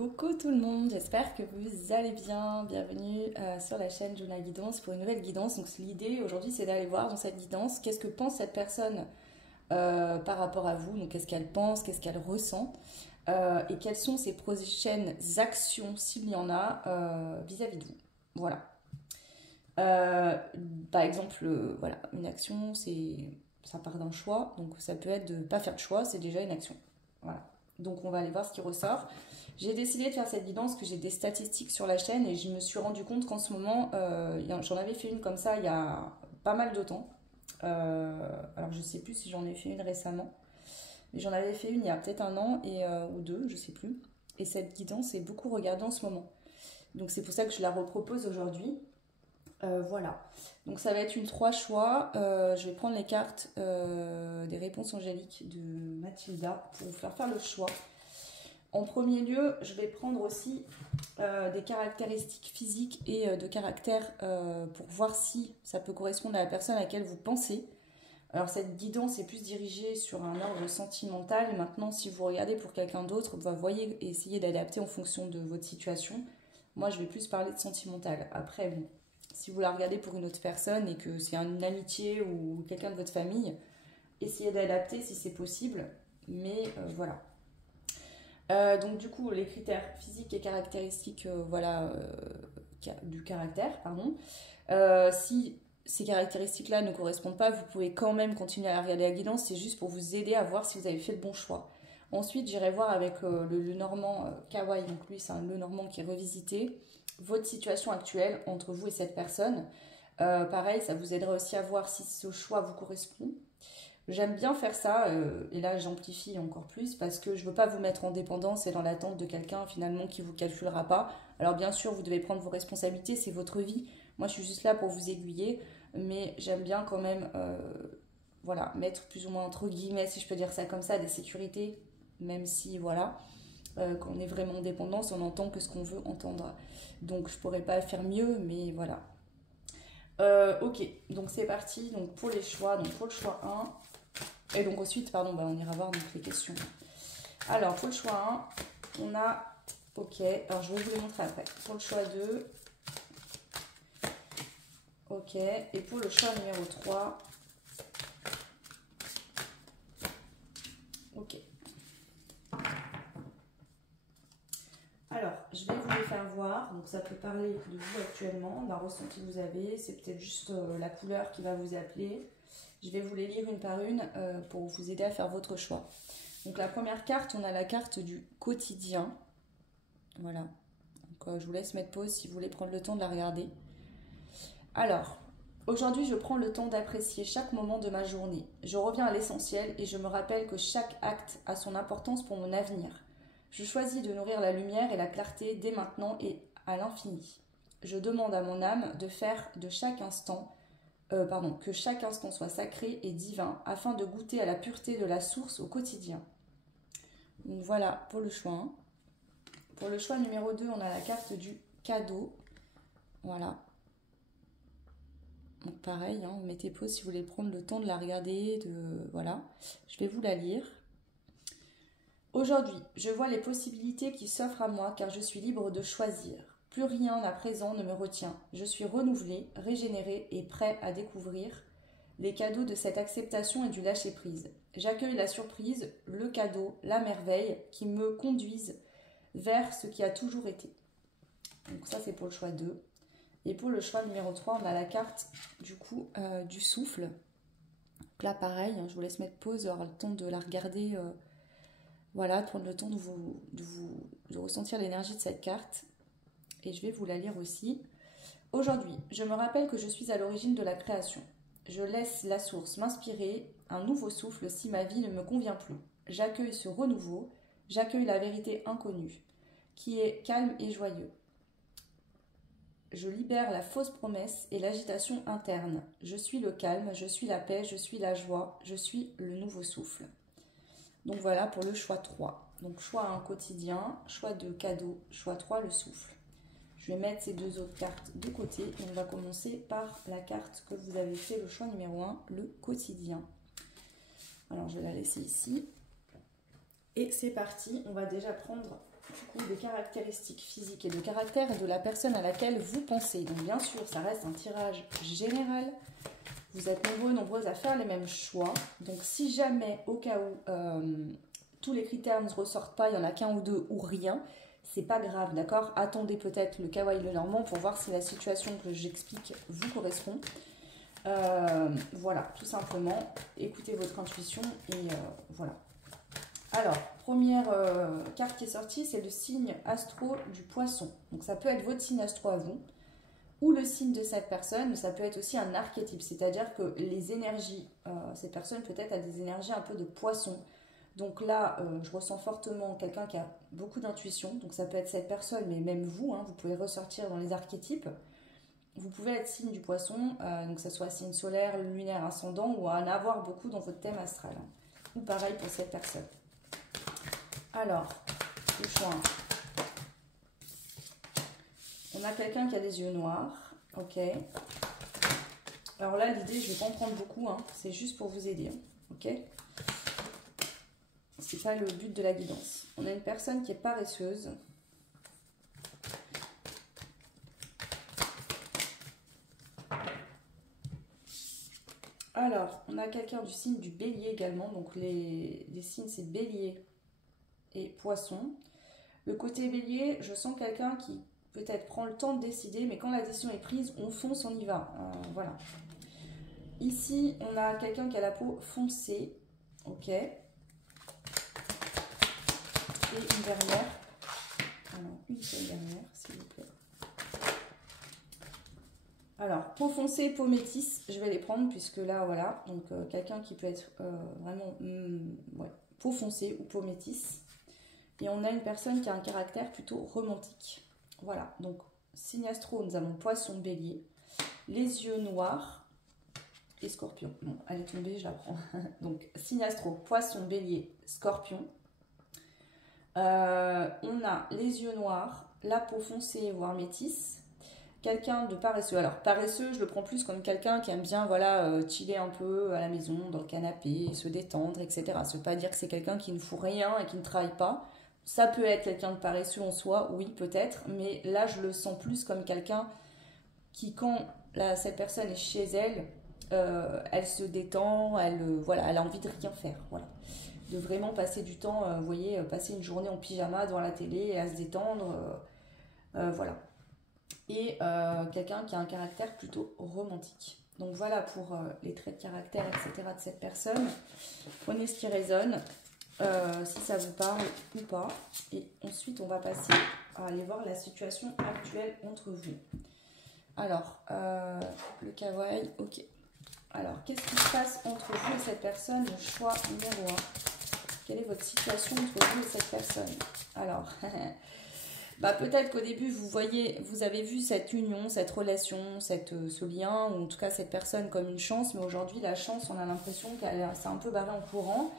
Coucou tout le monde, j'espère que vous allez bien. Bienvenue sur la chaîne Juna Guidance pour une nouvelle guidance. Donc l'idée aujourd'hui c'est d'aller voir dans cette guidance qu'est-ce que pense cette personne par rapport à vous. Donc qu'est-ce qu'elle pense, qu'est-ce qu'elle ressent et quelles sont ses prochaines actions s'il y en a vis-à-vis de vous. Voilà. Euh, Par exemple, voilà, une action ça part d'un choix. Donc ça peut être de ne pas faire de choix, c'est déjà une action. Voilà. Donc on va aller voir ce qui ressort. J'ai décidé de faire cette guidance parce que j'ai des statistiques sur la chaîne et je me suis rendu compte qu'en ce moment, j'en avais fait une comme ça il y a pas mal de temps. Alors je sais plus si j'en ai fait une récemment, mais j'en avais fait une il y a peut-être un an ou deux, je sais plus. Et cette guidance est beaucoup regardée en ce moment. Donc c'est pour ça que je la repropose aujourd'hui. Voilà. Donc ça va être une 3 choix. Je vais prendre les cartes des réponses angéliques de Mathilda pour vous faire le choix. En premier lieu, je vais prendre aussi des caractéristiques physiques et de caractère pour voir si ça peut correspondre à la personne à laquelle vous pensez. Alors cette guidance est plus dirigée sur un ordre sentimental. Maintenant, si vous regardez pour quelqu'un d'autre, vous voyez essayer d'adapter en fonction de votre situation. Moi, je vais plus parler de sentimental. Après, bon, si vous la regardez pour une autre personne et que c'est une amitié ou quelqu'un de votre famille, essayez d'adapter si c'est possible. Mais voilà. Donc du coup, les critères physiques et caractéristiques du caractère, pardon. Si ces caractéristiques-là ne correspondent pas, vous pouvez quand même continuer à regarder la guidance, c'est juste pour vous aider à voir si vous avez fait le bon choix. Ensuite, j'irai voir avec le Normand Kawai, donc lui c'est un le Normand qui est revisité, votre situation actuelle entre vous et cette personne. Pareil, ça vous aidera aussi à voir si ce choix vous correspond. J'aime bien faire ça, et là j'amplifie encore plus parce que je ne veux pas vous mettre en dépendance et dans l'attente de quelqu'un finalement qui ne vous calculera pas. Alors bien sûr, vous devez prendre vos responsabilités, c'est votre vie. Moi je suis juste là pour vous aiguiller, mais j'aime bien quand même voilà, mettre plus ou moins entre guillemets, si je peux dire ça comme ça, des sécurités, même si voilà, quand on est vraiment en dépendance, on n'entend que ce qu'on veut entendre. Donc je pourrais pas faire mieux, mais voilà. Ok, donc c'est parti donc pour les choix. Donc pour le choix 1. Et donc ensuite, pardon, on ira voir donc les questions. Alors, pour le choix 1, on a... Ok, alors je vais vous les montrer après. Pour le choix 2, ok. Et pour le choix numéro 3, ok. Alors, je vais vous les faire voir. Donc ça peut parler de vous actuellement, d'un ressenti que vous avez. C'est peut-être juste la couleur qui va vous appeler. Je vais vous les lire une par une pour vous aider à faire votre choix. Donc la première carte, on a la carte du quotidien. Voilà. Donc je vous laisse mettre pause si vous voulez prendre le temps de la regarder. Alors, aujourd'hui, je prends le temps d'apprécier chaque moment de ma journée. Je reviens à l'essentiel et je me rappelle que chaque acte a son importance pour mon avenir. Je choisis de nourrir la lumière et la clarté dès maintenant et à l'infini. Je demande à mon âme de faire de chaque instant que chaque instant soit sacré et divin afin de goûter à la pureté de la source au quotidien. Donc voilà pour le choix 1. Pour le choix numéro 2, on a la carte du cadeau. Voilà. Donc pareil, hein, mettez pause si vous voulez prendre le temps de la regarder. Voilà. Je vais vous la lire. Aujourd'hui, je vois les possibilités qui s'offrent à moi car je suis libre de choisir. Plus rien à présent ne me retient. Je suis renouvelé, régénéré et prêt à découvrir les cadeaux de cette acceptation et du lâcher-prise. J'accueille la surprise, le cadeau, la merveille qui me conduisent vers ce qui a toujours été. Donc ça c'est pour le choix 2. Et pour le choix numéro 3, on a la carte du coup du souffle. Donc là pareil, hein, je vous laisse mettre pause, avoir le temps de la regarder. Voilà, prendre le temps de ressentir l'énergie de cette carte. Et je vais vous la lire aussi. Aujourd'hui, je me rappelle que je suis à l'origine de la création. Je laisse la source m'inspirer, un nouveau souffle si ma vie ne me convient plus. J'accueille ce renouveau, j'accueille la vérité inconnue, qui est calme et joyeux. Je libère la fausse promesse et l'agitation interne. Je suis le calme, je suis la paix, je suis la joie, je suis le nouveau souffle. Donc voilà pour le choix 3. Donc choix 1 quotidien, choix 2 cadeau, choix 3 le souffle. Je vais mettre ces deux autres cartes de côté et on va commencer par la carte que vous avez fait le choix numéro 1, le quotidien. Alors je vais la laisser ici. Et c'est parti, on va déjà prendre du coup, des caractéristiques physiques et de caractère de la personne à laquelle vous pensez. Donc bien sûr, ça reste un tirage général. Vous êtes nombreux, nombreuses à faire les mêmes choix. Donc si jamais, au cas où, tous les critères ne se ressortent pas, il n'y en a qu'un ou deux ou rien, c'est pas grave, d'accord? Attendez peut-être le kawaii le normand pour voir si la situation que j'explique vous correspond. Voilà, tout simplement, écoutez votre intuition et voilà. Alors, première carte qui est sortie, c'est le signe astro du poisson. Donc ça peut être votre signe astro à vous, ou le signe de cette personne, mais ça peut être aussi un archétype, c'est-à-dire que les énergies, cette personne peut-être a des énergies un peu de poisson. Donc là, je ressens fortement quelqu'un qui a beaucoup d'intuition, donc ça peut être cette personne, mais même vous, hein, vous pouvez ressortir dans les archétypes. Vous pouvez être signe du poisson, donc que ce soit signe solaire, lunaire, ascendant, ou en avoir beaucoup dans votre thème astral. Hein. Ou pareil pour cette personne. Alors, le choix. On a quelqu'un qui a des yeux noirs, ok. Alors là, l'idée, je ne vais pas en prendre beaucoup, hein, c'est juste pour vous aider, hein, ok. C'est pas le but de la guidance. On a une personne qui est paresseuse. Alors, on a quelqu'un du signe du bélier également. Donc, les signes, c'est bélier et poisson. Le côté bélier, je sens quelqu'un qui peut-être prend le temps de décider, mais quand la décision est prise, on fonce, on y va. Voilà. Ici, on a quelqu'un qui a la peau foncée. Ok. Et une dernière. Alors, une seule dernière, s'il vous plaît. Alors, peau foncée, peau métisse, je vais les prendre puisque là, voilà, donc quelqu'un qui peut être vraiment ouais, peau foncée ou peau métisse. Et on a une personne qui a un caractère plutôt romantique. Voilà, donc signe astro, nous avons poisson, bélier, les yeux noirs et scorpion. Bon, elle est tombée, je la prends. Donc, signe astro, poisson, bélier, scorpion. On a les yeux noirs, la peau foncée, voire métisse. Quelqu'un de paresseux. Alors, paresseux, je le prends plus comme quelqu'un qui aime bien, voilà, chiller un peu à la maison, dans le canapé, se détendre, etc. Ça ne veut pas dire que c'est quelqu'un qui ne fout rien et qui ne travaille pas. Ça peut être quelqu'un de paresseux en soi, oui, peut-être. Mais là, je le sens plus comme quelqu'un qui, quand cette personne est chez elle, elle se détend, voilà, elle a envie de rien faire. Voilà. De vraiment passer du temps, vous voyez, passer une journée en pyjama devant la télé et à se détendre. Voilà. Et quelqu'un qui a un caractère plutôt romantique. Donc voilà pour les traits de caractère, etc. de cette personne. Prenez ce qui résonne, si ça vous parle ou pas. Et ensuite, on va passer à aller voir la situation actuelle entre vous. Alors, le kawaii, ok. Alors, qu'est-ce qui se passe entre vous et cette personne? Le choix numéro 1. Quelle est votre situation entre vous et cette personne? Alors... Bah, peut-être qu'au début, vous avez vu cette union, cette relation, ce lien, ou en tout cas cette personne comme une chance, mais aujourd'hui, la chance, on a l'impression qu'elle s'est un peu barrée en courant.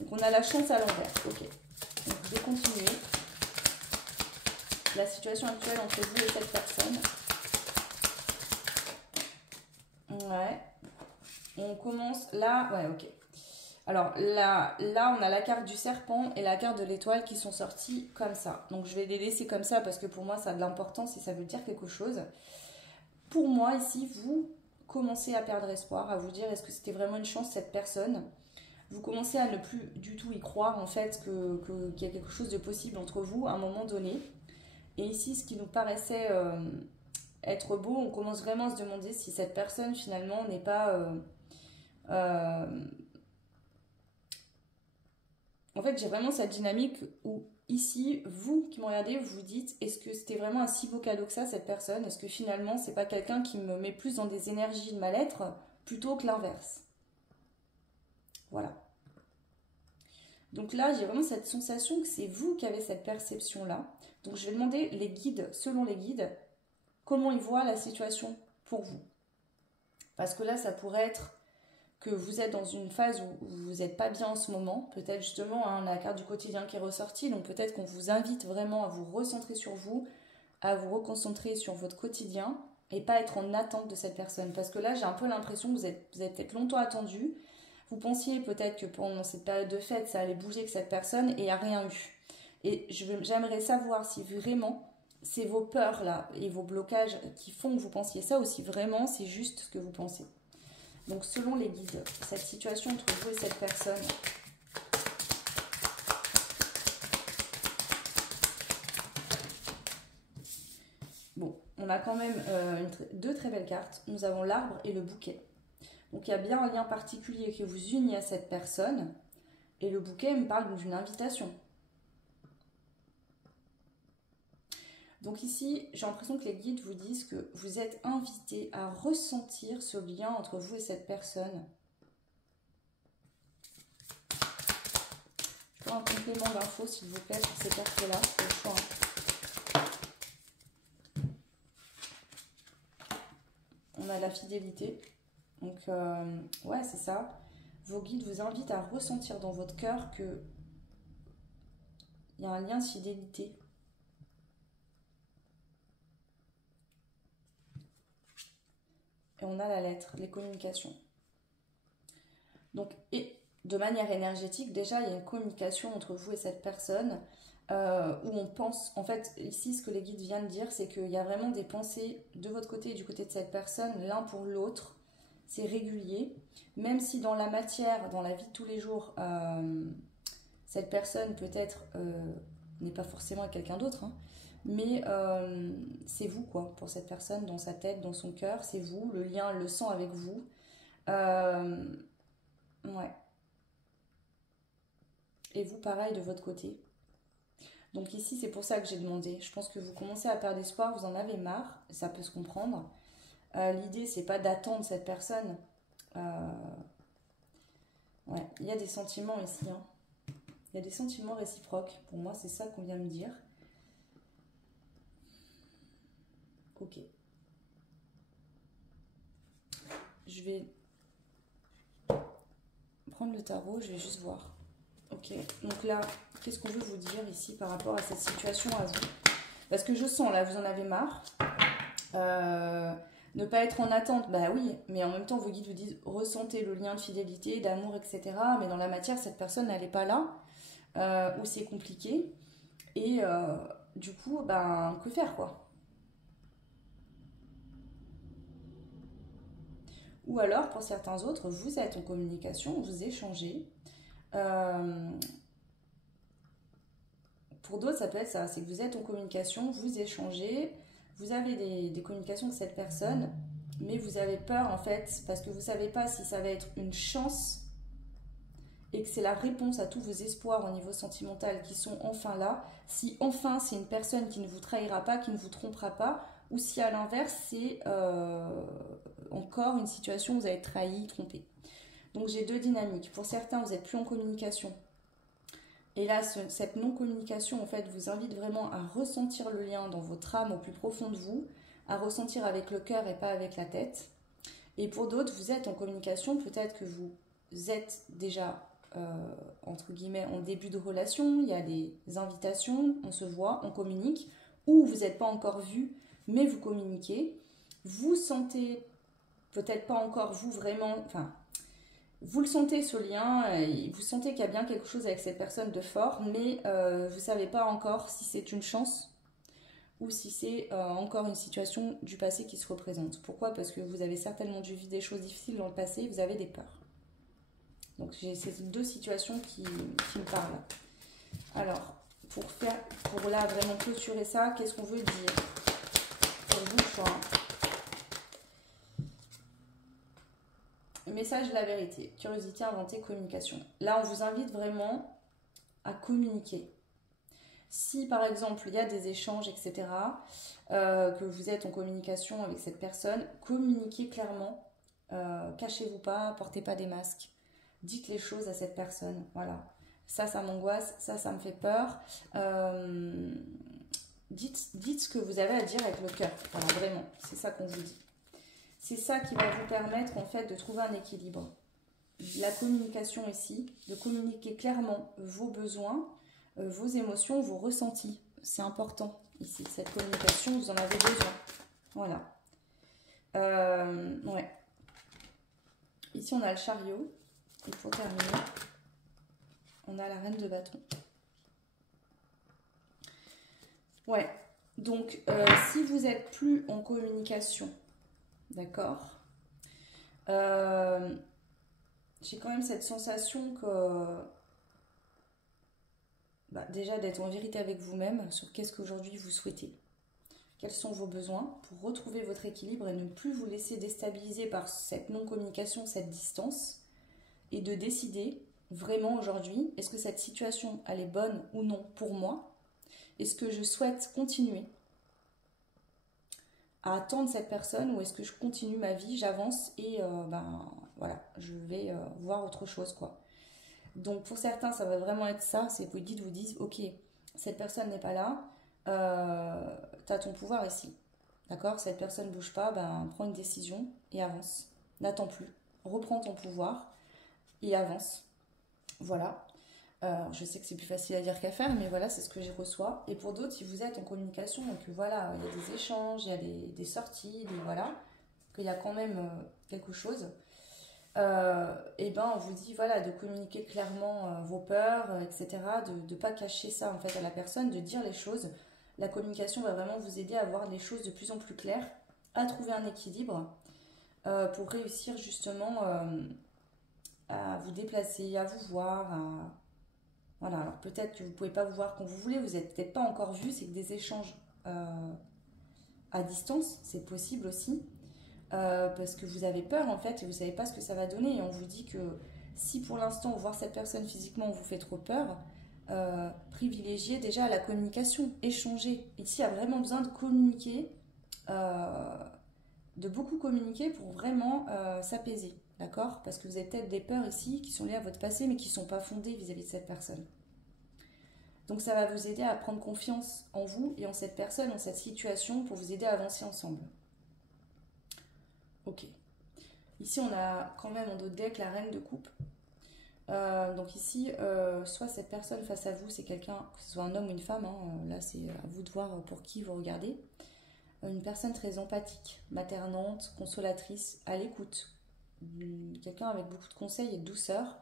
Donc, on a la chance à l'envers. Ok. Donc, je vais continuer. La situation actuelle entre vous et cette personne. Ouais. On commence là. Ouais, ok. Alors là, on a la carte du serpent et la carte de l'étoile qui sont sorties comme ça. Donc je vais les laisser comme ça parce que pour moi ça a de l'importance et ça veut dire quelque chose. Pour moi ici, vous commencez à perdre espoir, à vous dire est-ce que c'était vraiment une chance cette personne. Vous commencez à ne plus du tout y croire en fait qu'il y a quelque chose de possible entre vous à un moment donné. Et ici, ce qui nous paraissait être beau, on commence vraiment à se demander si cette personne finalement n'est pas... En fait, j'ai vraiment cette dynamique où ici, vous qui me regardez, vous vous dites, est-ce que c'était vraiment un si beau cadeau que ça, cette personne? Est-ce que finalement, c'est pas quelqu'un qui me met plus dans des énergies de mal-être plutôt que l'inverse? Voilà. Donc là, j'ai vraiment cette sensation que c'est vous qui avez cette perception-là. Donc je vais demander les guides, selon les guides, comment ils voient la situation pour vous. Parce que là, ça pourrait être que vous êtes dans une phase où vous n'êtes pas bien en ce moment, peut-être justement hein, la carte du quotidien qui est ressortie, donc peut-être qu'on vous invite vraiment à vous recentrer sur vous, à vous reconcentrer sur votre quotidien et pas être en attente de cette personne. Parce que là, j'ai un peu l'impression que vous avez peut-être longtemps attendu, vous pensiez peut-être que pendant cette période de fête, ça allait bouger avec cette personne et il n'y a rien eu. Et j'aimerais savoir si vraiment c'est vos peurs là et vos blocages qui font que vous pensiez ça, ou si vraiment c'est juste ce que vous pensez. Donc selon les guides, cette situation entre vous et cette personne, bon, on a quand même deux très belles cartes. Nous avons l'arbre et le bouquet. Donc il y a bien un lien particulier que vous uniez à cette personne. Et le bouquet me parle d'une invitation. Donc ici, j'ai l'impression que les guides vous disent que vous êtes invité à ressentir ce lien entre vous et cette personne. Je veux un complément d'infos, s'il vous plaît, sur ces cartes-là. C'est le choix. On a la fidélité. Donc, ouais, c'est ça. Vos guides vous invitent à ressentir dans votre cœur qu'il y a un lien de fidélité. Et on a la lettre, les communications. Donc, et de manière énergétique, déjà, il y a une communication entre vous et cette personne où on pense, en fait, ici, ce que les guides viennent de dire, c'est qu'il y a vraiment des pensées de votre côté et du côté de cette personne, l'un pour l'autre. C'est régulier, même si dans la matière, dans la vie de tous les jours, cette personne peut-être n'est pas forcément avec quelqu'un d'autre, hein, mais c'est vous quoi, pour cette personne, dans sa tête, dans son cœur, c'est vous, le lien, le sent avec vous. Ouais. Et vous, pareil de votre côté. Donc ici, c'est pour ça que j'ai demandé. Je pense que vous commencez à perdre espoir, vous en avez marre, ça peut se comprendre. L'idée, c'est pas d'attendre cette personne. Ouais, il y a des sentiments ici. Hein. Il y a des sentiments réciproques. Pour moi, c'est ça qu'on vient me dire. Ok. Je vais prendre le tarot, je vais juste voir. Ok, donc là, qu'est-ce qu'on veut vous dire ici par rapport à cette situation à vous? Parce que je sens, là, vous en avez marre. Ne pas être en attente, bah oui, mais en même temps, vos guides vous disent ressentez le lien de fidélité, d'amour, etc. Mais dans la matière, cette personne, elle n'est pas là, ou c'est compliqué. Et du coup, ben, que faire, quoi? Ou alors, pour certains autres, vous êtes en communication, vous échangez. Pour d'autres, ça peut être ça, c'est que vous êtes en communication, vous échangez, vous avez des communications avec cette personne, mais vous avez peur en fait, parce que vous ne savez pas si ça va être une chance et que c'est la réponse à tous vos espoirs au niveau sentimental qui sont enfin là, si enfin c'est une personne qui ne vous trahira pas, qui ne vous trompera pas, ou si à l'inverse c'est encore une situation où vous avez trahi, trompé. Donc j'ai deux dynamiques. Pour certains, vous n'êtes plus en communication. Et là, cette non-communication, en fait, vous invite vraiment à ressentir le lien dans votre âme au plus profond de vous, à ressentir avec le cœur et pas avec la tête. Et pour d'autres, vous êtes en communication, peut-être que vous êtes déjà, entre guillemets, en début de relation, il y a des invitations, on se voit, on communique, ou vous n'êtes pas encore vu, mais vous communiquez. Vous sentez, peut-être pas encore vous vraiment, enfin, vous le sentez ce lien, vous sentez qu'il y a bien quelque chose avec cette personne de fort, mais vous ne savez pas encore si c'est une chance ou si c'est encore une situation du passé qui se représente. Pourquoi? Parce que vous avez certainement dû vivre des choses difficiles dans le passé et vous avez des peurs. Donc j'ai ces deux situations qui me parlent. Alors, pour là vraiment clôturer ça, qu'est-ce qu'on veut dire pour vous, choix? Le message de la vérité, curiosité, inventer, communication. Là, on vous invite vraiment à communiquer. Si par exemple il y a des échanges, etc., que vous êtes en communication avec cette personne, communiquez clairement, cachez-vous pas, portez pas des masques, dites les choses à cette personne, voilà. Ça m'angoisse, ça me fait peur. Dites ce que vous avez à dire avec le cœur, voilà, vraiment, c'est ça qu'on vous dit. C'est ça qui va vous permettre en fait de trouver un équilibre. La communication ici, de communiquer clairement vos besoins, vos émotions, vos ressentis. C'est important ici, cette communication, vous en avez besoin. Voilà. Ouais. Ici, on a le chariot. Et pour terminer, on a la reine de bâton. Ouais. Donc, si vous n'êtes plus en communication, d'accord, j'ai quand même cette sensation que, bah, déjà d'être en vérité avec vous-même sur qu'est-ce qu'aujourd'hui vous souhaitez. Quels sont vos besoins pour retrouver votre équilibre et ne plus vous laisser déstabiliser par cette non-communication, cette distance, et de décider vraiment aujourd'hui, est-ce que cette situation elle est bonne ou non pour moi? Est-ce que je souhaite continuer à attendre cette personne ou est-ce que je continue ma vie, j'avance et ben voilà, je vais voir autre chose quoi. Donc pour certains, ça va vraiment être ça, c'est que vous dites, ok, cette personne n'est pas là, tu as ton pouvoir ici. D'accord? Cette personne ne bouge pas, ben prends une décision et avance. N'attends plus. Reprends ton pouvoir et avance. Voilà. Je sais que c'est plus facile à dire qu'à faire, mais voilà, c'est ce que je reçois. Et pour d'autres, si vous êtes en communication, donc voilà, il y a des échanges, il y a des sorties, voilà, qu'il y a quand même quelque chose, et ben on vous dit voilà de communiquer clairement vos peurs, etc. De ne pas cacher ça en fait à la personne, de dire les choses. La communication va vraiment vous aider à voir les choses de plus en plus claires, à trouver un équilibre pour réussir justement à vous déplacer, à vous voir, voilà, alors peut-être que vous ne pouvez pas vous voir quand vous voulez, vous n'êtes peut-être pas encore vu, c'est que des échanges à distance, c'est possible aussi, parce que vous avez peur en fait et vous ne savez pas ce que ça va donner. Et on vous dit que si pour l'instant voir cette personne physiquement vous fait trop peur, privilégiez déjà la communication, échanger. Ici, il y a vraiment besoin de communiquer, de beaucoup communiquer pour vraiment s'apaiser. D'accord? Parce que vous avez peut-être des peurs ici qui sont liées à votre passé mais qui ne sont pas fondées vis-à-vis de cette personne. Donc ça va vous aider à prendre confiance en vous et en cette personne, en cette situation pour vous aider à avancer ensemble. Ok. Ici on a quand même en d'autres decks la reine de coupe. Donc ici, soit cette personne face à vous, c'est quelqu'un, que ce soit un homme ou une femme, hein, là c'est à vous de voir pour qui vous regardez. Une personne très empathique, maternante, consolatrice, à l'écoute. Quelqu'un avec beaucoup de conseils et de douceur.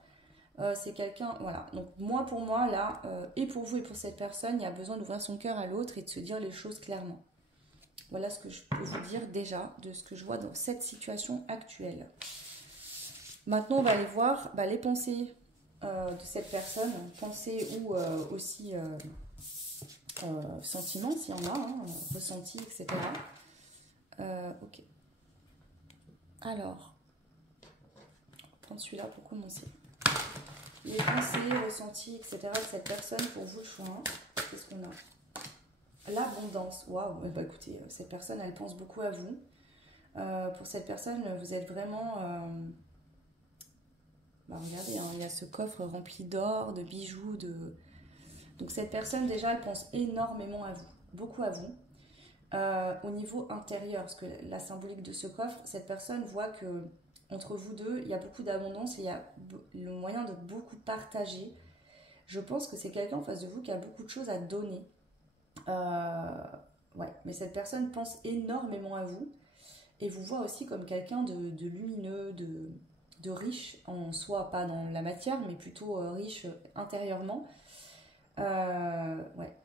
C'est quelqu'un, voilà. Donc moi pour moi là, et pour vous et pour cette personne, il y a besoin d'ouvrir son cœur à l'autre et de se dire les choses clairement. Voilà ce que je peux vous dire déjà de ce que je vois dans cette situation actuelle. Maintenant on va aller voir les pensées de cette personne, pensées ou aussi sentiments s'il y en a, hein, ressentis, etc. Ok. Alors, on va prendre celui-là pour commencer. Les pensées, ressentis, etc. de cette personne pour vous le choix. Qu'est-ce qu'on a? L'abondance. Waouh, bah écoutez, cette personne, elle pense beaucoup à vous. Pour cette personne, vous êtes vraiment... regardez, hein, il y a ce coffre rempli d'or, de bijoux, de... Donc cette personne, déjà, elle pense énormément à vous. Beaucoup à vous. Au niveau intérieur, parce que la symbolique de ce coffre, cette personne voit que entre vous deux, il y a beaucoup d'abondance et il y a le moyen de beaucoup partager. Je pense que c'est quelqu'un en face de vous qui a beaucoup de choses à donner. Ouais, mais cette personne pense énormément à vous et vous voit aussi comme quelqu'un de lumineux, de riche en soi, pas dans la matière, mais plutôt riche intérieurement. Ouais.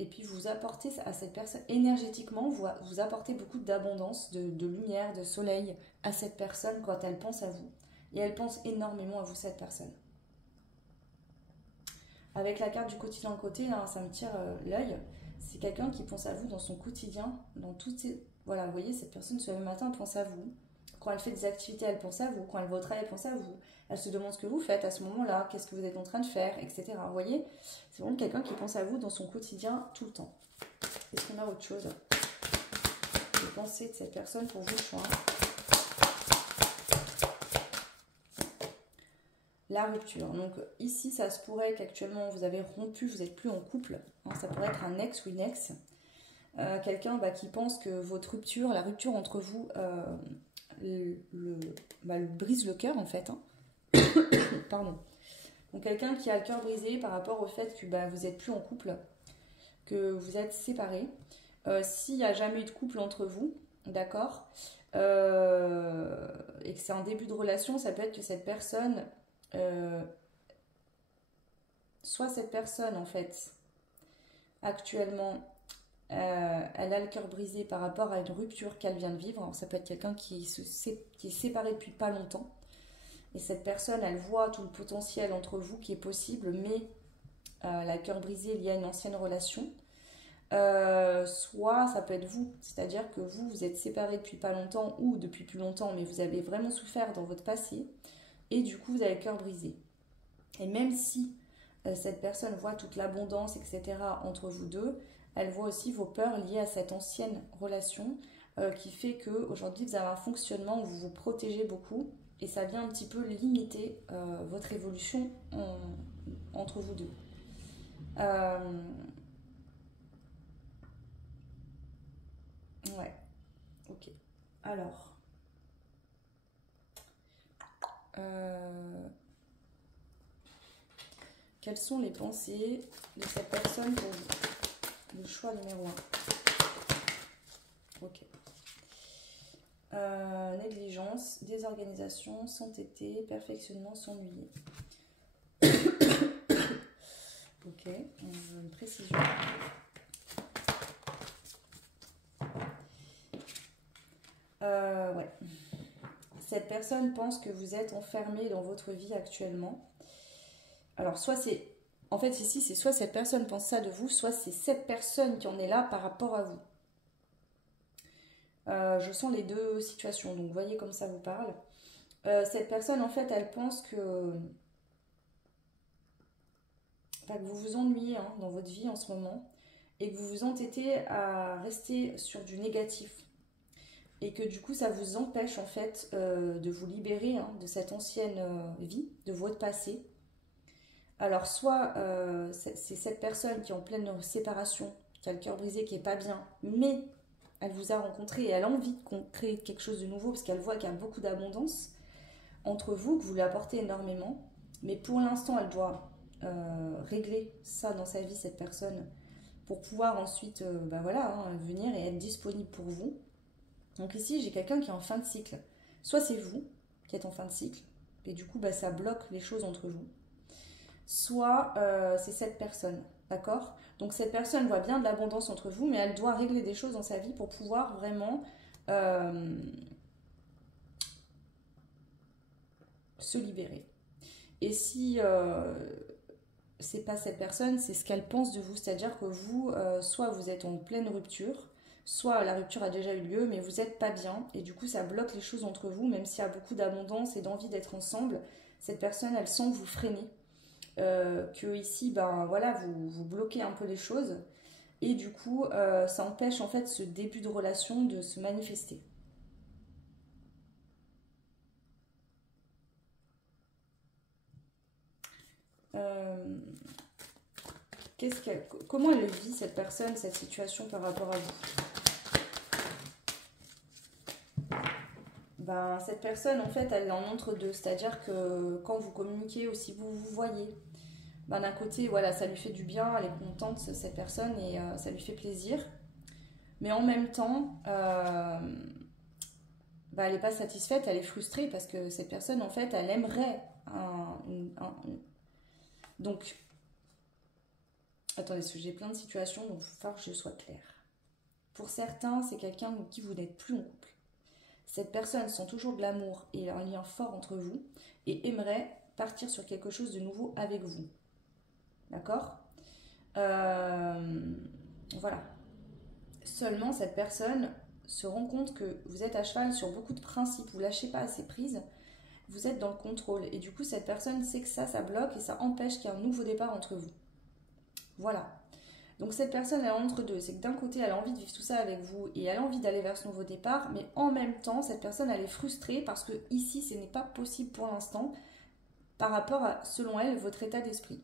Et puis vous apportez à cette personne, énergétiquement, vous apportez beaucoup d'abondance, de lumière, de soleil à cette personne quand elle pense à vous. Et elle pense énormément à vous, cette personne. Avec la carte du quotidien de côté, là, ça me tire l'œil. C'est quelqu'un qui pense à vous dans son quotidien, dans toutes ses... Voilà, vous voyez, cette personne, ce matin, elle pense à vous. Quand elle fait des activités, elle pense à vous. Quand elle va au travail, elle pense à vous. Elle se demande ce que vous faites à ce moment-là, qu'est-ce que vous êtes en train de faire, etc. Vous voyez, c'est vraiment quelqu'un qui pense à vous dans son quotidien tout le temps. Est-ce qu'on a autre chose? Les pensées de cette personne pour vous, choix. La rupture. Donc ici, ça se pourrait qu'actuellement vous avez rompu, vous n'êtes plus en couple. Hein, ça pourrait être un ex ou une ex. Quelqu'un qui pense que votre rupture, la rupture entre vous, le brise le cœur en fait. Hein. Pardon. Donc quelqu'un qui a le cœur brisé par rapport au fait que vous n'êtes plus en couple, que vous êtes séparés. S'il n'y a jamais eu de couple entre vous, d'accord, et que c'est un début de relation, ça peut être que cette personne... soit cette personne en fait actuellement elle a le cœur brisé par rapport à une rupture qu'elle vient de vivre. Alors, ça peut être quelqu'un qui est séparé depuis pas longtemps. Et cette personne, elle voit tout le potentiel entre vous qui est possible, mais elle a le cœur brisé lié à une ancienne relation. Soit ça peut être vous, c'est-à-dire que vous êtes séparés depuis pas longtemps ou depuis plus longtemps, mais vous avez vraiment souffert dans votre passé et du coup vous avez le cœur brisé. Et même si cette personne voit toute l'abondance, etc. entre vous deux, elle voit aussi vos peurs liées à cette ancienne relation qui fait qu'aujourd'hui vous avez un fonctionnement où vous vous protégez beaucoup et ça vient un petit peu limiter votre évolution entre vous deux. Euh, ouais, ok. Alors, euh, quelles sont les pensées de cette personne pour vous? Le choix numéro 1. Ok. Négligence, désorganisation, s'entêter, perfectionnement, s'ennuyer. Ok, on veut une précision. Ouais. Cette personne pense que vous êtes enfermé dans votre vie actuellement. Alors, soit c'est... En fait, ici, c'est soit cette personne pense ça de vous, soit c'est cette personne qui en est là par rapport à vous. Je sens les deux situations, donc voyez comme ça vous parle. Cette personne, en fait, elle pense que vous vous ennuyez dans votre vie en ce moment et que vous vous entêtez à rester sur du négatif et que du coup ça vous empêche en fait de vous libérer de cette ancienne vie, de votre passé. Alors soit c'est cette personne qui est en pleine séparation, qui a le cœur brisé, qui est pas bien, mais elle vous a rencontré et elle a envie qu'on crée quelque chose de nouveau parce qu'elle voit qu'il y a beaucoup d'abondance entre vous, que vous lui apportez énormément, mais pour l'instant elle doit régler ça dans sa vie, cette personne, pour pouvoir ensuite venir et être disponible pour vous. Donc ici j'ai quelqu'un qui est en fin de cycle. Soit c'est vous qui êtes en fin de cycle, et du coup ça bloque les choses entre vous. Soit c'est cette personne, d'accord? Donc cette personne voit bien de l'abondance entre vous, mais elle doit régler des choses dans sa vie pour pouvoir vraiment se libérer. Et si c'est pas cette personne, c'est ce qu'elle pense de vous, c'est-à-dire que vous, soit vous êtes en pleine rupture, soit la rupture a déjà eu lieu, mais vous n'êtes pas bien, et du coup ça bloque les choses entre vous, même s'il y a beaucoup d'abondance et d'envie d'être ensemble, cette personne, elle sent vous freiner. Que ici, vous bloquez un peu les choses, et du coup, ça empêche en fait ce début de relation de se manifester. Euh, comment elle vit cette personne, cette situation par rapport à vous? Cette personne, en fait, elle est en entre-deux. C'est-à-dire que quand vous communiquez aussi, vous vous voyez. D'un côté, voilà, ça lui fait du bien, elle est contente, cette personne, et ça lui fait plaisir. Mais en même temps, elle n'est pas satisfaite, elle est frustrée parce que cette personne, en fait, elle aimerait Donc, attendez, parce que j'ai plein de situations, donc il faut falloir que je sois claire. Pour certains, c'est quelqu'un avec qui vous n'êtes plus en couple. Cette personne sent toujours de l'amour et un lien fort entre vous et aimerait partir sur quelque chose de nouveau avec vous. D'accord? Voilà. Seulement, cette personne se rend compte que vous êtes à cheval sur beaucoup de principes, vous ne lâchez pas assez prise, vous êtes dans le contrôle. Et du coup, cette personne sait que ça bloque et ça empêche qu'il y ait un nouveau départ entre vous. Voilà. Donc cette personne, elle est entre deux. C'est que d'un côté, elle a envie de vivre tout ça avec vous et elle a envie d'aller vers ce nouveau départ, mais en même temps, cette personne, elle est frustrée parce que ici, ce n'est pas possible pour l'instant par rapport à, selon elle, votre état d'esprit.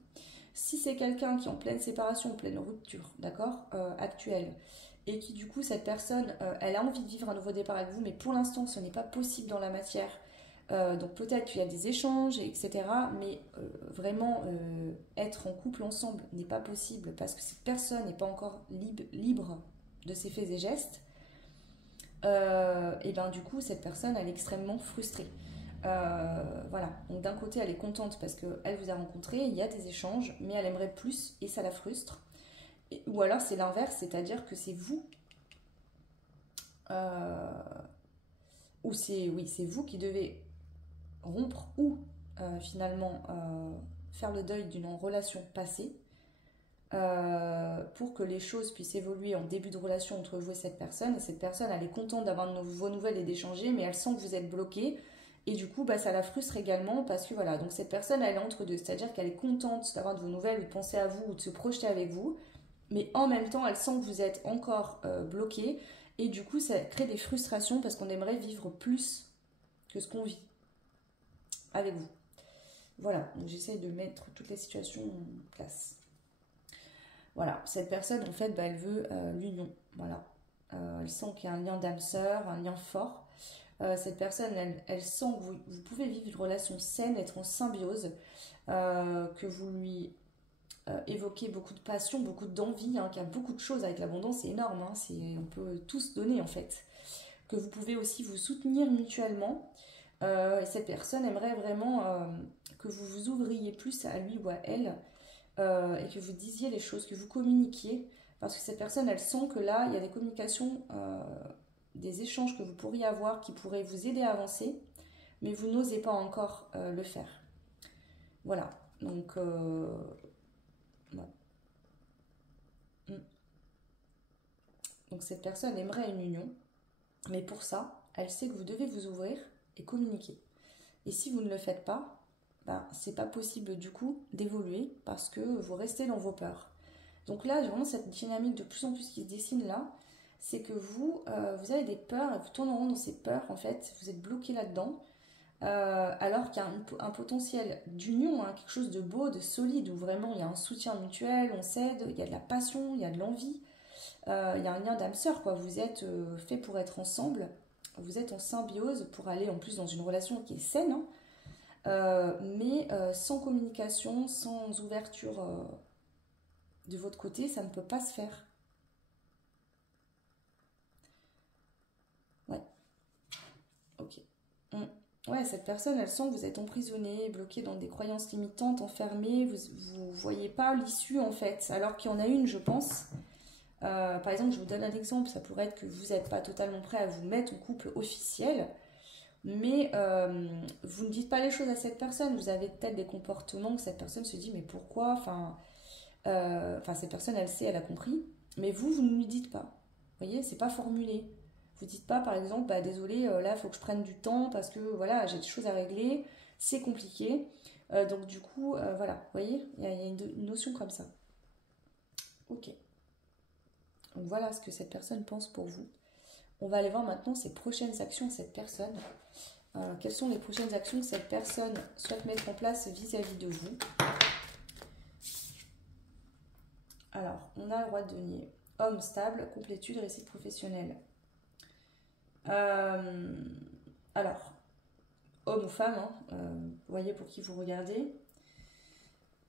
Si c'est quelqu'un qui est en pleine séparation, en pleine rupture, d'accord, actuelle, et qui du coup, cette personne, elle a envie de vivre un nouveau départ avec vous, mais pour l'instant, ce n'est pas possible dans la matière. Donc peut-être qu'il y a des échanges, etc. Mais vraiment, être en couple ensemble n'est pas possible parce que cette personne n'est pas encore libre de ses faits et gestes. Et bien du coup, cette personne, elle est extrêmement frustrée. Voilà, donc d'un côté, elle est contente parce qu'elle vous a rencontré, il y a des échanges, mais elle aimerait plus et ça la frustre. Ou alors c'est l'inverse, c'est-à-dire que c'est vous, euh, ou c'est oui, c'est vous qui devez rompre ou finalement faire le deuil d'une relation passée pour que les choses puissent évoluer en début de relation entre vous et cette personne. Et cette personne, elle est contente d'avoir vos nouvelles et d'échanger, mais elle sent que vous êtes bloqué. Et du coup, bah, ça la frustre également parce que voilà, donc cette personne, elle est entre deux. C'est-à-dire qu'elle est contente d'avoir de vos nouvelles ou de penser à vous ou de se projeter avec vous. Mais en même temps, elle sent que vous êtes encore bloqué. Et du coup, ça crée des frustrations parce qu'on aimerait vivre plus que ce qu'on vit avec vous. Voilà, donc j'essaie de mettre toutes les situations en place. Voilà, cette personne, en fait, bah, elle veut l'union. Voilà. Elle sent qu'il y a un lien d'âme sœur, un lien fort. Cette personne, elle sent que vous pouvez vivre une relation saine, être en symbiose, que vous lui évoquez beaucoup de passion, beaucoup d'envie, hein, qu'il y a beaucoup de choses avec l'abondance, c'est énorme, hein, on peut tous donner en fait. Que vous pouvez aussi vous soutenir mutuellement. Et cette personne aimerait vraiment que vous vous ouvriez plus à lui ou à elle et que vous disiez les choses, que vous communiquiez. Parce que cette personne, elle sent que là, il y a des communications, des échanges que vous pourriez avoir qui pourraient vous aider à avancer, mais vous n'osez pas encore le faire. Voilà. Donc, ouais. Donc cette personne aimerait une union, mais pour ça, elle sait que vous devez vous ouvrir et communiquer. Et si vous ne le faites pas, ben, c'est pas possible du coup d'évoluer parce que vous restez dans vos peurs. Donc là, j'ai vraiment cette dynamique de plus en plus qui se dessine là, c'est que vous avez des peurs et vous tournez en rond dans ces peurs en fait, vous êtes bloqué là-dedans, alors qu'il y a un potentiel d'union, hein, quelque chose de beau, de solide, où vraiment il y a un soutien mutuel, on s'aide, il y a de la passion, il y a de l'envie, il y a un lien d'âme sœur, quoi. Vous êtes fait pour être ensemble, vous êtes en symbiose pour aller en plus dans une relation qui est saine, hein, mais sans communication, sans ouverture de votre côté, ça ne peut pas se faire. Ouais, ok. Mm. Ouais, cette personne, elle sent que vous êtes emprisonné, bloqué dans des croyances limitantes, enfermé, vous voyez pas l'issue en fait, alors qu'il y en a une, je pense. Par exemple, je vous donne un exemple, ça pourrait être que vous n'êtes pas totalement prêt à vous mettre en couple officiel, mais vous ne dites pas les choses à cette personne, vous avez peut-être des comportements que cette personne se dit mais pourquoi, cette personne elle sait, elle a compris, mais vous ne lui dites pas, vous voyez, c'est pas formulé. Vous dites pas par exemple, bah désolé, là il faut que je prenne du temps parce que voilà, j'ai des choses à régler, c'est compliqué. Donc du coup, voilà, vous voyez, il y a une notion comme ça. Ok, donc voilà ce que cette personne pense pour vous. On va aller voir maintenant ses prochaines actions de cette personne. Quelles sont les prochaines actions que cette personne souhaite mettre en place vis-à-vis de vous? Alors, on a le roi de denier. Homme stable, complétude, réussite professionnelle. Alors, homme ou femme, hein, vous voyez pour qui vous regardez.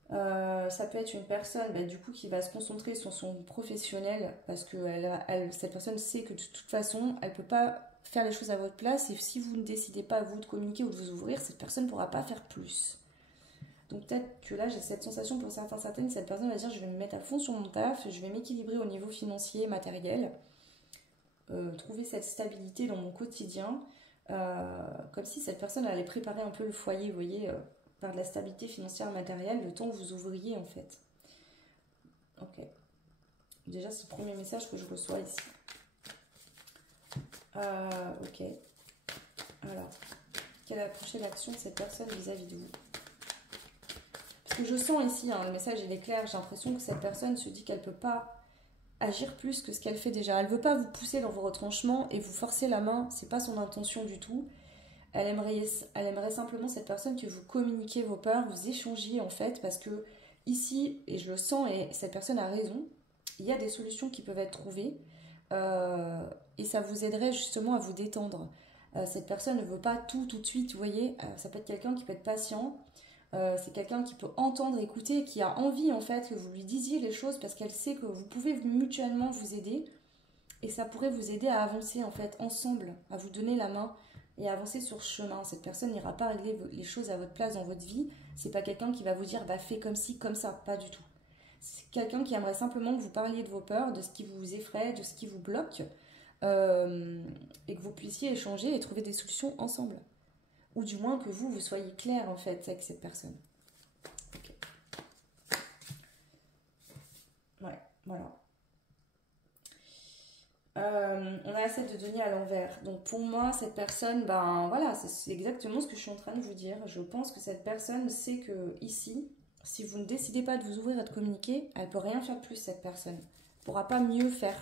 Ça peut être une personne du coup qui va se concentrer sur son professionnel parce que cette personne sait que de toute façon elle ne peut pas faire les choses à votre place et si vous ne décidez pas vous de communiquer ou de vous ouvrir, cette personne ne pourra pas faire plus. Donc peut-être que là j'ai cette sensation pour certaines, cette personne va dire je vais me mettre à fond sur mon taf, je vais m'équilibrer au niveau financier, matériel, trouver cette stabilité dans mon quotidien, comme si cette personne allait préparer un peu le foyer, vous voyez, par de la stabilité financière matérielle, le temps que vous ouvriez en fait. Ok. Déjà c'est le premier message que je reçois ici. Ok. Alors, quelle est la prochaine action de cette personne vis-à-vis de vous? Parce que je sens ici, hein, le message il est clair, j'ai l'impression que cette personne se dit qu'elle ne peut pas agir plus que ce qu'elle fait déjà. Elle ne veut pas vous pousser dans vos retranchements et vous forcer la main, c'est pas son intention du tout. Elle aimerait simplement, cette personne, que vous communiquiez vos peurs, vous échangiez en fait, parce que ici, et je le sens, et cette personne a raison, il y a des solutions qui peuvent être trouvées, et ça vous aiderait justement à vous détendre. Cette personne ne veut pas tout de suite, vous voyez, ça peut être quelqu'un qui peut être patient, c'est quelqu'un qui peut entendre, écouter, qui a envie en fait que vous lui disiez les choses, parce qu'elle sait que vous pouvez mutuellement vous aider, et ça pourrait vous aider à avancer en fait ensemble, à vous donner la main, et avancer sur ce chemin. Cette personne n'ira pas régler les choses à votre place dans votre vie. C'est pas quelqu'un qui va vous dire bah fais comme ci, comme ça, pas du tout. C'est quelqu'un qui aimerait simplement que vous parliez de vos peurs, de ce qui vous effraie, de ce qui vous bloque, et que vous puissiez échanger et trouver des solutions ensemble. Ou du moins que vous soyez clair en fait avec cette personne. Ok. Ouais, voilà. On a la 7 de denier à l'envers. Donc pour moi, cette personne, ben voilà, c'est exactement ce que je suis en train de vous dire. Je pense que cette personne sait que ici, si vous ne décidez pas de vous ouvrir et de communiquer, elle ne peut rien faire de plus, cette personne. Elle ne pourra pas mieux faire.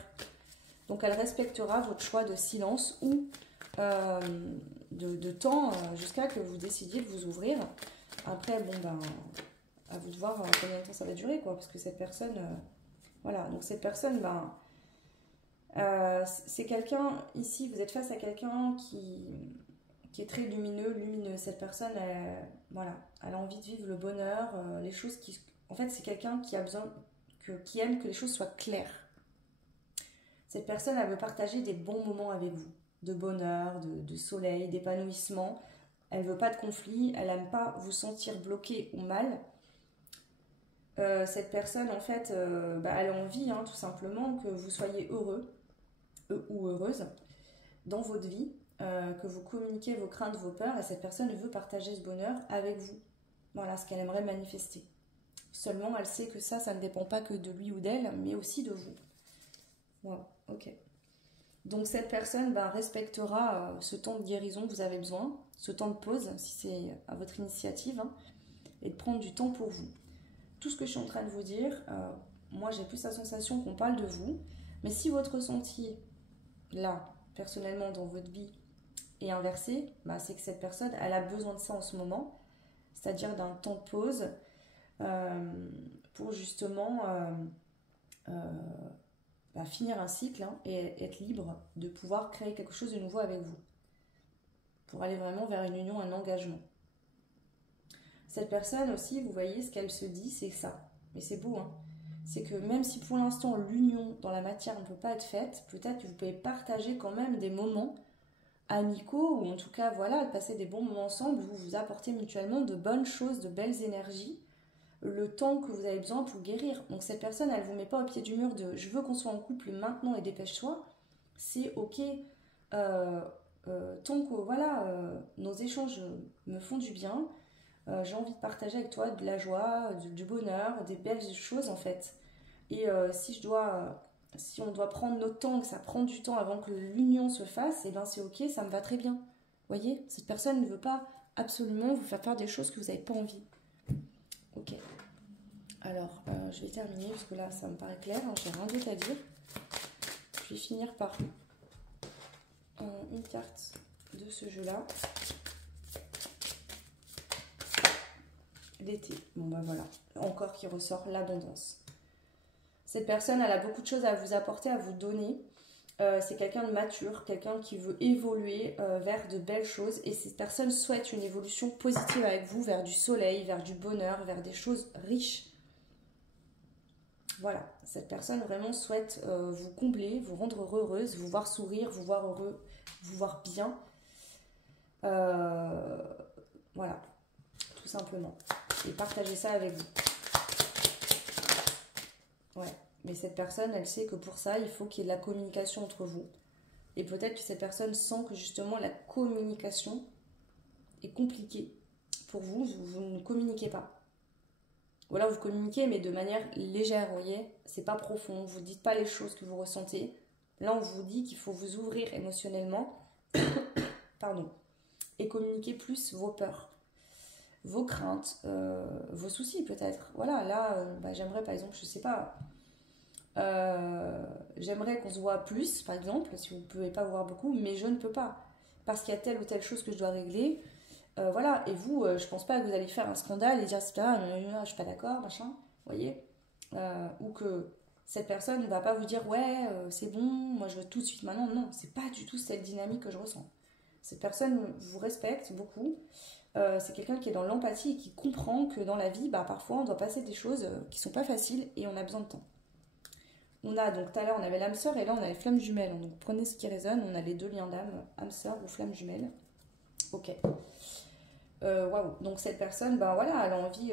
Donc elle respectera votre choix de silence ou de temps jusqu'à que vous décidiez de vous ouvrir. Après, bon ben, à vous de voir combien de temps ça va durer, quoi. Parce que cette personne, voilà. Donc cette personne, ben... c'est quelqu'un, ici vous êtes face à quelqu'un qui est très lumineux. Cette personne, voilà, elle a envie de vivre le bonheur, les choses qui... En fait, c'est quelqu'un qui a besoin, qui aime que les choses soient claires. Cette personne, elle veut partager des bons moments avec vous, de bonheur, de soleil, d'épanouissement. Elle veut pas de conflit, elle n'aime pas vous sentir bloqué ou mal. Cette personne, en fait, elle a envie, hein, tout simplement, que vous soyez heureux ou heureuse dans votre vie, que vous communiquiez vos craintes, vos peurs, et cette personne veut partager ce bonheur avec vous. Voilà ce qu'elle aimerait manifester. Seulement, elle sait que ça ne dépend pas que de lui ou d'elle, mais aussi de vous. Voilà, ok. Donc cette personne respectera ce temps de guérison que vous avez besoin, ce temps de pause, si c'est à votre initiative, hein, et de prendre du temps pour vous. Tout ce que je suis en train de vous dire, moi j'ai plus la sensation qu'on parle de vous, mais si votre ressenti là, personnellement dans votre vie est inversé, c'est que cette personne, elle a besoin de ça en ce moment, c'est-à-dire d'un temps de pause pour justement finir un cycle, hein, et être libre de pouvoir créer quelque chose de nouveau avec vous, pour aller vraiment vers une union, un engagement. Cette personne aussi, vous voyez, ce qu'elle se dit, c'est ça, mais c'est beau, hein. C'est que même si pour l'instant l'union dans la matière ne peut pas être faite, peut-être que vous pouvez partager quand même des moments amicaux, ou en tout cas voilà, passer des bons moments ensemble, vous vous apportez mutuellement de bonnes choses, de belles énergies, le temps que vous avez besoin pour guérir. Donc cette personne, elle ne vous met pas au pied du mur de je veux qu'on soit en couple maintenant et dépêche-toi. C'est ok, tant que voilà, nos échanges me font du bien. J'ai envie de partager avec toi de la joie, du bonheur, des belles choses en fait. Et si on doit prendre notre temps, que ça prend du temps avant que l'union se fasse, et ben c'est ok, ça me va très bien. Vous voyez, cette personne ne veut pas absolument vous faire des choses que vous n'avez pas envie. Ok. Alors, je vais terminer parce que là, ça me paraît clair, hein, j'ai rien d'autre à dire. Je vais finir par une carte de ce jeu-là. L'été. Bon voilà, encore qui ressort l'abondance. Cette personne, elle a beaucoup de choses à vous apporter, à vous donner. C'est quelqu'un de mature, quelqu'un qui veut évoluer vers de belles choses. Et cette personne souhaite une évolution positive avec vous, vers du soleil, vers du bonheur, vers des choses riches. Voilà, cette personne vraiment souhaite vous combler, vous rendre heureuse, vous voir sourire, vous voir heureux, vous voir bien. Voilà, tout simplement. Et partager ça avec vous. Ouais, mais cette personne, elle sait que pour ça, il faut qu'il y ait de la communication entre vous. Et peut-être que cette personne sent que justement la communication est compliquée pour vous, vous ne communiquez pas. Ou alors vous communiquez, mais de manière légère, vous voyez, c'est pas profond, vous ne dites pas les choses que vous ressentez. Là, on vous dit qu'il faut vous ouvrir émotionnellement, pardon, et communiquer plus vos peurs, vos craintes, vos soucis peut-être. Voilà, là, j'aimerais par exemple, je sais pas, j'aimerais qu'on se voit plus, par exemple, si vous ne pouvez pas vous voir beaucoup, mais je ne peux pas, parce qu'il y a telle ou telle chose que je dois régler. Voilà, et vous, je pense pas que vous allez faire un scandale et dire c'est pas, je suis pas d'accord, machin, vous voyez, ou que cette personne ne va pas vous dire ouais, c'est bon, moi je veux tout de suite maintenant. Non, c'est pas du tout cette dynamique que je ressens. Cette personne vous respecte beaucoup, c'est quelqu'un qui est dans l'empathie et qui comprend que dans la vie, parfois on doit passer des choses qui sont pas faciles et on a besoin de temps. On a donc tout à l'heure on avait l'âme sœur et là on a les flammes jumelles, donc prenez ce qui résonne, on a les deux liens d'âme, âme sœur ou flamme jumelle. Ok. Waouh. Donc cette personne, ben voilà, elle a envie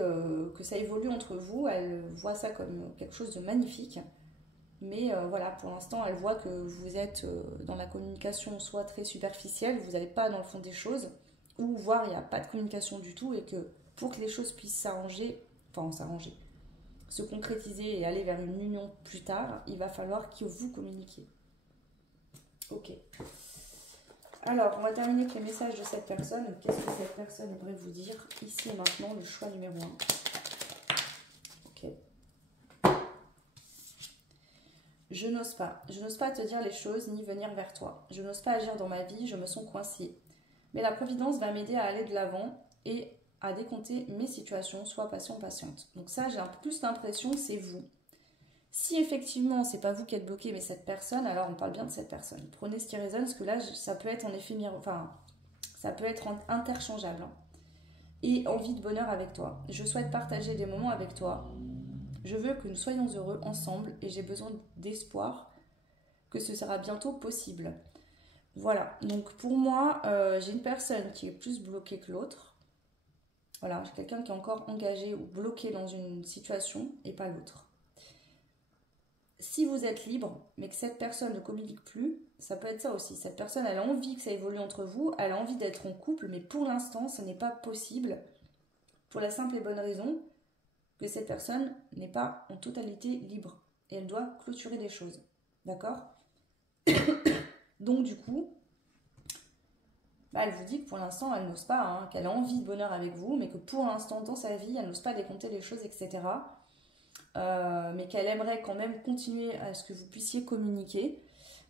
que ça évolue entre vous, elle voit ça comme quelque chose de magnifique. Mais voilà, pour l'instant, elle voit que vous êtes dans la communication soit très superficielle, vous n'allez pas dans le fond des choses, ou voire il n'y a pas de communication du tout et que pour que les choses puissent s'arranger, enfin s'arranger, se concrétiser et aller vers une union plus tard, il va falloir que vous communiquiez. Ok. Alors, on va terminer avec les messages de cette personne. Qu'est-ce que cette personne aimerait vous dire ici et maintenant, le choix numéro 1. Ok. Je n'ose pas. Je n'ose pas te dire les choses ni venir vers toi. Je n'ose pas agir dans ma vie, je me sens coincée. Mais la Providence va m'aider à aller de l'avant et à décompter mes situations, soit patient, patiente. Donc ça, j'ai un peu plus l'impression que c'est vous. Si effectivement, c'est pas vous qui êtes bloqué, mais cette personne, alors on parle bien de cette personne. Prenez ce qui résonne, parce que là, ça peut être en effet enfin, ça peut être interchangeable. Hein. Et envie de bonheur avec toi. Je souhaite partager des moments avec toi. Je veux que nous soyons heureux ensemble et j'ai besoin d'espoir que ce sera bientôt possible. Voilà, donc pour moi, j'ai une personne qui est plus bloquée que l'autre. Voilà, j'ai quelqu'un qui est encore engagé ou bloqué dans une situation et pas l'autre. Si vous êtes libre, mais que cette personne ne communique plus, ça peut être ça aussi. Cette personne, elle a envie que ça évolue entre vous, elle a envie d'être en couple, mais pour l'instant, ce n'est pas possible. Pour la simple et bonne raison que cette personne n'est pas en totalité libre. Et elle doit clôturer des choses. D'accord? Donc du coup, bah, elle vous dit que pour l'instant, elle n'ose pas, hein, qu'elle a envie de bonheur avec vous, mais que pour l'instant, dans sa vie, elle n'ose pas décompter les choses, etc. Mais qu'elle aimerait quand même continuer à ce que vous puissiez communiquer.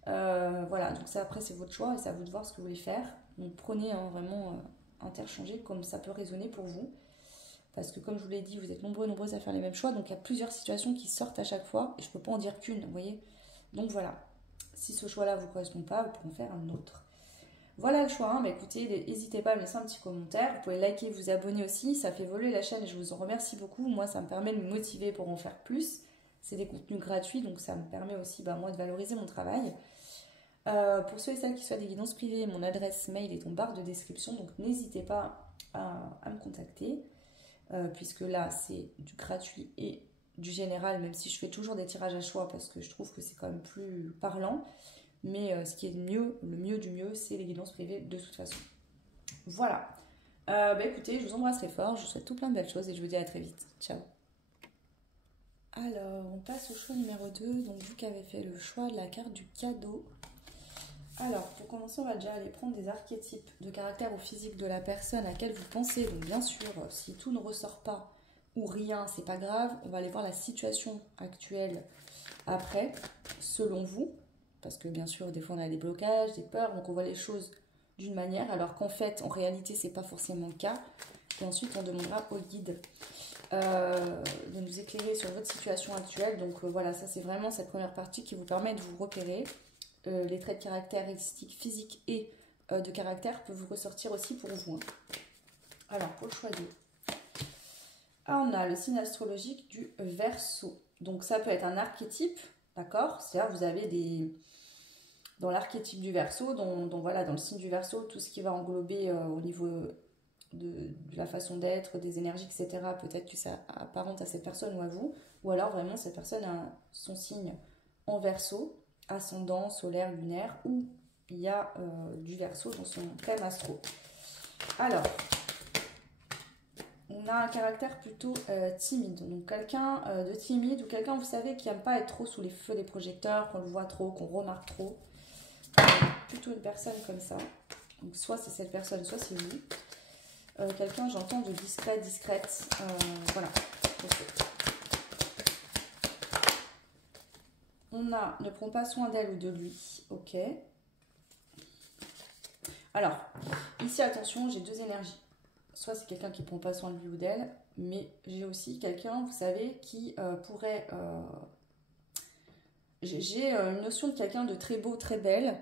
Voilà, donc ça après c'est votre choix et c'est à vous de voir ce que vous voulez faire. Donc prenez vraiment interchanger comme ça peut résonner pour vous. Parce que comme je vous l'ai dit, vous êtes nombreuses à faire les mêmes choix, donc il y a plusieurs situations qui sortent à chaque fois et je ne peux pas en dire qu'une, vous voyez. Donc voilà, si ce choix-là ne vous correspond pas, vous pouvez en faire un autre. Voilà le choix, hein. Bah, écoutez, n'hésitez pas à me laisser un petit commentaire, vous pouvez liker, vous abonner aussi, ça fait évoluer la chaîne et je vous en remercie beaucoup. Moi ça me permet de me motiver pour en faire plus, c'est des contenus gratuits donc ça me permet aussi moi de valoriser mon travail. Pour ceux et celles qui souhaitent des guidances privées, mon adresse mail est en barre de description, donc n'hésitez pas à me contacter, puisque là c'est du gratuit et du général, même si je fais toujours des tirages à choix parce que je trouve que c'est quand même plus parlant. Mais ce qui est le mieux du mieux, c'est les guidances privées de toute façon. Voilà. Écoutez, je vous embrasse très fort, je vous souhaite tout plein de belles choses et je vous dis à très vite. Ciao. Alors, on passe au choix numéro 2. Donc, vous qui avez fait le choix de la carte du cadeau. Alors, pour commencer, on va déjà aller prendre des archétypes de caractère ou physique de la personne à laquelle vous pensez. Donc, bien sûr, si tout ne ressort pas ou rien, c'est pas grave. On va aller voir la situation actuelle après, selon vous. Parce que bien sûr, des fois, on a des blocages, des peurs, donc on voit les choses d'une manière, alors qu'en fait, en réalité, c'est pas forcément le cas. Et ensuite, on demandera au guide de nous éclairer sur votre situation actuelle. Donc voilà, ça c'est vraiment cette première partie qui vous permet de vous repérer. Les traits de caractéristiques physiques et de caractère peuvent vous ressortir aussi pour vous. Hein. Alors, pour le choix 2. On a le signe astrologique du Verseau. Donc ça peut être un archétype, d'accord? C'est-à-dire vous avez dans l'archétype du Verseau, voilà, dans le signe du Verseau, tout ce qui va englober au niveau de la façon d'être, des énergies, etc. Peut-être que ça apparente à cette personne ou à vous, ou alors vraiment cette personne a son signe en Verseau, ascendant, solaire, lunaire, ou il y a du Verseau dans son thème astro. Alors, on a un caractère plutôt timide, donc quelqu'un de timide ou quelqu'un, vous savez, qui n'aime pas être trop sous les feux des projecteurs, qu'on le voit trop, qu'on remarque trop. Plutôt une personne comme ça. Donc soit c'est cette personne, soit c'est vous. Quelqu'un, j'entends, de discret, discrète. Voilà. On a ne prend pas soin d'elle ou de lui. Ok. Alors, ici, attention, j'ai deux énergies. Soit c'est quelqu'un qui ne prend pas soin de lui ou d'elle, mais j'ai aussi quelqu'un, vous savez, qui pourrait... J'ai une notion de quelqu'un de très beau, très belle.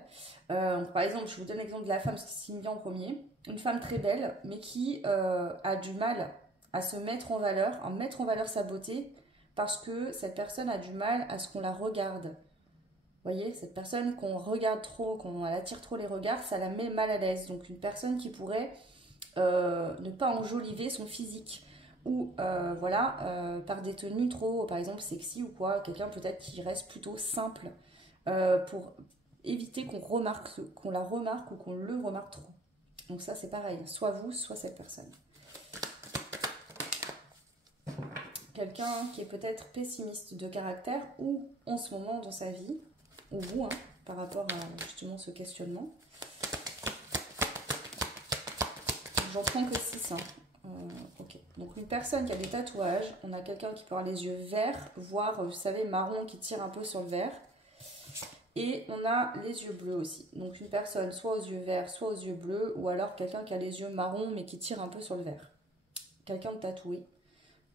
Par exemple, je vous donne l'exemple de la femme, ce qui me vient en premier. Une femme très belle, mais qui a du mal à se mettre en valeur, à mettre en valeur sa beauté, parce que cette personne a du mal à ce qu'on la regarde. Vous voyez, cette personne qu'on regarde trop, qu'on attire trop les regards, ça la met mal à l'aise. Donc une personne qui pourrait ne pas enjoliver son physique ou voilà, par des tenues trop, par exemple, sexy ou quoi, quelqu'un peut-être qui reste plutôt simple pour éviter qu'on la remarque ou qu'on le remarque trop. Donc ça, c'est pareil, soit vous, soit cette personne. Quelqu'un qui est peut-être pessimiste de caractère ou en ce moment dans sa vie, ou vous, hein, par rapport à justement ce questionnement. J'en prends que 6. Hein. Ok. Donc une personne qui a des tatouages, on a quelqu'un qui peut avoir les yeux verts, voire, vous savez, marron qui tire un peu sur le vert. Et on a les yeux bleus aussi. Donc une personne soit aux yeux verts, soit aux yeux bleus, ou alors quelqu'un qui a les yeux marrons mais qui tire un peu sur le vert. Quelqu'un de tatoué.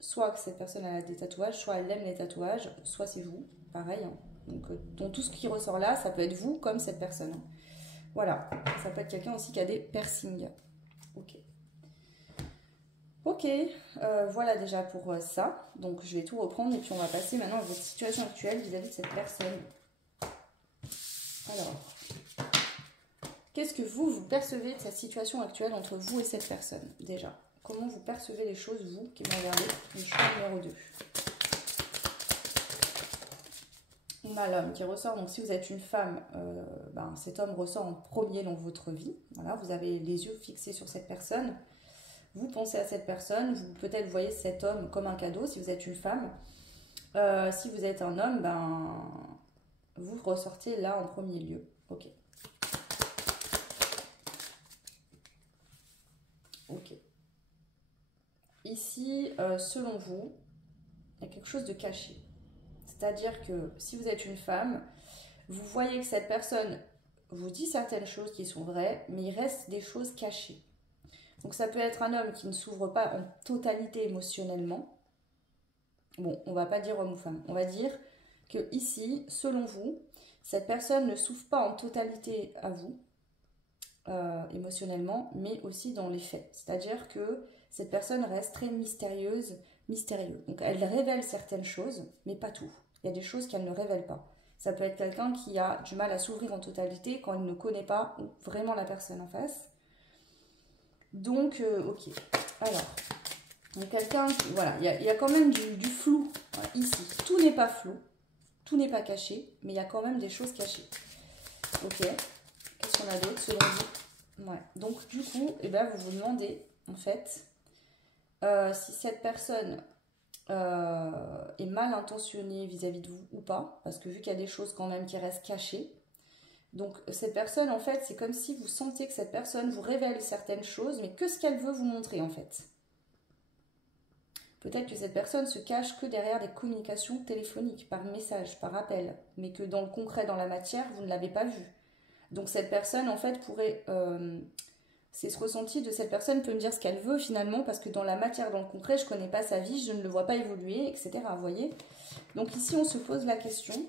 Soit que cette personne a des tatouages, soit elle aime les tatouages, soit c'est vous, pareil. Hein. Donc tout ce qui ressort là, ça peut être vous comme cette personne. Hein. Voilà, ça peut être quelqu'un aussi qui a des piercings. Ok. Ok, voilà déjà pour ça. Donc je vais tout reprendre et puis on va passer maintenant à votre situation actuelle vis-à-vis de cette personne. Alors, qu'est-ce que vous percevez de cette situation actuelle entre vous et cette personne déjà? Comment vous percevez les choses, vous qui me regardez? Le choix numéro 2. On a l'homme qui ressort. Donc si vous êtes une femme, cet homme ressort en premier dans votre vie. Voilà, vous avez les yeux fixés sur cette personne. Vous pensez à cette personne. Vous peut-être voyez cet homme comme un cadeau si vous êtes une femme. Si vous êtes un homme, vous ressortez là en premier lieu. Ok. Ok. Ici, selon vous, il y a quelque chose de caché. C'est-à-dire que si vous êtes une femme, vous voyez que cette personne vous dit certaines choses qui sont vraies, mais il reste des choses cachées. Donc ça peut être un homme qui ne s'ouvre pas en totalité émotionnellement. Bon, on va pas dire homme ou femme. On va dire que ici, selon vous, cette personne ne s'ouvre pas en totalité à vous, émotionnellement, mais aussi dans les faits. C'est-à-dire que cette personne reste très mystérieux. Donc elle révèle certaines choses, mais pas tout. Il y a des choses qu'elle ne révèle pas. Ça peut être quelqu'un qui a du mal à s'ouvrir en totalité quand il ne connaît pas vraiment la personne en face. Donc, ok. Alors, quelqu'un, voilà, il y a quand même du flou ici. Tout n'est pas flou, tout n'est pas caché, mais il y a quand même des choses cachées. Ok. Qu'est-ce qu'on a d'autre selon vous? Ouais. Donc, du coup, vous vous demandez, en fait, si cette personne est mal intentionnée vis-à-vis de vous ou pas, parce que vu qu'il y a des choses quand même qui restent cachées, donc cette personne, en fait, c'est comme si vous sentiez que cette personne vous révèle certaines choses, mais que ce qu'elle veut vous montrer, en fait. Peut-être que cette personne se cache que derrière des communications téléphoniques, par message, par appel, mais que dans le concret, dans la matière, vous ne l'avez pas vu. Donc cette personne, en fait, pourrait... c'est ce ressenti de cette personne peut me dire ce qu'elle veut finalement, parce que dans la matière, dans le concret, je ne connais pas sa vie, je ne le vois pas évoluer, etc. Vous voyez? Donc ici, on se pose la question,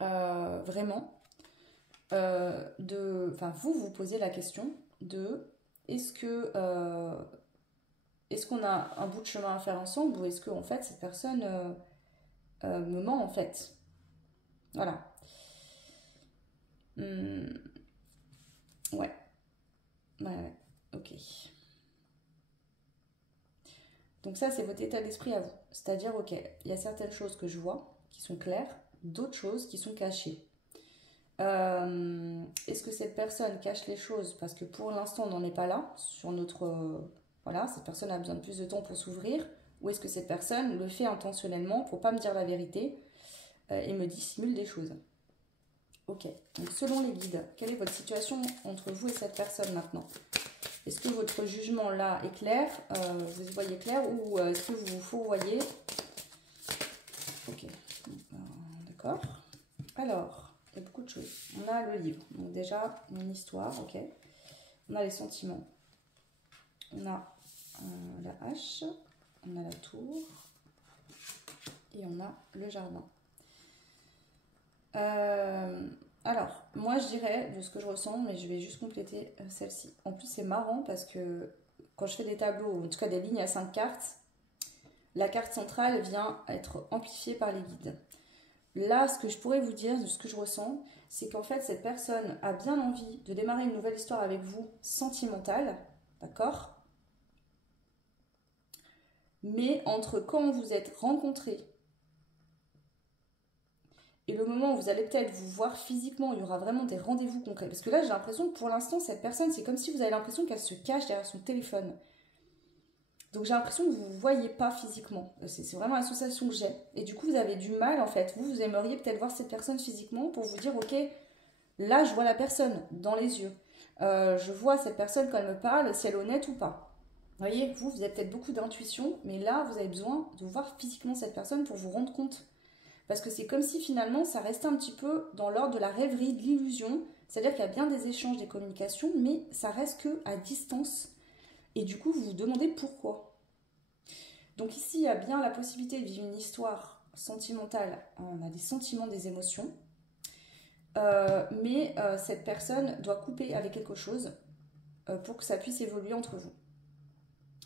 vraiment, vous posez la question de est-ce qu'on a un bout de chemin à faire ensemble, ou est-ce que en fait cette personne me ment en fait? Voilà. Ouais. Ouais, ok. Donc ça, c'est votre état d'esprit à vous. C'est-à-dire, ok, il y a certaines choses que je vois qui sont claires, d'autres choses qui sont cachées. Est-ce que cette personne cache les choses parce que pour l'instant, on n'en est pas là sur notre... voilà, cette personne a besoin de plus de temps pour s'ouvrir, ou est-ce que cette personne le fait intentionnellement pour pas me dire la vérité et me dissimule des choses? Ok, donc selon les guides, quelle est votre situation entre vous et cette personne maintenant? Est-ce que votre jugement là est clair, vous y voyez clair, ou est-ce que vous vous fourvoyez? Ok, d'accord. Alors, il y a beaucoup de choses. On a le livre, donc déjà une histoire, ok. On a les sentiments. On a la hache, on a la tour, et on a le jardin. Alors, moi je dirais de ce que je ressens, mais je vais juste compléter celle-ci. En plus, c'est marrant parce que quand je fais des tableaux, en tout cas des lignes à 5 cartes, la carte centrale vient être amplifiée par les guides. Là, ce que je pourrais vous dire, de ce que je ressens, c'est qu'en fait, cette personne a bien envie de démarrer une nouvelle histoire avec vous, sentimentale, d'accord? Mais entre quand vous êtes rencontrés et le moment où vous allez peut-être vous voir physiquement, il y aura vraiment des rendez-vous concrets. Parce que là, j'ai l'impression que pour l'instant, cette personne, c'est comme si vous avez l'impression qu'elle se cache derrière son téléphone. Donc j'ai l'impression que vous ne vous voyez pas physiquement. C'est vraiment l'association que j'ai. Et du coup, vous avez du mal, en fait. Vous aimeriez peut-être voir cette personne physiquement pour vous dire, ok, là, je vois la personne dans les yeux. Je vois cette personne quand elle me parle, si elle est honnête ou pas. Vous voyez, vous avez peut-être beaucoup d'intuition, mais là, vous avez besoin de voir physiquement cette personne pour vous rendre compte. Parce que c'est comme si finalement, ça restait un petit peu dans l'ordre de la rêverie, de l'illusion. C'est-à-dire qu'il y a bien des échanges, des communications, mais ça reste qu'à distance. Et du coup, vous vous demandez pourquoi. Donc ici, il y a bien la possibilité de vivre une histoire sentimentale. On a des sentiments, des émotions. Mais cette personne doit couper avec quelque chose pour que ça puisse évoluer entre vous.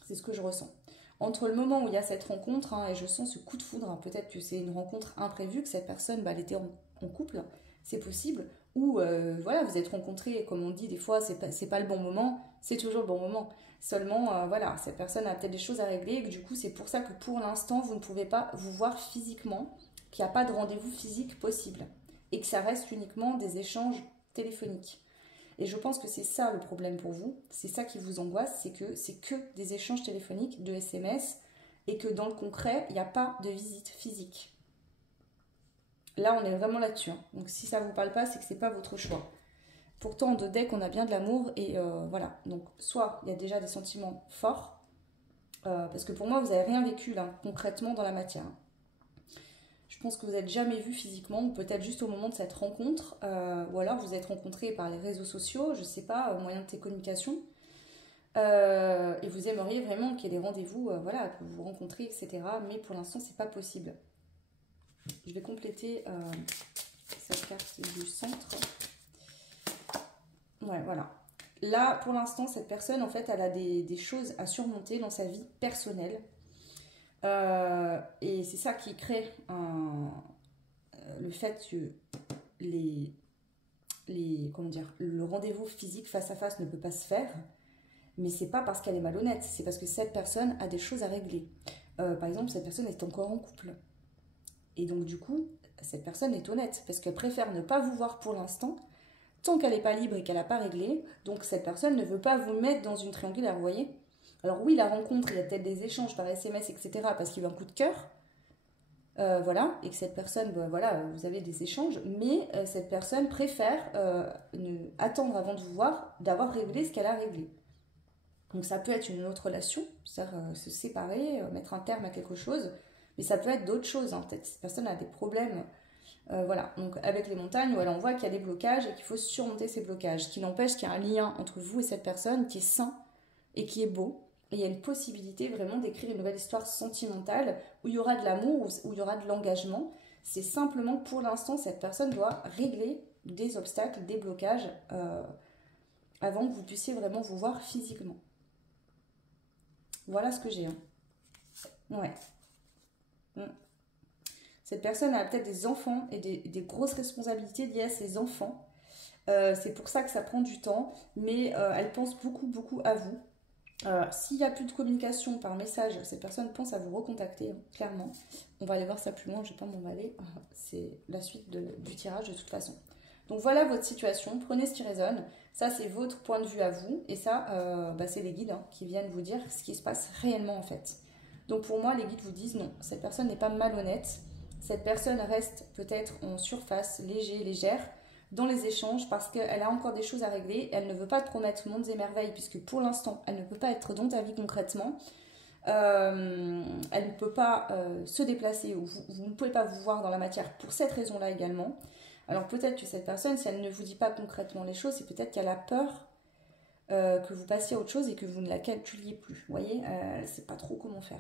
C'est ce que je ressens. Entre le moment où il y a cette rencontre, et je sens ce coup de foudre, peut-être que c'est une rencontre imprévue, que cette personne, elle était en couple, c'est possible, ou voilà, vous êtes rencontrés, comme on dit des fois, c'est pas le bon moment, c'est toujours le bon moment. Seulement, voilà, cette personne a peut-être des choses à régler, et que du coup, c'est pour ça que pour l'instant, vous ne pouvez pas vous voir physiquement, qu'il n'y a pas de rendez-vous physique possible, et que ça reste uniquement des échanges téléphoniques. Et je pense que c'est ça le problème pour vous, c'est ça qui vous angoisse, c'est que des échanges téléphoniques, de SMS, et que dans le concret, il n'y a pas de visite physique. Là, on est vraiment là-dessus. Donc si ça ne vous parle pas, c'est que ce n'est pas votre choix. Pourtant, de deck, on a bien de l'amour, et voilà. Donc soit il y a déjà des sentiments forts, parce que pour moi, vous n'avez rien vécu là, concrètement dans la matière. Je pense que vous n'êtes jamais vu physiquement, ou peut-être juste au moment de cette rencontre, ou alors vous êtes rencontrés par les réseaux sociaux, je ne sais pas, au moyen de tes communications, et vous aimeriez vraiment qu'il y ait des rendez-vous, voilà, que vous vous rencontrez, etc. Mais pour l'instant, c'est pas possible. Je vais compléter cette carte du centre. Ouais, voilà. Là, pour l'instant, cette personne, en fait, elle a des choses à surmonter dans sa vie personnelle. Et c'est ça qui crée le fait que comment dire, le rendez-vous physique face à face ne peut pas se faire, mais c'est pas parce qu'elle est malhonnête, c'est parce que cette personne a des choses à régler. Par exemple, cette personne est encore en couple. Et donc, du coup, cette personne est honnête parce qu'elle préfère ne pas vous voir pour l'instant tant qu'elle n'est pas libre et qu'elle n'a pas réglé. Donc, cette personne ne veut pas vous mettre dans une triangulaire, vous voyez. Alors oui, la rencontre, il y a peut-être des échanges par SMS, etc. parce qu'il y a eu un coup de cœur, voilà, et que cette personne, voilà, vous avez des échanges, mais cette personne préfère attendre avant de vous voir, d'avoir réglé ce qu'elle a réglé. Donc ça peut être une autre relation, c'est-à-dire se séparer, mettre un terme à quelque chose, mais ça peut être d'autres choses, hein. Peut-être que cette personne a des problèmes, voilà, donc avec les montagnes, voilà, on voit qu'il y a des blocages et qu'il faut surmonter ces blocages, ce qui n'empêche qu'il y a un lien entre vous et cette personne qui est sain et qui est beau. Et il y a une possibilité vraiment d'écrire une nouvelle histoire sentimentale où il y aura de l'amour, où il y aura de l'engagement. C'est simplement que pour l'instant, cette personne doit régler des obstacles, des blocages avant que vous puissiez vraiment vous voir physiquement. Voilà ce que j'ai. Hein. Ouais. Cette personne a peut-être des enfants et des grosses responsabilités liées à ses enfants. C'est pour ça que ça prend du temps, mais elle pense beaucoup, beaucoup à vous. S'il n'y a plus de communication par message, cette personne pense à vous recontacter, hein, clairement. On va aller voir ça plus loin, je ne vais pas m'emballer. C'est la suite du tirage de toute façon. Donc voilà votre situation, prenez ce qui résonne. Ça, c'est votre point de vue à vous. Et ça, c'est les guides qui viennent vous dire ce qui se passe réellement en fait. Donc pour moi, les guides vous disent non, cette personne n'est pas malhonnête. Cette personne reste peut-être en surface, légère, dans les échanges parce qu'elle a encore des choses à régler. Elle ne veut pas te promettre mondes et merveilles puisque pour l'instant, elle ne peut pas être dans ta vie concrètement. Elle ne peut pas se déplacer ou vous ne pouvez pas vous voir dans la matière pour cette raison-là également. Alors peut-être que cette personne, si elle ne vous dit pas concrètement les choses, c'est peut-être qu'elle a peur que vous passiez à autre chose et que vous ne la calculiez plus. Vous voyez, elle ne sait pas trop comment faire.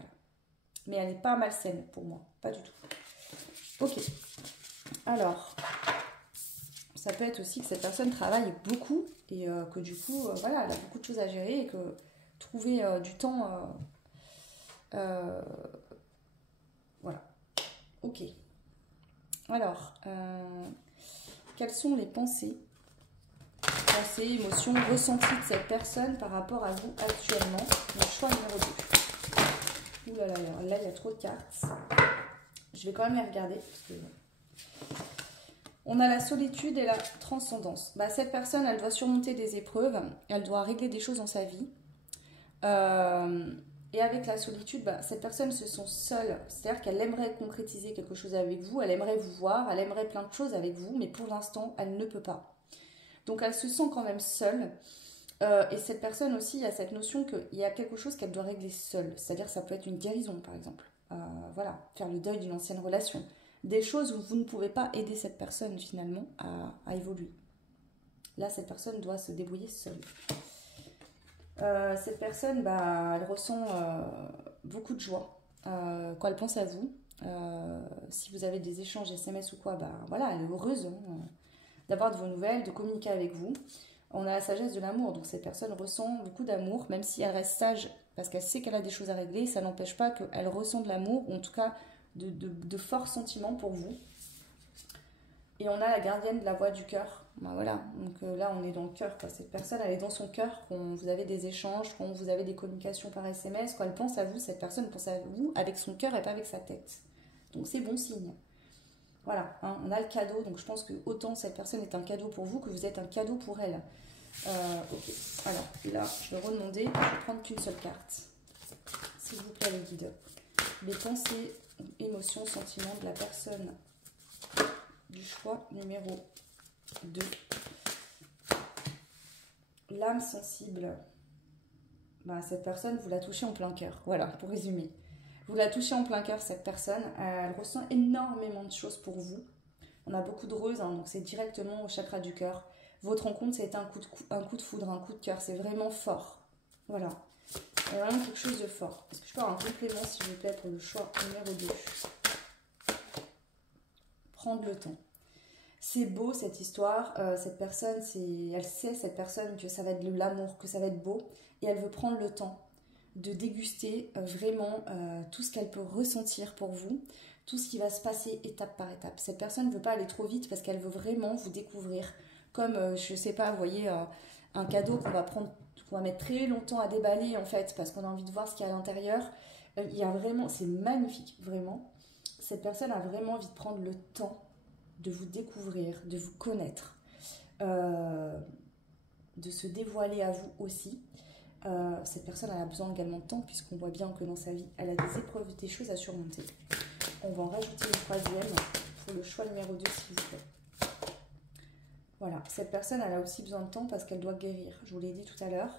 Mais elle n'est pas malsaine pour moi, pas du tout. Ok, alors... Ça peut être aussi que cette personne travaille beaucoup et que du coup, voilà, elle a beaucoup de choses à gérer et que trouver du temps, voilà. Ok. Alors, quelles sont les pensées pensées, émotions, ressentis de cette personne par rapport à vous actuellement. Le choix numéro 2. Ouh là là, là il y a trop de cartes. Je vais quand même les regarder parce que... On a la solitude et la transcendance. Bah, cette personne, elle doit surmonter des épreuves, elle doit régler des choses dans sa vie. Et avec la solitude, bah, cette personne se sent seule. C'est-à-dire qu'elle aimerait concrétiser quelque chose avec vous, elle aimerait vous voir, elle aimerait plein de choses avec vous, mais pour l'instant, elle ne peut pas. Donc elle se sent quand même seule. Et cette personne aussi, il y a cette notion qu'il y a quelque chose qu'elle doit régler seule. C'est-à-dire que ça peut être une guérison, par exemple. Voilà, faire le deuil d'une ancienne relation. Des choses où vous ne pouvez pas aider cette personne, finalement, à évoluer. Là, cette personne doit se débrouiller seule. Cette personne, bah, elle ressent beaucoup de joie quand elle pense à vous. Si vous avez des échanges SMS ou quoi, bah, voilà, elle est heureuse d'avoir de vos nouvelles, de communiquer avec vous. On a la sagesse de l'amour, donc cette personne ressent beaucoup d'amour, même si elle reste sage, parce qu'elle sait qu'elle a des choses à régler, ça n'empêche pas qu'elle ressent de l'amour, ou en tout cas de forts sentiments pour vous. Et on a la gardienne de la voix du cœur. Ben voilà, donc là on est dans le cœur, quoi. Cette personne, elle est dans son cœur quand vous avez des échanges, quand vous avez des communications par SMS, quand elle pense à vous, cette personne pense à vous avec son cœur et pas avec sa tête. Donc c'est bon signe. Voilà, hein, on a le cadeau, donc je pense que autant cette personne est un cadeau pour vous que vous êtes un cadeau pour elle. Ok, alors là je vais redemander, je vais prendre qu'une seule carte. S'il vous plaît les guides. Les pensées, émotions, sentiments de la personne du choix numéro 2. L'âme sensible. Bah, cette personne, vous la touchez en plein cœur. Voilà, pour résumer. Vous la touchez en plein cœur, cette personne. Elle ressent énormément de choses pour vous. On a beaucoup de roses, hein, donc c'est directement au chakra du cœur. Votre rencontre, c'est un coup de foudre, un coup de cœur. C'est vraiment fort. Voilà. Il y a vraiment quelque chose de fort. Est-ce que je peux avoir un complément, s'il vous plaît, pour le choix numéro 2? Prendre le temps. C'est beau cette histoire, cette personne, elle sait, cette personne, que ça va être de l'amour, que ça va être beau, et elle veut prendre le temps de déguster vraiment tout ce qu'elle peut ressentir pour vous, tout ce qui va se passer étape par étape. Cette personne ne veut pas aller trop vite parce qu'elle veut vraiment vous découvrir, comme, je sais pas, vous voyez, un cadeau qu'on va mettre très longtemps à déballer en fait, parce qu'on a envie de voir ce qu'il y a à l'intérieur. Il y a vraiment, c'est magnifique, vraiment. Cette personne a vraiment envie de prendre le temps de vous découvrir, de vous connaître, de se dévoiler à vous aussi. Cette personne elle a besoin également de temps, puisqu'on voit bien que dans sa vie, elle a des épreuves, des choses à surmonter. On va en rajouter une troisième pour le choix numéro 2, s'il vous plaît. Voilà, cette personne, elle a aussi besoin de temps parce qu'elle doit guérir, je vous l'ai dit tout à l'heure.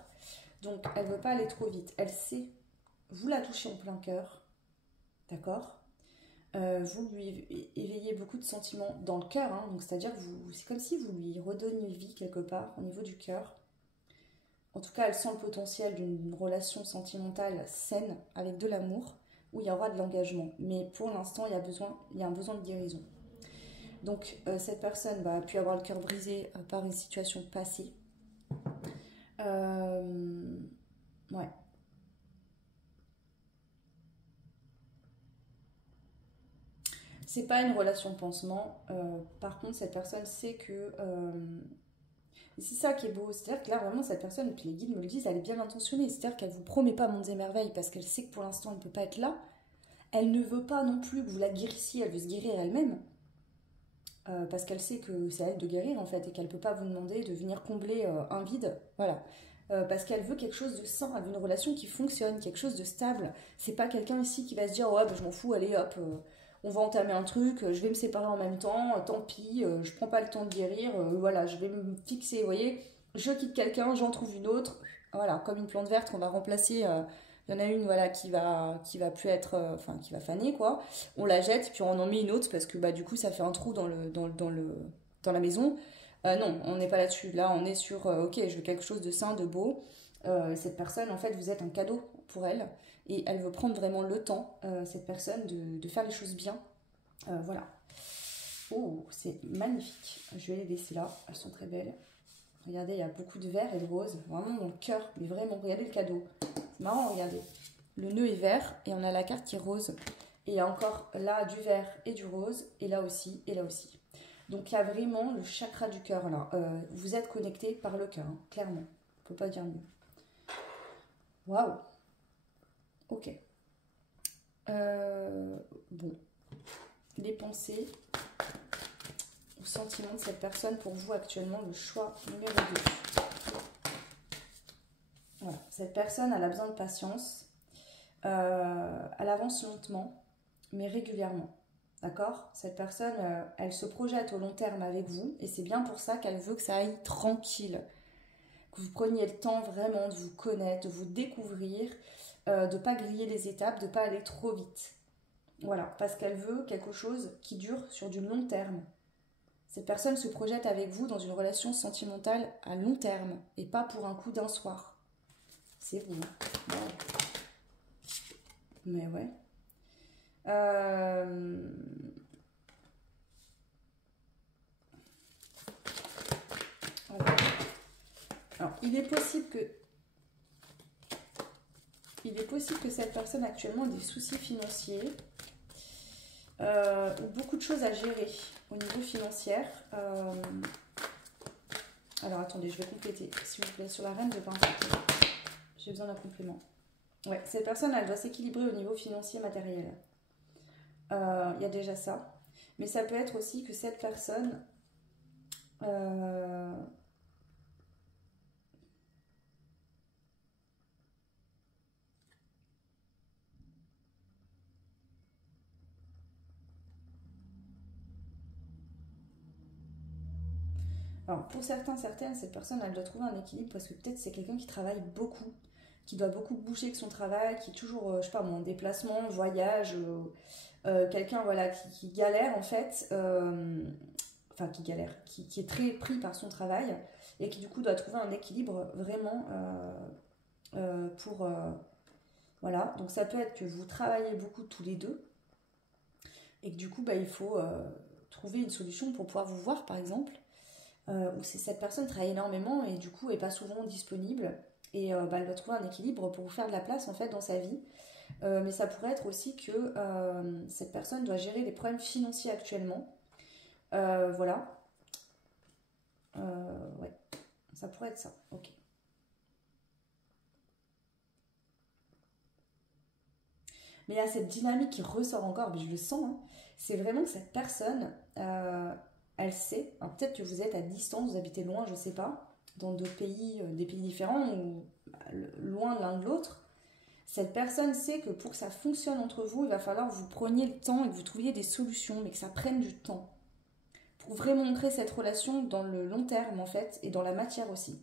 Donc, elle ne veut pas aller trop vite. Elle sait, vous la touchez en plein cœur, d'accord ? Vous lui éveillez beaucoup de sentiments dans le cœur, hein, donc c'est-à-dire que c'est comme si vous lui redonniez vie quelque part au niveau du cœur. En tout cas, elle sent le potentiel d'une relation sentimentale saine avec de l'amour où il y aura de l'engagement. Mais pour l'instant, il y a un besoin de guérison. Donc cette personne a pu avoir le cœur brisé par une situation passée. Ouais. C'est pas une relation de pansement. Par contre, cette personne sait que... c'est ça qui est beau. C'est-à-dire que là, vraiment, cette personne, et puis les guides me le disent, elle est bien intentionnée. C'est-à-dire qu'elle vous promet pas mondes et merveilles parce qu'elle sait que pour l'instant, elle ne peut pas être là. Elle ne veut pas non plus que vous la guérissiez. Elle veut se guérir elle-même. Parce qu'elle sait que c'est à elle de guérir, en fait, et qu'elle ne peut pas vous demander de venir combler un vide. Voilà. Parce qu'elle veut quelque chose de sain, elle veut une relation qui fonctionne, quelque chose de stable. C'est pas quelqu'un ici qui va se dire, ouais, bah, je m'en fous, allez, hop... on va entamer un truc, je vais me séparer en même temps, tant pis, je prends pas le temps de guérir, voilà, je vais me fixer, vous voyez, je quitte quelqu'un, j'en trouve une autre, voilà, comme une plante verte qu'on va remplacer, il y en a une, voilà, qui va plus être, enfin, qui va faner, quoi, on la jette, puis on en met une autre, parce que, bah, du coup, ça fait un trou dans la maison. Non, on n'est pas là-dessus, là, on est sur, ok, je veux quelque chose de sain, de beau, cette personne, en fait, vous êtes un cadeau pour elle, et elle veut prendre vraiment le temps, cette personne, de faire les choses bien. Voilà. Oh, c'est magnifique. Je vais les laisser là. Elles sont très belles. Regardez, il y a beaucoup de vert et de rose. Vraiment dans le cœur. Mais vraiment, regardez le cadeau. C'est marrant, regardez. Le nœud est vert et on a la carte qui est rose. Et il y a encore là du vert et du rose. Et là aussi, et là aussi. Donc il y a vraiment le chakra du cœur là. Vous êtes connecté par le cœur, hein, clairement. On peut pas dire mieux. Waouh. Ok. Bon. Les pensées ou sentiments de cette personne pour vous actuellement, le choix numéro 2. Voilà. Cette personne, elle a besoin de patience. Elle avance lentement, mais régulièrement. D'accord? Cette personne, elle se projette au long terme avec vous et c'est bien pour ça qu'elle veut que ça aille tranquille. Que vous preniez le temps vraiment de vous connaître, de vous découvrir, de ne pas griller les étapes, de ne pas aller trop vite. Voilà, parce qu'elle veut quelque chose qui dure sur du long terme. Cette personne se projette avec vous dans une relation sentimentale à long terme et pas pour un coup d'un soir. C'est bon. Ouais. Mais ouais. Alors, il est possible que cette personne actuellement ait des soucis financiers ou beaucoup de choses à gérer au niveau financier. Alors, attendez, je vais compléter, s'il vous plaît, sur la reine de Pentacle. J'ai besoin d'un complément. Ouais, cette personne, elle doit s'équilibrer au niveau financier matériel. Il y a déjà ça. Mais ça peut être aussi que cette personne... Alors, pour certains, certaines, cette personne, elle doit trouver un équilibre parce que peut-être c'est quelqu'un qui travaille beaucoup, qui doit beaucoup bouger avec son travail, qui est toujours, je sais pas, en déplacement, voyage, quelqu'un voilà, qui galère en fait, enfin qui galère, qui est très pris par son travail et qui du coup doit trouver un équilibre vraiment pour... voilà, donc ça peut être que vous travaillez beaucoup tous les deux et que du coup, bah, il faut trouver une solution pour pouvoir vous voir par exemple. Où cette personne travaille énormément et du coup est pas souvent disponible et bah, elle va trouver un équilibre pour vous faire de la place en fait dans sa vie, mais ça pourrait être aussi que cette personne doit gérer des problèmes financiers actuellement, voilà, ouais, ça pourrait être ça, ok. Mais il y a cette dynamique qui ressort encore, mais je le sens, hein. C'est vraiment que cette personne, elle sait, hein, peut-être que vous êtes à distance, vous habitez loin, je sais pas, dans d'autres pays, des pays différents ou loin l'un de l'autre. Cette personne sait que pour que ça fonctionne entre vous, il va falloir que vous preniez le temps et que vous trouviez des solutions, mais que ça prenne du temps. Pour vraiment ancrer cette relation dans le long terme en fait, et dans la matière aussi.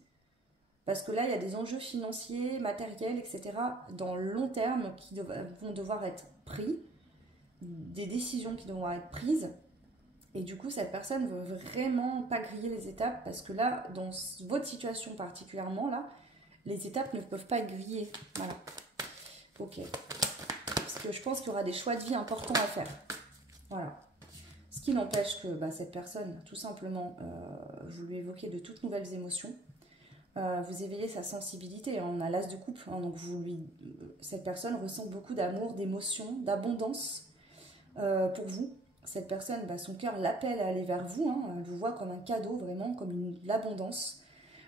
Parce que là, il y a des enjeux financiers, matériels, etc. dans le long terme qui vont devoir être pris, des décisions qui devront être prises. Et du coup, cette personne ne veut vraiment pas griller les étapes parce que là, dans votre situation particulièrement, là, les étapes ne peuvent pas être grillées. Voilà. Ok. Parce que je pense qu'il y aura des choix de vie importants à faire. Voilà. Ce qui n'empêche que bah, cette personne, tout simplement, vous lui évoquez de toutes nouvelles émotions. Vous éveillez sa sensibilité. On a l'as de coupe. Hein, donc cette personne ressent beaucoup d'amour, d'émotion, d'abondance pour vous. Cette personne, bah, son cœur l'appelle à aller vers vous. Hein, elle vous voit comme un cadeau, vraiment, comme l'abondance.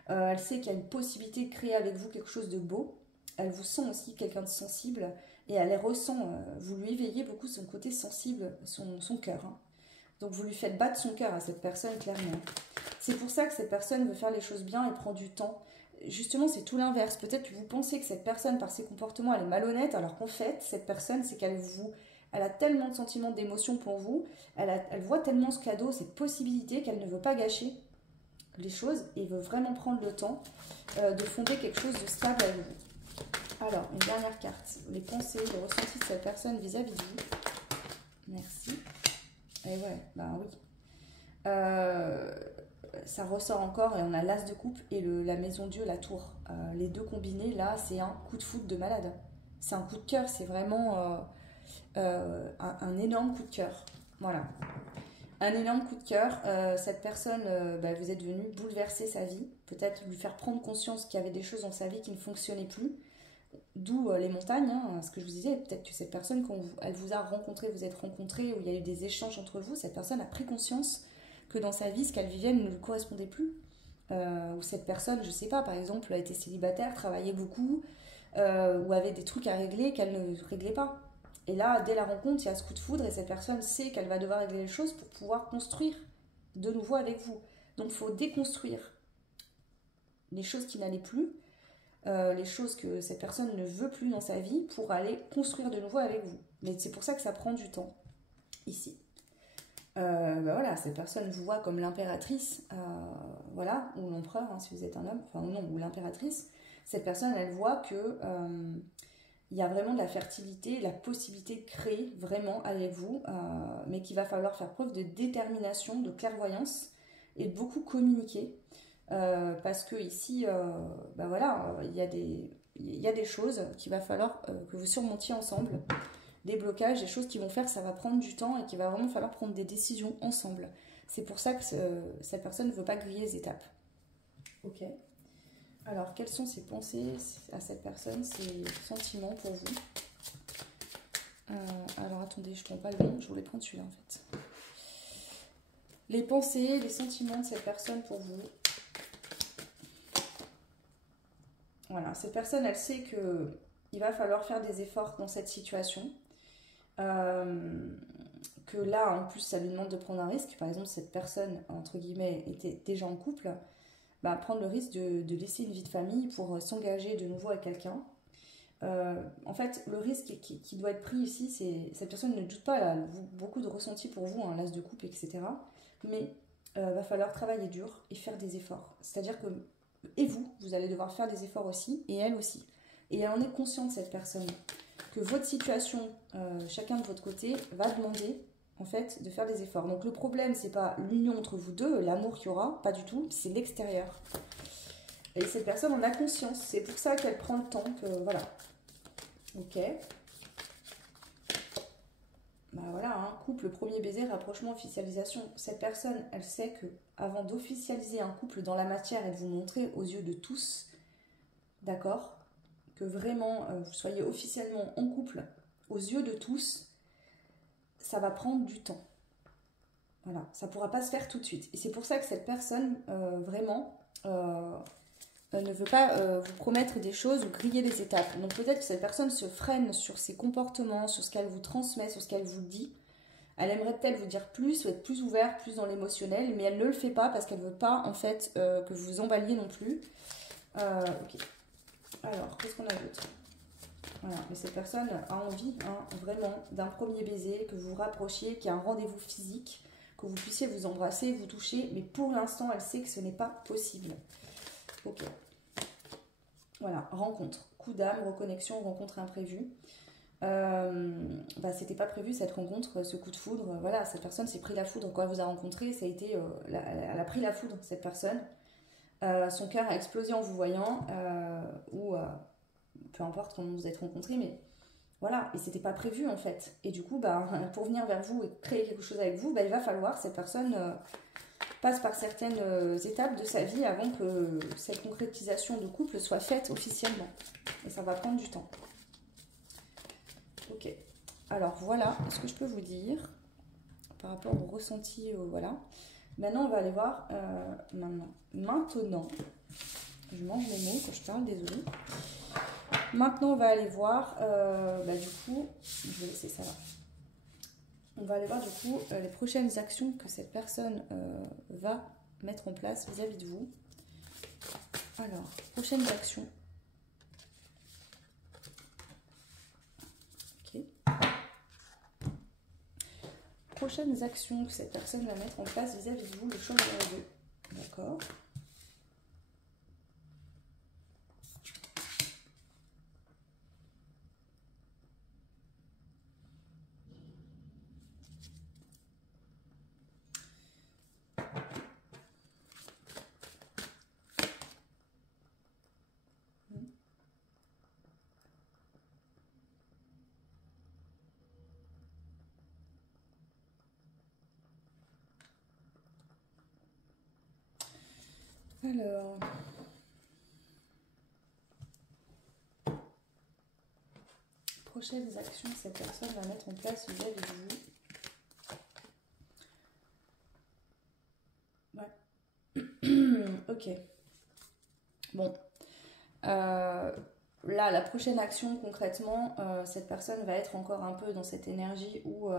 Elle sait qu'il y a une possibilité de créer avec vous quelque chose de beau. Elle vous sent aussi quelqu'un de sensible et elle les ressent. Vous lui éveillez beaucoup son côté sensible, son cœur. Hein. Donc vous lui faites battre son cœur à cette personne, clairement. C'est pour ça que cette personne veut faire les choses bien et prend du temps. Justement, c'est tout l'inverse. Peut-être que vous pensez que cette personne, par ses comportements, elle est malhonnête, alors qu'en fait, cette personne, c'est qu'elle elle a tellement de sentiments, d'émotions pour vous, elle voit tellement ce cadeau, cette possibilité qu'elle ne veut pas gâcher les choses et veut vraiment prendre le temps de fonder quelque chose de stable avec vous. Alors, une dernière carte. Les pensées, les ressentis de cette personne vis-à-vis de vous. Merci. Et ouais, bah oui. Ça ressort encore et on a l'as de coupe et la maison Dieu, la tour. Les deux combinés, là, c'est un coup de foudre de malade. C'est un coup de cœur, c'est vraiment un énorme coup de cœur. Voilà. Un énorme coup de cœur. Cette personne, bah, vous êtes venu bouleverser sa vie. Peut-être lui faire prendre conscience qu'il y avait des choses dans sa vie qui ne fonctionnaient plus. D'où les montagnes, hein, ce que je vous disais. Peut-être que cette personne, quand elle vous a rencontré, vous êtes rencontrés, où il y a eu des échanges entre vous, cette personne a pris conscience que dans sa vie, ce qu'elle vivait ne lui correspondait plus. Ou cette personne, je sais pas, par exemple, a été célibataire, travaillait beaucoup, ou avait des trucs à régler qu'elle ne réglait pas. Et là, dès la rencontre, il y a ce coup de foudre et cette personne sait qu'elle va devoir régler les choses pour pouvoir construire de nouveau avec vous. Donc il faut déconstruire les choses qui n'allaient plus, les choses que cette personne ne veut plus dans sa vie pour aller construire de nouveau avec vous. Mais c'est pour ça que ça prend du temps, ici. Voilà, cette personne vous voit comme l'impératrice, voilà, ou l'empereur, hein, si vous êtes un homme, enfin non, ou l'impératrice. Cette personne, elle voit que il y a vraiment de la fertilité, la possibilité de créer vraiment avec vous, mais qu'il va falloir faire preuve de détermination, de clairvoyance et de beaucoup communiquer. Parce que ici, voilà, il y a des choses qu'il va falloir que vous surmontiez ensemble, des blocages, des choses qui vont faire que ça va prendre du temps et qu'il va vraiment falloir prendre des décisions ensemble. C'est pour ça que cette personne ne veut pas griller les étapes. Ok. Alors, quelles sont ses pensées à cette personne, ses sentiments pour vous? Alors, attendez, je ne prends pas le bon, je voulais prendre celui-là en fait. Les pensées, les sentiments de cette personne pour vous. Voilà, cette personne, elle sait qu'il va falloir faire des efforts dans cette situation. Que là, en plus, ça lui demande de prendre un risque. Par exemple, cette personne, entre guillemets, était déjà en couple. Prendre le risque de laisser une vie de famille pour s'engager de nouveau avec quelqu'un. En fait, le risque qui doit être pris ici, c'est cette personne ne doute pas, elle a beaucoup de ressenti pour vous, hein, l'as de coupe, etc. Mais va falloir travailler dur et faire des efforts. C'est-à-dire que, et vous allez devoir faire des efforts aussi, et elle aussi. Et elle en est consciente, cette personne, que votre situation, chacun de votre côté, va demander en fait de faire des efforts. Donc le problème, c'est pas l'union entre vous deux, l'amour qu'il y aura, pas du tout, c'est l'extérieur. Et cette personne en a conscience, c'est pour ça qu'elle prend le temps, que voilà. Ok. Voilà, hein, couple, premier baiser, rapprochement, officialisation. Cette personne, elle sait que avant d'officialiser un couple dans la matière et de vous montrer aux yeux de tous, d'accord, que vraiment vous soyez officiellement en couple aux yeux de tous, ça va prendre du temps. Voilà, ça ne pourra pas se faire tout de suite. Et c'est pour ça que cette personne, vraiment, ne veut pas vous promettre des choses ou griller les étapes. Donc peut-être que cette personne se freine sur ses comportements, sur ce qu'elle vous transmet, sur ce qu'elle vous dit. Elle aimerait peut-être vous dire plus, ou être plus ouverte, plus dans l'émotionnel, mais elle ne le fait pas parce qu'elle ne veut pas, en fait, que vous vous emballiez non plus. Ok. Alors, qu'est-ce qu'on a d'autre? Voilà, mais cette personne a envie, hein, vraiment, d'un premier baiser, que vous vous rapprochiez, qu'il y ait un rendez-vous physique, que vous puissiez vous embrasser, vous toucher, mais pour l'instant, elle sait que ce n'est pas possible. Ok. Voilà, rencontre, coup d'âme, reconnexion, rencontre imprévue. C'était pas prévu cette rencontre, ce coup de foudre. Voilà, cette personne s'est pris la foudre quand elle vous a rencontré, ça a été, elle a pris la foudre, cette personne. Son cœur a explosé en vous voyant, ou peu importe comment vous êtes rencontrés, mais voilà, et c'était pas prévu en fait. Et du coup, pour venir vers vous et créer quelque chose avec vous, il va falloir que cette personne passe par certaines étapes de sa vie avant que cette concrétisation de couple soit faite officiellement. Et ça va prendre du temps. Ok. Alors voilà ce que je peux vous dire par rapport au ressenti. Voilà. Maintenant, on va aller voir. Maintenant, je mange mes mots quand je parle, désolée. Maintenant, on va aller voir, du coup, je vais laisser ça là. On va aller voir du coup les prochaines actions que cette personne va mettre en place vis-à-vis de vous. Alors, prochaines actions. Ok. Prochaines actions que cette personne va mettre en place vis-à-vis de vous, le choix numéro 2. D'accord. Alors, prochaines actions que cette personne va mettre en place vis-à-vis de vous. Ok. Bon. Là, la prochaine action, concrètement, cette personne va être encore un peu dans cette énergie où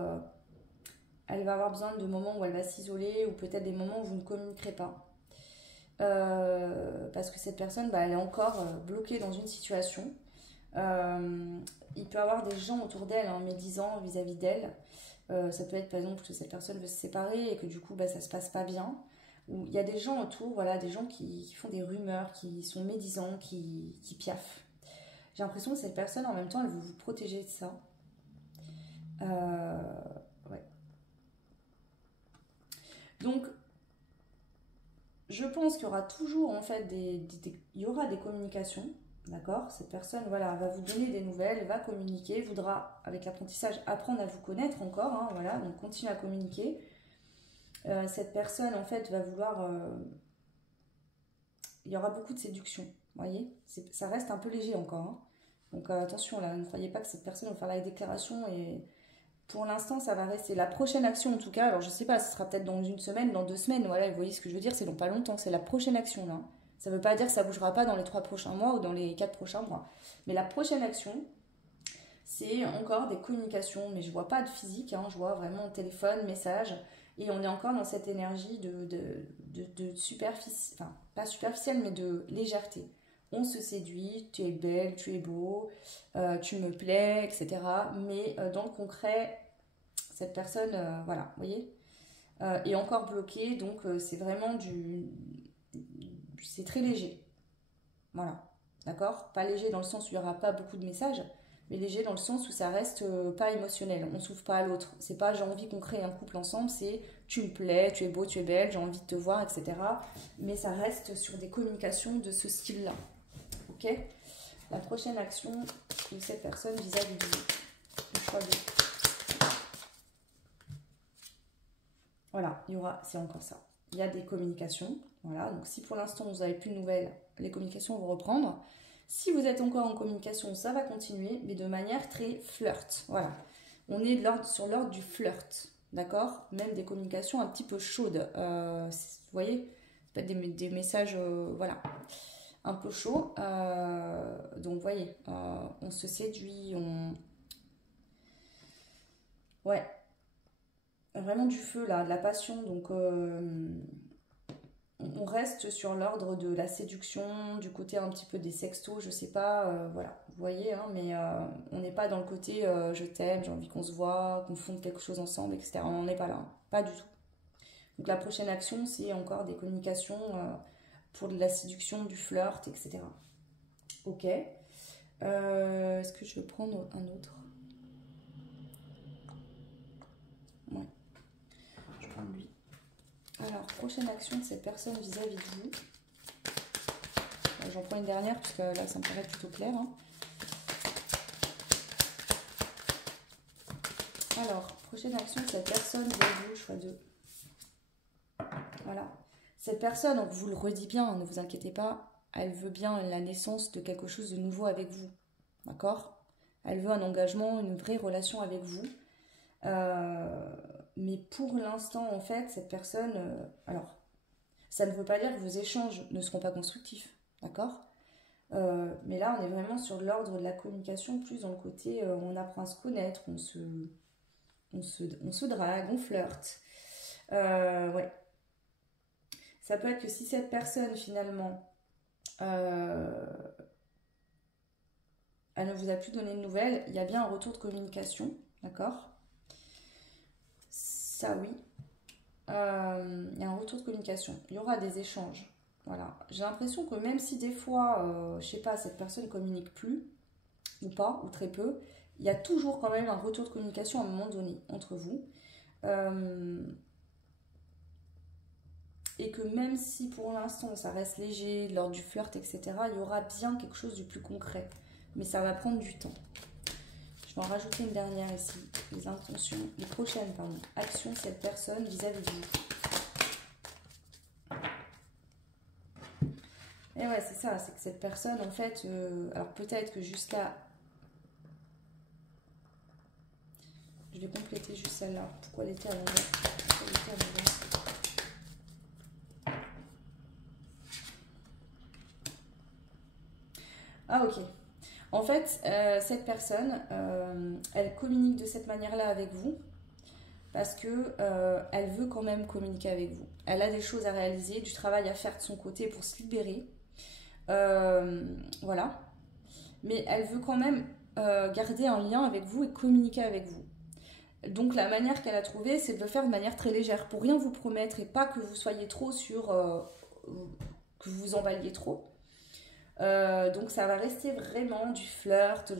elle va avoir besoin de moments où elle va s'isoler ou peut-être des moments où vous ne communiquerez pas. Parce que cette personne, bah, elle est encore bloquée dans une situation. Il peut y avoir des gens autour d'elle, hein, médisants vis-à-vis d'elle. Ça peut être par exemple que cette personne veut se séparer et que du coup bah, ça se passe pas bien. Ou il y a des gens autour, voilà, des gens qui font des rumeurs, qui sont médisants, qui piaffent. J'ai l'impression que cette personne en même temps elle veut vous protéger de ça. Ouais. Donc je pense qu'il y aura toujours en fait il y aura des communications. D'accord? Cette personne voilà, va vous donner des nouvelles, va communiquer, voudra, avec l'apprentissage, apprendre à vous connaître encore. Hein, voilà, donc continue à communiquer. Cette personne, en fait, va vouloir... il y aura beaucoup de séduction, vous voyez? Ça reste un peu léger encore. Hein. Donc attention, là, ne croyez pas que cette personne va faire la déclaration. Et pour l'instant, ça va rester la prochaine action, en tout cas. Alors, je sais pas, ce sera peut-être dans une semaine, dans 2 semaines. Voilà, vous voyez ce que je veux dire? C'est dans pas longtemps, c'est la prochaine action, là. Ça ne veut pas dire que ça ne bougera pas dans les 3 prochains mois ou dans les 4 prochains mois. Mais la prochaine action, c'est encore des communications. Mais je ne vois pas de physique, hein, je vois vraiment téléphone, message. Et on est encore dans cette énergie de superficie, enfin pas superficielle, mais de légèreté. On se séduit, tu es belle, tu es beau, tu me plais, etc. Mais dans le concret, cette personne, voilà, vous voyez, est encore bloquée. Donc c'est vraiment c'est très léger. Voilà, d'accord? Pas léger dans le sens où il n'y aura pas beaucoup de messages, mais léger dans le sens où ça reste pas émotionnel. On s'ouvre pas à l'autre. C'est pas j'ai envie qu'on crée un couple ensemble, c'est tu me plais, tu es beau, tu es belle, j'ai envie de te voir, etc. Mais ça reste sur des communications de ce style-là. Ok? La prochaine action de cette personne vis-à-vis de vous. Le choix de... Voilà, il y aura, c'est encore ça. Il y a des communications. Voilà, donc si pour l'instant vous n'avez plus de nouvelles, les communications vont reprendre. Si vous êtes encore en communication, ça va continuer, mais de manière très flirt. Voilà, on est sur l'ordre du flirt, d'accord? Même des communications un petit peu chaudes. Vous voyez, peut-être des messages, voilà, un peu chauds. Donc, vous voyez, on se séduit, ouais, vraiment du feu là, de la passion. Donc, on reste sur l'ordre de la séduction, du côté un petit peu des sextos, je sais pas, voilà, vous voyez, hein, mais on n'est pas dans le côté je t'aime, j'ai envie qu'on se voit, qu'on fonde quelque chose ensemble, etc. On n'en est pas là, hein, pas du tout. Donc la prochaine action, c'est encore des communications pour de la séduction, du flirt, etc. Ok. Est-ce que je vais prendre un autre? Ouais. Je prends lui. Alors, prochaine action de cette personne vis-à-vis de vous. J'en prends une dernière, puisque là, ça me paraît plutôt clair. Hein. Alors, prochaine action de cette personne vis-à-vis de vous, choix 2. Voilà. Cette personne, on vous le redit bien, ne vous inquiétez pas, elle veut bien la naissance de quelque chose de nouveau avec vous. D'accord? Elle veut un engagement, une vraie relation avec vous. Mais pour l'instant, en fait, cette personne... alors, ça ne veut pas dire que vos échanges ne seront pas constructifs. D'accord? Mais là, on est vraiment sur l'ordre de la communication, plus dans le côté on apprend à se connaître, on se drague, on flirte. Ouais. Ça peut être que si cette personne, finalement, elle ne vous a plus donné de nouvelles, il y a bien un retour de communication. D'accord? Ça, oui. Il y a un retour de communication. Il y aura des échanges. Voilà. J'ai l'impression que même si des fois, je sais pas, cette personne communique plus, ou pas, ou très peu, il y a toujours quand même un retour de communication à un moment donné entre vous. Et que même si pour l'instant ça reste léger, lors du flirt, etc., il y aura bien quelque chose de plus concret. Mais ça va prendre du temps. Je vais en rajouter une dernière ici. Les intentions, les prochaines, pardon, actions de cette personne vis-à-vis de vous. Et ouais, c'est ça, c'est que cette personne, en fait, alors peut-être que jusqu'à... Je vais compléter juste celle-là. Pourquoi elle était à l'envers? Ah, ok. En fait, cette personne, elle communique de cette manière-là avec vous parce que elle veut quand même communiquer avec vous. Elle a des choses à réaliser, du travail à faire de son côté pour se libérer. Voilà. Mais elle veut quand même garder un lien avec vous et communiquer avec vous. Donc la manière qu'elle a trouvée, c'est de le faire de manière très légère, pour rien vous promettre et pas que vous soyez trop sur... que vous vous emballiez trop. Donc ça va rester vraiment du flirt,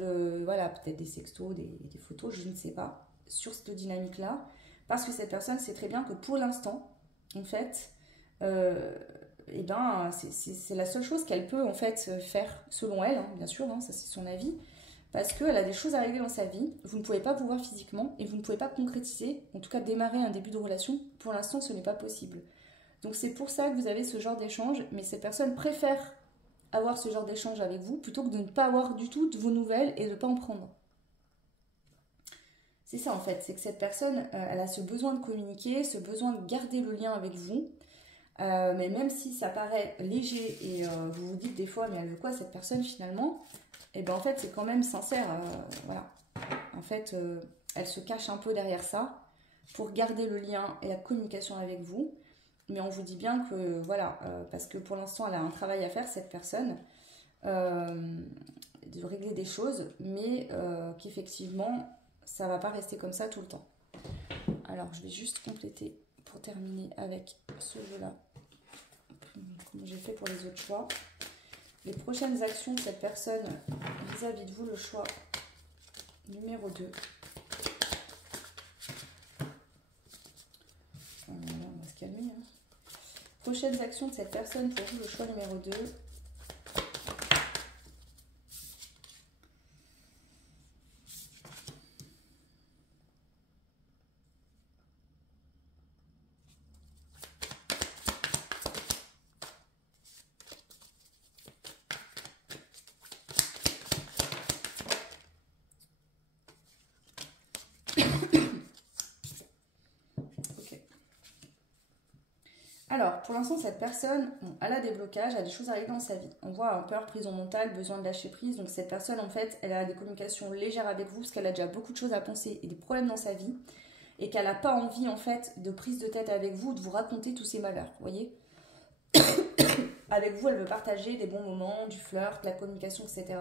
voilà, peut-être des sextos, des photos, je ne sais pas, sur cette dynamique-là. Parce que cette personne sait très bien que pour l'instant, en fait, eh ben, c'est la seule chose qu'elle peut en fait faire, selon elle, hein, bien sûr, hein, ça c'est son avis, parce qu'elle a des choses à régler dans sa vie, vous ne pouvez pas vous voir physiquement et vous ne pouvez pas concrétiser, en tout cas démarrer un début de relation, pour l'instant ce n'est pas possible. Donc c'est pour ça que vous avez ce genre d'échange, mais cette personne préfère avoir ce genre d'échange avec vous plutôt que de ne pas avoir du tout de vos nouvelles et de ne pas en prendre. C'est ça en fait, c'est que cette personne, elle a ce besoin de communiquer, ce besoin de garder le lien avec vous, mais même si ça paraît léger et vous vous dites des fois, mais elle veut quoi cette personne finalement? Et bien en fait, c'est quand même sincère, voilà. En fait, elle se cache un peu derrière ça pour garder le lien et la communication avec vous. Mais on vous dit bien que, voilà, parce que pour l'instant, elle a un travail à faire, cette personne, de régler des choses, mais qu'effectivement, ça va pas rester comme ça tout le temps. Alors, je vais juste compléter pour terminer avec ce jeu-là, comme j'ai fait pour les autres choix. Les prochaines actions de cette personne vis-à-vis de vous, le choix numéro 2. On va se calmer. Hein. Prochaines actions de cette personne pour vous, le choix numéro 2. Alors, pour l'instant, cette personne, bon, elle a des blocages, elle a des choses à régler dans sa vie. On voit un peur, prison mentale, besoin de lâcher prise. Donc cette personne, en fait, elle a des communications légères avec vous parce qu'elle a déjà beaucoup de choses à penser et des problèmes dans sa vie. Et qu'elle n'a pas envie, en fait, de prise de tête avec vous, de vous raconter tous ses malheurs, vous voyez. Avec vous, elle veut partager des bons moments, du flirt, de la communication, etc.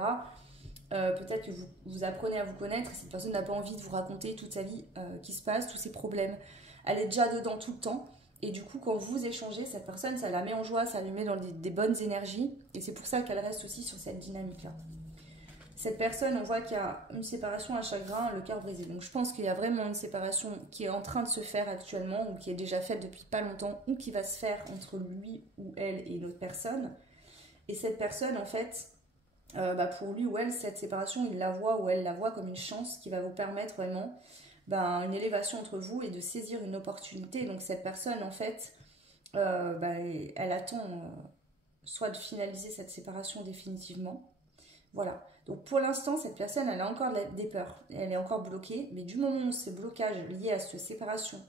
Peut-être que vous apprenez à vous connaître et cette personne n'a pas envie de vous raconter toute sa vie qui se passe, tous ses problèmes. Elle est déjà dedans tout le temps. Et du coup, quand vous échangez, cette personne, ça la met en joie, ça lui met dans des bonnes énergies. Et c'est pour ça qu'elle reste aussi sur cette dynamique-là. Cette personne, on voit qu'il y a une séparation, un chagrin, le cœur brisé. Donc je pense qu'il y a vraiment une séparation qui est en train de se faire actuellement, ou qui est déjà faite depuis pas longtemps, ou qui va se faire entre lui ou elle et une autre personne. Et cette personne, en fait, pour lui ou elle, cette séparation, il la voit ou elle la voit comme une chance qui va vous permettre vraiment... une élévation entre vous et de saisir une opportunité. Donc cette personne, en fait, elle attend soit de finaliser cette séparation définitivement. Voilà. Donc pour l'instant, cette personne, elle a encore des peurs. Elle est encore bloquée. Mais du moment où ces blocages liés à cette séparation,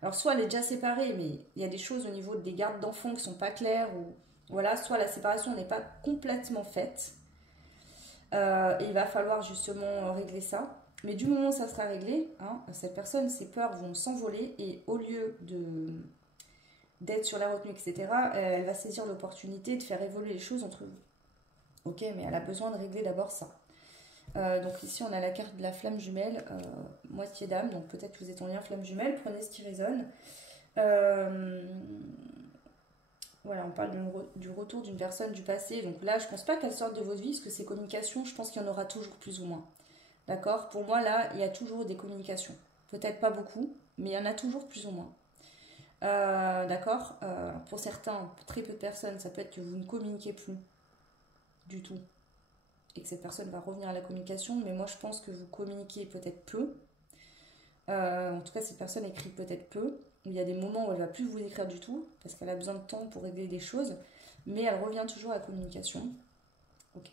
alors soit elle est déjà séparée, mais il y a des choses au niveau des gardes d'enfants qui ne sont pas claires, ou voilà, soit la séparation n'est pas complètement faite. Et il va falloir justement régler ça. Mais du moment où ça sera réglé, hein, cette personne, ses peurs vont s'envoler et au lieu d'être sur la retenue, etc., elle va saisir l'opportunité de faire évoluer les choses entre vous. Ok, mais elle a besoin de régler d'abord ça. Donc ici, on a la carte de la flamme jumelle, moitié d'âme, donc peut-être que vous êtes en lien flamme jumelle, prenez ce qui résonne. Voilà, on parle du retour d'une personne du passé. Donc là, je pense pas qu'elle sorte de votre vie, parce que ces communications, je pense qu'il y en aura toujours plus ou moins. D'accord? Pour moi, là, il y a toujours des communications. Peut-être pas beaucoup, mais il y en a toujours plus ou moins. D'accord? Pour certains, pour très peu de personnes, ça peut être que vous ne communiquez plus du tout et que cette personne va revenir à la communication, mais moi, je pense que vous communiquez peut-être peu. En tout cas, cette personne écrit peut-être peu. Il y a des moments où elle ne va plus vous écrire du tout, parce qu'elle a besoin de temps pour régler des choses, mais elle revient toujours à la communication. Ok.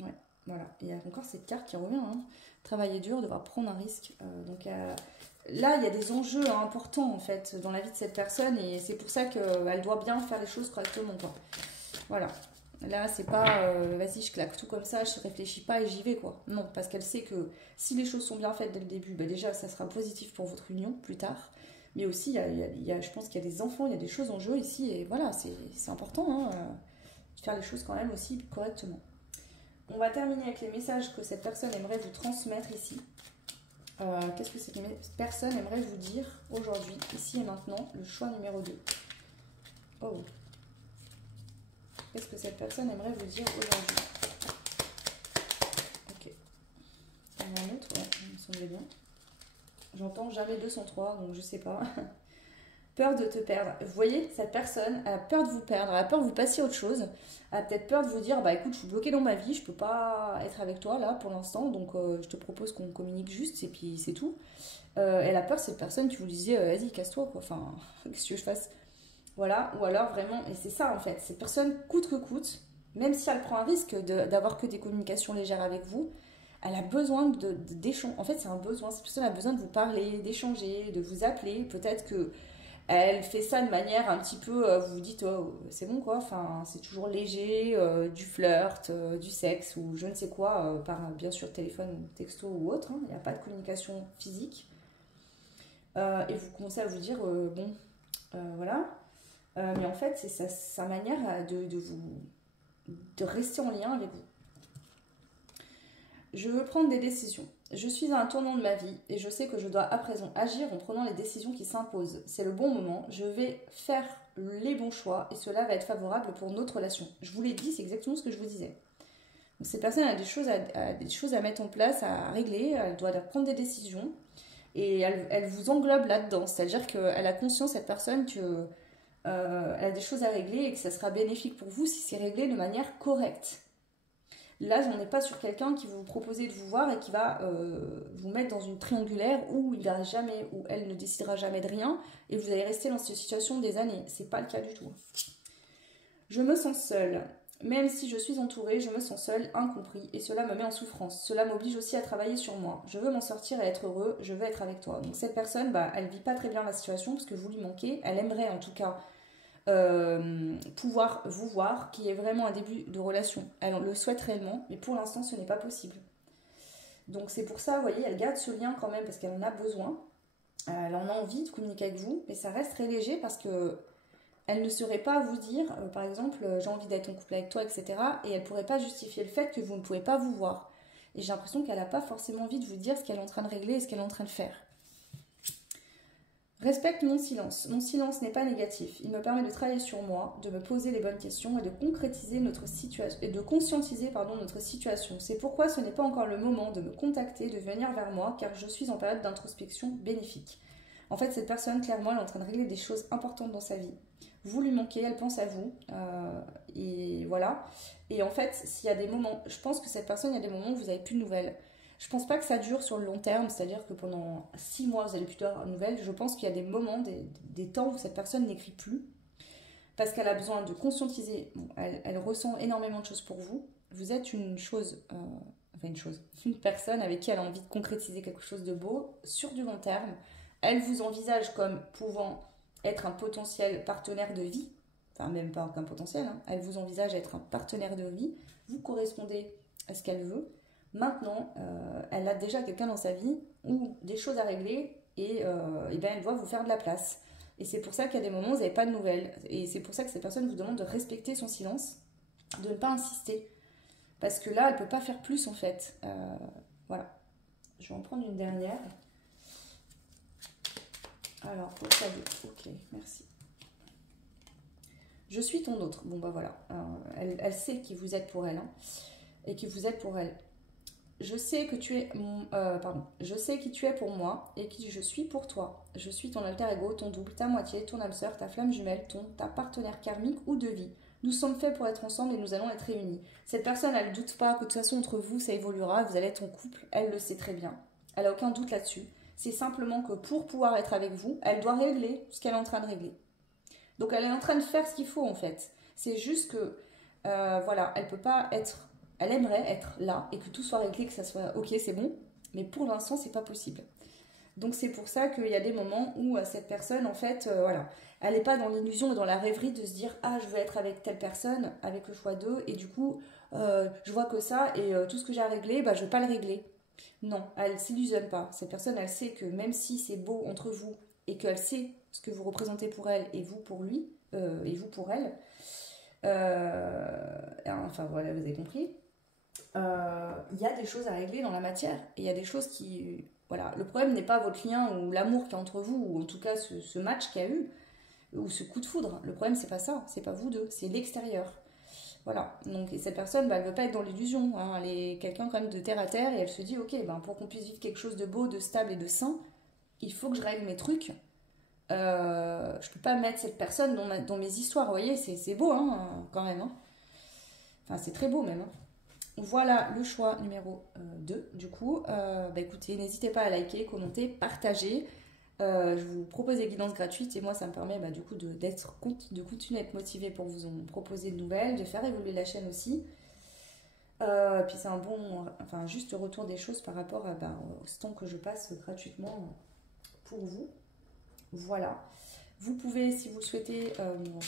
Ouais. Voilà, et il y a encore cette carte qui revient, hein. Travailler dur, devoir prendre un risque. Donc là, il y a des enjeux importants en fait dans la vie de cette personne et c'est pour ça qu'elle doit bien faire les choses correctement, quoi. Voilà, Là, c'est pas vas-y, je claque tout comme ça, je réfléchis pas et j'y vais quoi. Non, parce qu'elle sait que si les choses sont bien faites dès le début, bah déjà ça sera positif pour votre union plus tard. Mais aussi, je pense qu'il y a des enfants, il y a des choses en jeu ici et voilà, c'est important hein, de faire les choses quand même aussi correctement. On va terminer avec les messages que cette personne aimerait vous transmettre ici. Qu'est-ce que cette personne aimerait vous dire aujourd'hui, ici et maintenant, le choix numéro 2. Oh. Qu'est-ce que cette personne aimerait vous dire aujourd'hui? Ok. Il y en a un autre, ouais, il me semblait bien. J'entends jamais 203, donc je sais pas. Peur de te perdre. Vous voyez, cette personne, elle a peur de vous perdre, elle a peur de vous passer à autre chose. Elle a peut-être peur de vous dire, bah écoute, je suis bloquée dans ma vie, je peux pas être avec toi là pour l'instant, donc je te propose qu'on communique juste et puis c'est tout. Elle a peur, cette personne qui vous disait, vas-y, casse-toi quoi, enfin, qu'est-ce que tu veux que je fasse? Voilà, ou alors vraiment, et c'est ça en fait, cette personne, coûte que coûte, même si elle prend un risque d'avoir que des communications légères avec vous, elle a besoin d'échanger. En fait, c'est un besoin, cette personne a besoin de vous parler, d'échanger, de vous appeler. Peut-être que elle fait ça de manière un petit peu, vous vous dites, oh, c'est bon quoi, enfin, c'est toujours léger, du flirt, du sexe ou je ne sais quoi, par bien sûr téléphone ou texto ou autre, hein, il n'y a pas de communication physique. Et vous commencez à vous dire, bon, voilà. Mais en fait, c'est sa manière de rester en lien avec vous. Je veux prendre des décisions. Je suis à un tournant de ma vie et je sais que je dois à présent agir en prenant les décisions qui s'imposent. C'est le bon moment, je vais faire les bons choix et cela va être favorable pour notre relation. Je vous l'ai dit, c'est exactement ce que je vous disais. Donc, cette personne a des choses à mettre en place, à régler, elle doit prendre des décisions et elle vous englobe là-dedans. C'est-à-dire qu'elle a conscience, cette personne, que elle a des choses à régler et que ça sera bénéfique pour vous si c'est réglé de manière correcte. Là, on n'est pas sur quelqu'un qui va vous proposer de vous voir et qui va vous mettre dans une triangulaire où il va jamais, où elle ne décidera jamais de rien et vous allez rester dans cette situation des années. C'est pas le cas du tout. Je me sens seule. Même si je suis entourée, je me sens seule, incompris, et cela me met en souffrance. Cela m'oblige aussi à travailler sur moi. Je veux m'en sortir et être heureux, je veux être avec toi. Donc cette personne, bah, elle vit pas très bien la situation parce que vous lui manquez. Elle aimerait en tout cas pouvoir vous voir, qu'il y ait vraiment un début de relation. Elle le souhaite réellement, mais pour l'instant, ce n'est pas possible. Donc c'est pour ça, vous voyez, elle garde ce lien quand même parce qu'elle en a besoin. Elle en a envie de communiquer avec vous, mais ça reste très léger parce que elle ne saurait pas vous dire, par exemple, j'ai envie d'être en couple avec toi, etc. Et elle ne pourrait pas justifier le fait que vous ne pouvez pas vous voir. Et j'ai l'impression qu'elle n'a pas forcément envie de vous dire ce qu'elle est en train de régler et ce qu'elle est en train de faire. Respecte mon silence. Mon silence n'est pas négatif. Il me permet de travailler sur moi, de me poser les bonnes questions et de concrétiser notre situation et de conscientiser notre situation. C'est pourquoi ce n'est pas encore le moment de me contacter, de venir vers moi, car je suis en période d'introspection bénéfique. En fait, cette personne, clairement, elle est en train de régler des choses importantes dans sa vie. Vous lui manquez, elle pense à vous, et voilà. Et en fait, s'il y a des moments, je pense que cette personne, il y a des moments où vous n'avez plus de nouvelles. Je pense pas que ça dure sur le long terme, c'est-à-dire que pendant 6 mois, vous allez plus avoir de nouvelles. Je pense qu'il y a des moments, des temps où cette personne n'écrit plus, parce qu'elle a besoin de conscientiser. Bon, elle ressent énormément de choses pour vous. Vous êtes une personne avec qui elle a envie de concrétiser quelque chose de beau sur du long terme. Elle vous envisage comme pouvant être un potentiel partenaire de vie, enfin même pas qu'un potentiel, hein. Elle vous envisage être un partenaire de vie, vous correspondez à ce qu'elle veut. Maintenant, elle a déjà quelqu'un dans sa vie ou des choses à régler et ben elle doit vous faire de la place. Et c'est pour ça qu'il y a des moments où vous n'avez pas de nouvelles. Et c'est pour ça que cette personne vous demande de respecter son silence, de ne pas insister. Parce que là, elle ne peut pas faire plus en fait. Voilà. Je vais en prendre une dernière. Alors, pour ça, ok, merci. Je suis ton autre. Bon, bah voilà. Elle sait qui vous êtes pour elle. Hein, et qui vous êtes pour elle. Je sais que tu es je sais qui tu es pour moi et qui je suis pour toi. Je suis ton alter ego, ton double, ta moitié, ton âme sœur, ta flamme jumelle, ta partenaire karmique ou de vie. Nous sommes faits pour être ensemble et nous allons être réunis. Cette personne, elle ne doute pas que de toute façon entre vous, ça évoluera, vous allez être en couple, elle le sait très bien. Elle n'a aucun doute là-dessus. C'est simplement que pour pouvoir être avec vous, elle doit régler ce qu'elle est en train de régler. Donc elle est en train de faire ce qu'il faut en fait. C'est juste que, voilà, elle peut pas être... Elle aimerait être là et que tout soit réglé, que ça soit ok, c'est bon, mais pour l'instant, c'est pas possible. Donc c'est pour ça qu'il y a des moments où cette personne, en fait, voilà, elle n'est pas dans l'illusion et dans la rêverie de se dire ah je veux être avec telle personne avec le choix 2 et du coup je vois que ça et tout ce que j'ai à régler bah je vais pas le régler. Non, elle s'illusionne pas. Cette personne elle sait que même si c'est beau entre vous et qu'elle sait ce que vous représentez pour elle et vous pour lui et vous pour elle, enfin voilà vous avez compris. Il y a des choses à régler dans la matière et il y a des choses qui voilà, le problème n'est pas votre lien ou l'amour qu'il y a entre vous ou en tout cas ce match qu'il y a eu ou ce coup de foudre. Le problème c'est pas ça, c'est pas vous deux, c'est l'extérieur. Voilà, donc et cette personne bah, elle veut pas être dans l'illusion, hein. Elle est quelqu'un quand même de terre à terre et elle se dit ok ben, pour qu'on puisse vivre quelque chose de beau, de stable et de sain, il faut que je règle mes trucs. Je peux pas mettre cette personne dans mes histoires, vous voyez, c'est beau hein, quand même. Hein. Enfin c'est très beau même. Hein. Voilà le choix numéro 2. Du coup, bah écoutez, n'hésitez pas à liker, commenter, partager. Je vous propose des guidances gratuites et moi, ça me permet bah, du coup de continuer à être motivée pour vous en proposer de nouvelles, de faire évoluer la chaîne aussi. Puis c'est un bon, enfin juste retour des choses par rapport à, bah, au temps que je passe gratuitement pour vous. Voilà. Vous pouvez, si vous le souhaitez,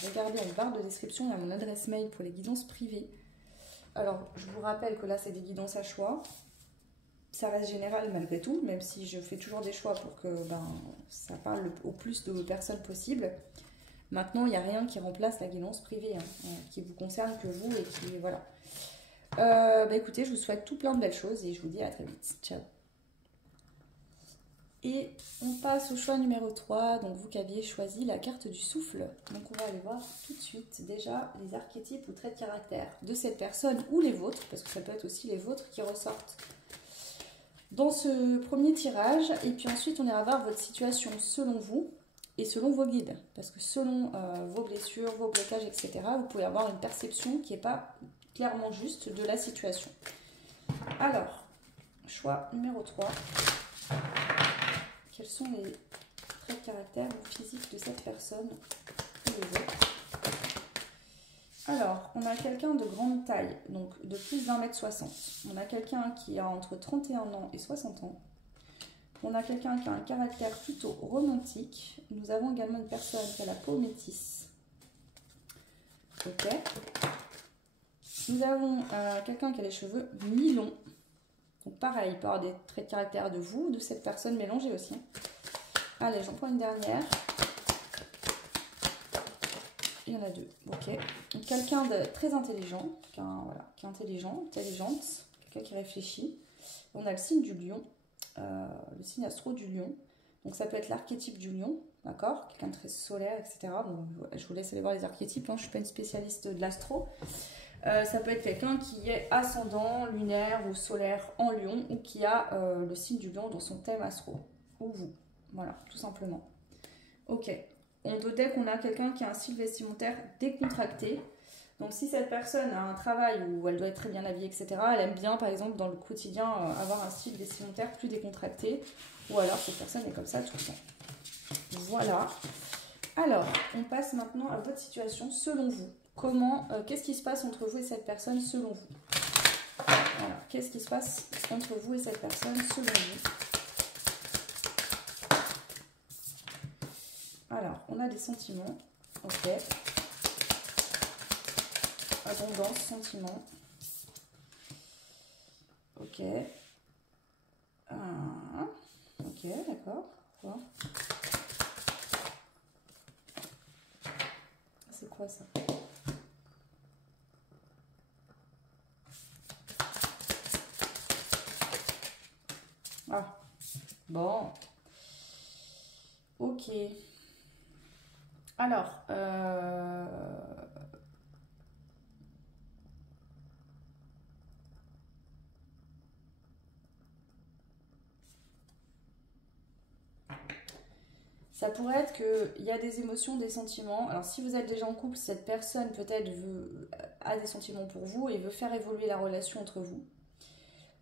regarder en barre de description, il y a mon adresse mail pour les guidances privées. Alors, je vous rappelle que là, c'est des guidances à choix. Ça reste général malgré tout, même si je fais toujours des choix pour que ça parle au plus de personnes possible. Maintenant, il n'y a rien qui remplace la guidance privée, hein, qui vous concerne que vous et qui... Voilà. Écoutez, je vous souhaite tout plein de belles choses et je vous dis à très vite. Ciao. Et on passe au choix numéro 3, donc vous qui aviez choisi la carte du souffle. Donc on va aller voir tout de suite déjà les archétypes ou traits de caractère de cette personne ou les vôtres, parce que ça peut être aussi les vôtres qui ressortent dans ce premier tirage. Et puis ensuite on ira voir votre situation selon vous et selon vos guides, parce que selon vos blessures, vos blocages, etc., vous pouvez avoir une perception qui n'est pas clairement juste de la situation. Alors, choix numéro 3. Quels sont les traits de caractère ou physiques de cette personne ou les autres? Alors, on a quelqu'un de grande taille, donc de plus d'1,60 m. On a quelqu'un qui a entre 31 ans et 60 ans. On a quelqu'un qui a un caractère plutôt romantique. Nous avons également une personne qui a la peau métisse. Ok. Nous avons quelqu'un qui a les cheveux mi-longs. Donc pareil, il peut y avoir des traits de caractère de vous, de cette personne mélangés aussi. Allez, j'en prends une dernière. Il y en a deux. Ok. Quelqu'un de très intelligent, qui est intelligente, quelqu'un qui réfléchit. On a le signe du lion, le signe astro du lion. Donc ça peut être l'archétype du lion, d'accord? Quelqu'un de très solaire, etc. Bon, je vous laisse aller voir les archétypes, hein, je ne suis pas une spécialiste de l'astro. Ça peut être quelqu'un qui est ascendant, lunaire ou solaire en lion ou qui a le signe du lion dans son thème astro. Ou vous. Voilà, tout simplement. Ok. On doute qu'on a quelqu'un qui a un style vestimentaire décontracté. Donc si cette personne a un travail où elle doit être très bien habillée, etc., elle aime bien, par exemple, dans le quotidien, avoir un style vestimentaire plus décontracté. Ou alors cette personne est comme ça tout le temps. Voilà. Alors, on passe maintenant à votre situation selon vous. Qu'est-ce qui se passe entre vous et cette personne selon vous? Voilà. Qu'est-ce qui se passe entre vous et cette personne selon vous? Alors, on a des sentiments. Ok. Abondance, sentiments. Ok. Ok, d'accord. C'est quoi ça? Ah, bon. Ok. Alors, ça pourrait être qu'il y a des émotions, des sentiments. Alors, si vous êtes déjà en couple, cette personne peut-être a des sentiments pour vous et veut faire évoluer la relation entre vous.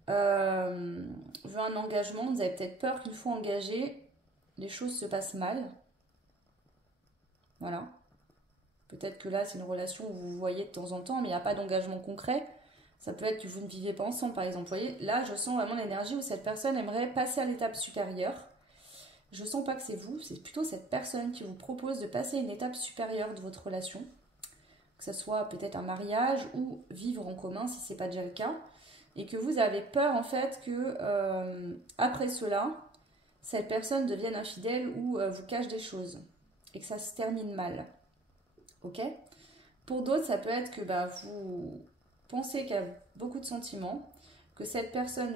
Veut un engagement. Vous avez peut-être peur qu'une fois engagé, les choses se passent mal. Voilà. Peut-être que là, c'est une relation où vous vous voyez de temps en temps, mais il n'y a pas d'engagement concret. Ça peut être que vous ne vivez pas ensemble, par exemple. Vous voyez, là, je sens vraiment l'énergie où cette personne aimerait passer à l'étape supérieure. Je sens pas que c'est vous, c'est plutôt cette personne qui vous propose de passer une étape supérieure de votre relation, que ce soit peut-être un mariage ou vivre en commun si c'est pas déjà le cas, et que vous avez peur en fait que après cela, cette personne devienne infidèle ou vous cache des choses et que ça se termine mal. Ok? Pour d'autres, ça peut être que vous pensez qu'il y a beaucoup de sentiments, que cette personne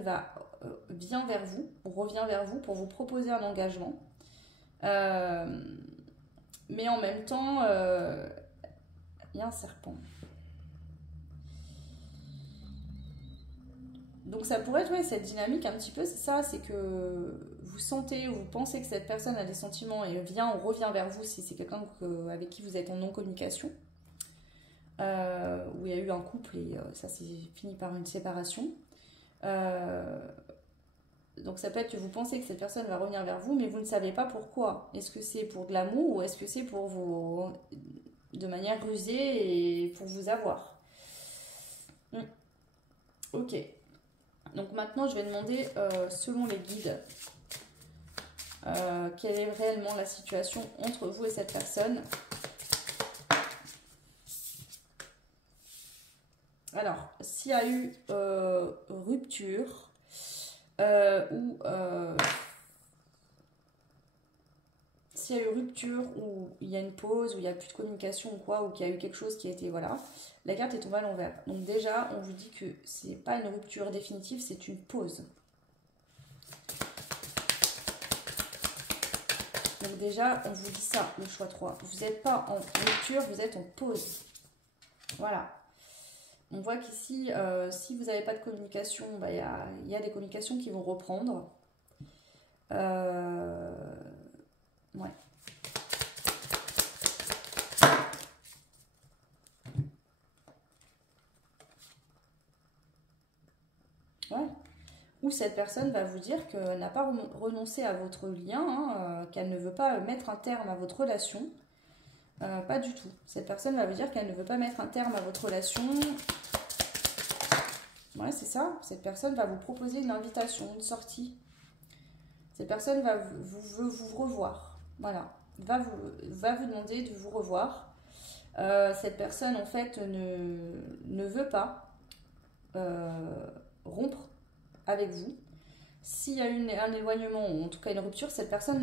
vient vers vous, ou revient vers vous pour vous proposer un engagement. Mais en même temps, il y a un serpent. Donc ça pourrait être cette dynamique un petit peu, c'est ça, c'est que vous sentez ou vous pensez que cette personne a des sentiments et vient ou revient vers vous si c'est quelqu'un avec qui vous êtes en non-communication, où il y a eu un couple et ça s'est fini par une séparation. Donc ça peut être que vous pensez que cette personne va revenir vers vous, mais vous ne savez pas pourquoi. Est-ce que c'est pour de l'amour ou est-ce que c'est pour vous, de manière rusée et pour vous avoir? Ok. Donc maintenant, je vais demander, selon les guides, quelle est réellement la situation entre vous et cette personne. Alors, s'il y a eu rupture ou s'il y a eu rupture ou il y a une pause, ou il n'y a plus de communication ou quoi, ou qu'il y a eu quelque chose qui a été, voilà, la carte est tombée à l'envers. Donc déjà, on vous dit que c'est pas une rupture définitive, c'est une pause. Donc déjà, on vous dit ça, le choix 3. Vous n'êtes pas en rupture, vous êtes en pause. Voilà. On voit qu'ici, si vous n'avez pas de communication, il y a des communications qui vont reprendre. Ouais. Ouais. Ou cette personne va vous dire qu'elle n'a pas renoncé à votre lien, qu'elle ne veut pas mettre un terme à votre relation. Pas du tout. Cette personne va vous dire qu'elle ne veut pas mettre un terme à votre relation. Ouais, c'est ça. Cette personne va vous proposer une invitation, une sortie. Cette personne veut vous revoir. Voilà. Va vous demander de vous revoir. Cette personne, en fait, ne veut pas rompre avec vous. S'il y a eu un éloignement ou en tout cas une rupture, cette personne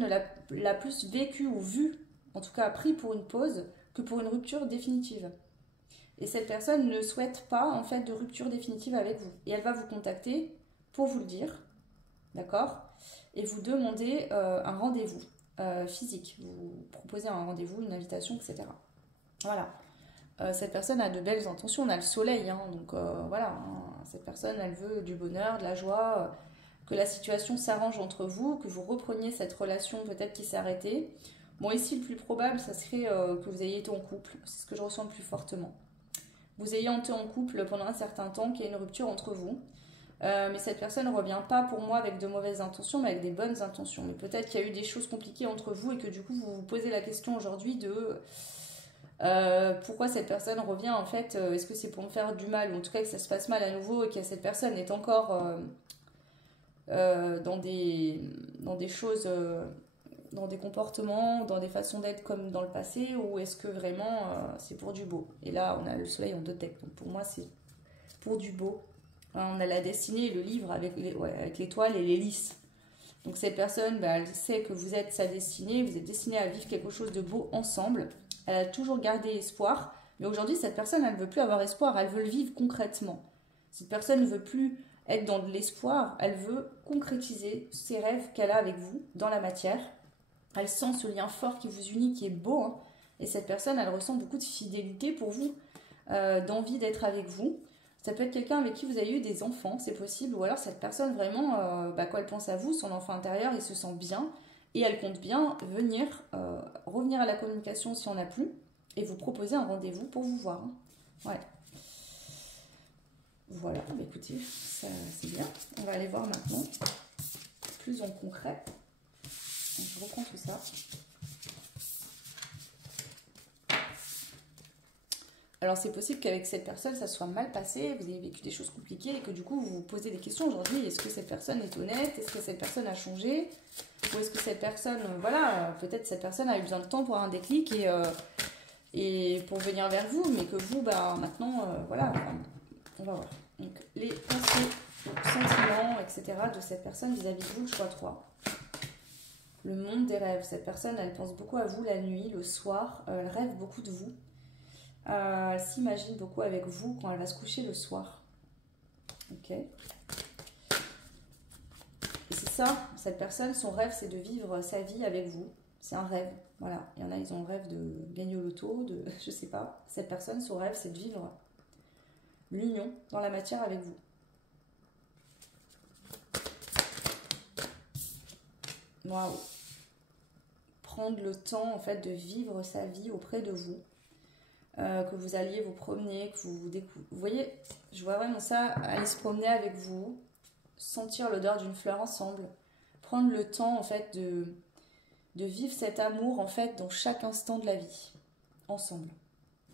l'a plus vécu ou vu, en tout cas pris pour une pause, que pour une rupture définitive. Et cette personne ne souhaite pas en fait de rupture définitive avec vous. Et elle va vous contacter pour vous le dire, d'accord? Et vous demander un rendez-vous physique. Vous proposez un rendez-vous, une invitation, etc. Voilà. Cette personne a de belles intentions, on a le soleil, donc voilà, cette personne elle veut du bonheur, de la joie, que la situation s'arrange entre vous, que vous repreniez cette relation peut-être qui s'est arrêtée. Bon, ici le plus probable, ça serait que vous ayez été en couple, c'est ce que je ressens le plus fortement. Vous ayez été en couple pendant un certain temps, qu'il y ait une rupture entre vous, mais cette personne ne revient pas pour moi avec de mauvaises intentions, mais avec des bonnes intentions. Mais peut-être qu'il y a eu des choses compliquées entre vous et que du coup vous vous posez la question aujourd'hui de... pourquoi cette personne revient en fait, est-ce que c'est pour me faire du mal ou en tout cas que ça se passe mal à nouveau et que cette personne est encore dans des choses, dans des comportements, dans des façons d'être comme dans le passé, ou est-ce que vraiment c'est pour du beau? Et là on a le soleil en deux têtes, donc pour moi c'est pour du beau. On a la destinée et le livre avec l'étoile et les lys. Donc cette personne, elle sait que vous êtes sa destinée, vous êtes destiné à vivre quelque chose de beau ensemble. Elle a toujours gardé espoir, mais aujourd'hui, cette personne, elle ne veut plus avoir espoir, elle veut le vivre concrètement. Cette personne ne veut plus être dans de l'espoir, elle veut concrétiser ses rêves qu'elle a avec vous dans la matière. Elle sent ce lien fort qui vous unit, qui est beau, et cette personne, elle ressent beaucoup de fidélité pour vous, d'envie d'être avec vous. Ça peut être quelqu'un avec qui vous avez eu des enfants, c'est possible, ou alors cette personne vraiment, quand elle pense à vous, son enfant intérieur, il se sent bien, et elle compte bien revenir à la communication si on n'a plus, et vous proposer un rendez-vous pour vous voir. Ouais. Voilà, écoutez, c'est bien. On va aller voir maintenant, plus en concret. Je reprends tout ça. Alors c'est possible qu'avec cette personne ça soit mal passé, vous ayez vécu des choses compliquées et que du coup vous vous posez des questions aujourd'hui. Est-ce que cette personne est honnête? Est-ce que cette personne a changé? Ou est-ce que cette personne, voilà, peut-être cette personne a eu besoin de temps pour avoir un déclic et pour venir vers vous, mais que vous, bah, maintenant, voilà, enfin, on va voir. Donc, les pensées, sentiments, etc. de cette personne vis-à-vis de vous, le choix 3. Le monde des rêves. Cette personne, elle pense beaucoup à vous la nuit, le soir. Elle rêve beaucoup de vous. Elle s'imagine beaucoup avec vous quand elle va se coucher le soir. Ok. Et c'est ça, cette personne, son rêve, c'est de vivre sa vie avec vous. C'est un rêve. Voilà. Il y en a, ils ont le rêve de gagner au loto, de je sais pas. Cette personne, son rêve, c'est de vivre l'union dans la matière avec vous. Waouh. Prendre le temps, en fait, de vivre sa vie auprès de vous. Que vous alliez vous promener, que vous découvrez. Vous voyez, je vois vraiment ça, aller se promener avec vous, sentir l'odeur d'une fleur ensemble, prendre le temps, en fait, de vivre cet amour, en fait, dans chaque instant de la vie, ensemble.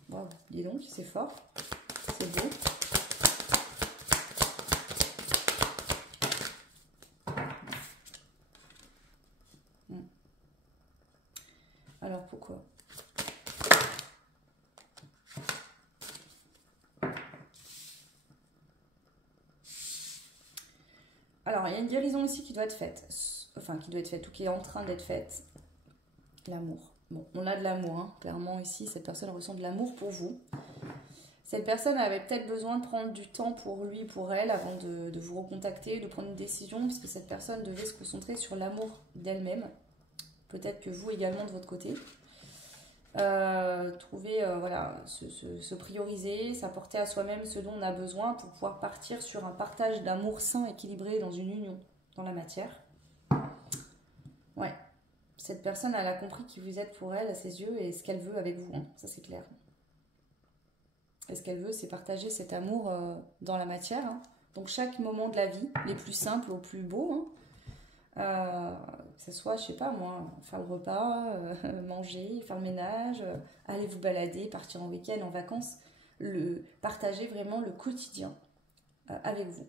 Waouh, dis donc, c'est fort, c'est beau. Alors, pourquoi ? Alors, il y a une guérison ici qui doit être faite. Enfin, qui doit être faite ou qui est en train d'être faite. L'amour. Bon, on a de l'amour, hein. Clairement, ici, cette personne ressent de l'amour pour vous. Cette personne avait peut-être besoin de prendre du temps pour lui, pour elle, avant de vous recontacter, de prendre une décision, parce que cette personne devait se concentrer sur l'amour d'elle-même. Peut-être que vous également de votre côté. Trouver, voilà, se prioriser, s'apporter à soi-même ce dont on a besoin pour pouvoir partir sur un partage d'amour sain, équilibré dans une union, dans la matière. Ouais, cette personne, elle a compris qui vous êtes pour elle, à ses yeux, et ce qu'elle veut avec vous, hein. Ça c'est clair. Et ce qu'elle veut, c'est partager cet amour dans la matière, hein. Donc chaque moment de la vie, les plus simples aux plus beaux, hein. Que ce soit, je sais pas moi, faire le repas, manger, faire le ménage, aller vous balader, partir en week-end, en vacances, partager vraiment le quotidien avec vous.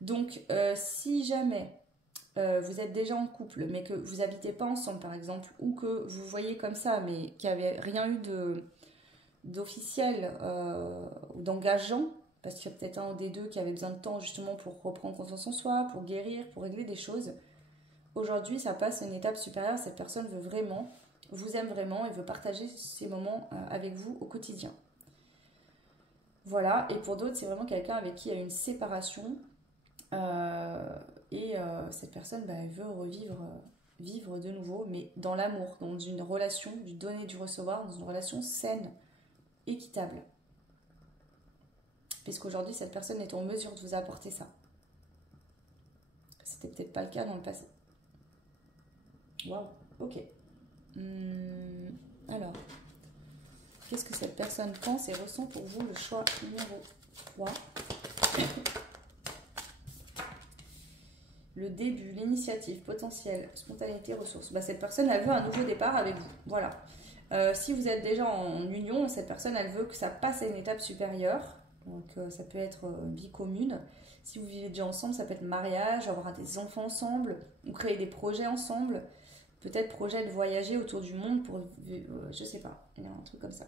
Donc, si jamais vous êtes déjà en couple, mais que vous habitez pas ensemble, par exemple, ou que vous voyez comme ça, mais qu'il n'y avait rien eu d'officiel ou d'engageant, parce qu'il y a peut-être un des deux qui avait besoin de temps justement pour reprendre confiance en soi, pour guérir, pour régler des choses. Aujourd'hui, ça passe à une étape supérieure. Cette personne veut vraiment, vous aime vraiment et veut partager ces moments avec vous au quotidien. Voilà, et pour d'autres, c'est vraiment quelqu'un avec qui il y a une séparation et cette personne, bah, elle veut vivre de nouveau, mais dans l'amour, dans une relation, du donner, du recevoir, dans une relation saine, équitable. Puisqu'aujourd'hui, cette personne est en mesure de vous apporter ça. C'était peut-être pas le cas dans le passé. Waouh, ok. Alors, qu'est-ce que cette personne pense et ressent pour vous, le choix numéro 3. Le début, l'initiative, potentiel, spontanéité, ressources. Bah, cette personne, elle veut un nouveau départ avec vous. Voilà. Si vous êtes déjà en union, cette personne, elle veut que ça passe à une étape supérieure. Donc, ça peut être vie commune. Si vous vivez déjà ensemble, ça peut être mariage, avoir des enfants ensemble, ou créer des projets ensemble. Peut-être projet de voyager autour du monde pour... je sais pas, il y a un truc comme ça.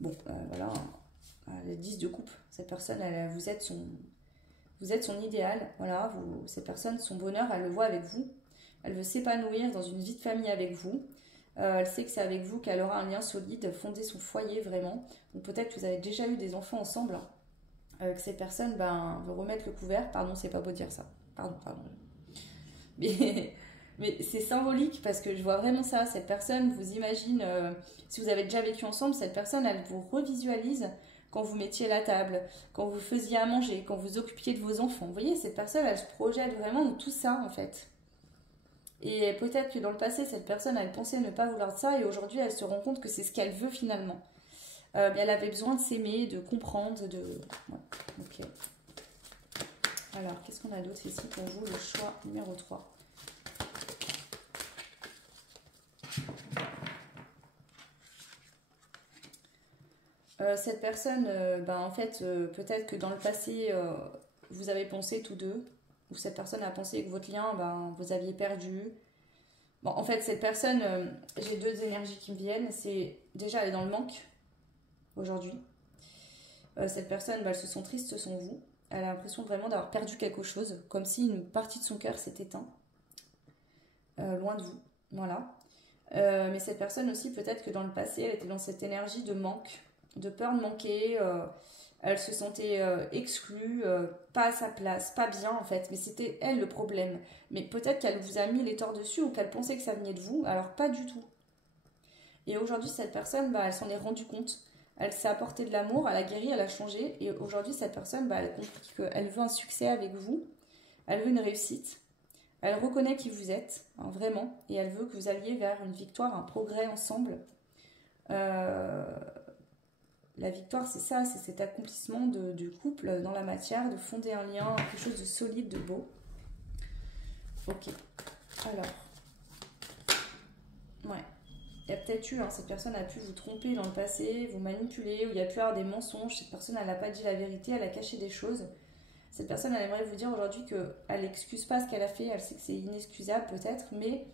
Bon, voilà, le 10 de coupe. Cette personne, vous êtes son idéal. Voilà, cette personne, son bonheur, elle le voit avec vous. Elle veut s'épanouir dans une vie de famille avec vous. Elle sait que c'est avec vous qu'elle aura un lien solide, fonder son foyer vraiment. Donc peut-être que vous avez déjà eu des enfants ensemble. Que cette personne veut remettre le couvert. Pardon, c'est pas beau de dire ça. Pardon. Mais c'est symbolique parce que je vois vraiment ça. Cette personne vous imagine, si vous avez déjà vécu ensemble, cette personne, elle vous revisualise quand vous mettiez la table, quand vous faisiez à manger, quand vous occupiez de vos enfants. Vous voyez, cette personne, elle se projette vraiment dans tout ça, en fait. Et peut-être que dans le passé, cette personne, elle pensait ne pas vouloir de ça et aujourd'hui, elle se rend compte que c'est ce qu'elle veut finalement. Mais elle avait besoin de s'aimer, de comprendre, de... Ouais, ok. Alors, qu'est-ce qu'on a d'autre ici pour vous, le choix numéro 3. Cette personne, en fait, peut-être que dans le passé, vous avez pensé tous deux ou cette personne a pensé que votre lien, ben, vous aviez perdu. Bon, en fait, cette personne, j'ai deux énergies qui me viennent. C'est déjà, elle est dans le manque aujourd'hui. Cette personne, bah, elle se sent triste sans vous. Elle a l'impression vraiment d'avoir perdu quelque chose, comme si une partie de son cœur s'est éteinte, loin de vous. Voilà. Mais cette personne aussi, peut-être que dans le passé, elle était dans cette énergie de manque, de peur de manquer. Elle se sentait exclue, pas à sa place, pas bien en fait. Mais c'était elle le problème. Mais peut-être qu'elle vous a mis les torts dessus ou qu'elle pensait que ça venait de vous, alors pas du tout. Et aujourd'hui, cette personne, bah, elle s'en est rendue compte. Elle s'est apporté de l'amour, elle a guéri, elle a changé. Et aujourd'hui, cette personne, bah, elle a compris qu'elle veut un succès avec vous. Elle veut une réussite. Elle reconnaît qui vous êtes, hein, vraiment. Et elle veut que vous alliez vers une victoire, un progrès ensemble. La victoire, c'est ça, c'est cet accomplissement du couple dans la matière, de fonder un lien, quelque chose de solide, de beau. Ok. Alors. Ouais. Il y a peut-être eu, hein, cette personne a pu vous tromper dans le passé, vous manipuler, ou il y a pu avoir des mensonges. Cette personne, elle n'a pas dit la vérité, elle a caché des choses. Cette personne, elle aimerait vous dire aujourd'hui qu'elle n'excuse pas ce qu'elle a fait, elle sait que c'est inexcusable peut-être, mais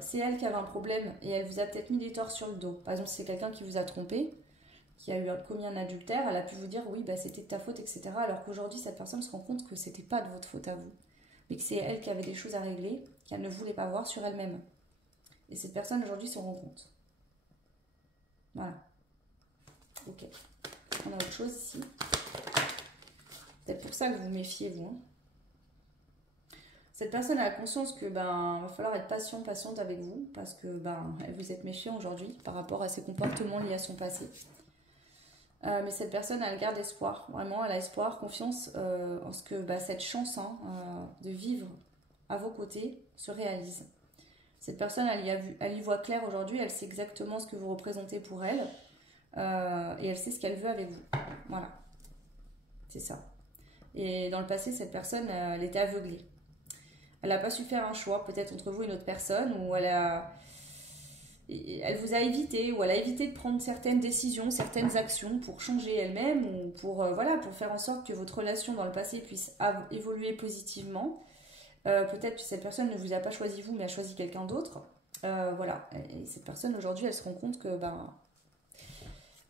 c'est elle qui avait un problème et elle vous a peut-être mis des torts sur le dos. Par exemple, si c'est quelqu'un qui vous a trompé, qui a commis un adultère, elle a pu vous dire oui, bah, c'était de ta faute, etc. Alors qu'aujourd'hui, cette personne se rend compte que c'était pas de votre faute à vous, mais que c'est elle qui avait des choses à régler, qu'elle ne voulait pas voir sur elle-même. Et cette personne aujourd'hui se rend compte. Voilà. Ok. On a autre chose ici. Peut-être pour ça que vous vous méfiez, vous. Hein. Cette personne a la conscience que va falloir être patiente avec vous parce que elle vous êtes méfiant aujourd'hui par rapport à ses comportements liés à son passé. Mais cette personne, elle garde espoir. Vraiment, elle a espoir, confiance en ce que cette chance de vivre à vos côtés se réalise. Cette personne, elle y voit clair aujourd'hui, elle sait exactement ce que vous représentez pour elle et elle sait ce qu'elle veut avec vous. Voilà, c'est ça. Et dans le passé, cette personne, elle était aveuglée. Elle n'a pas su faire un choix, peut-être entre vous et une autre personne, ou elle vous a évité, ou elle a évité de prendre certaines décisions, certaines actions pour changer elle-même, ou pour faire en sorte que votre relation dans le passé puisse évoluer positivement. Peut-être que cette personne ne vous a pas choisi vous, mais a choisi quelqu'un d'autre. Voilà. Et cette personne, aujourd'hui, elle se rend compte que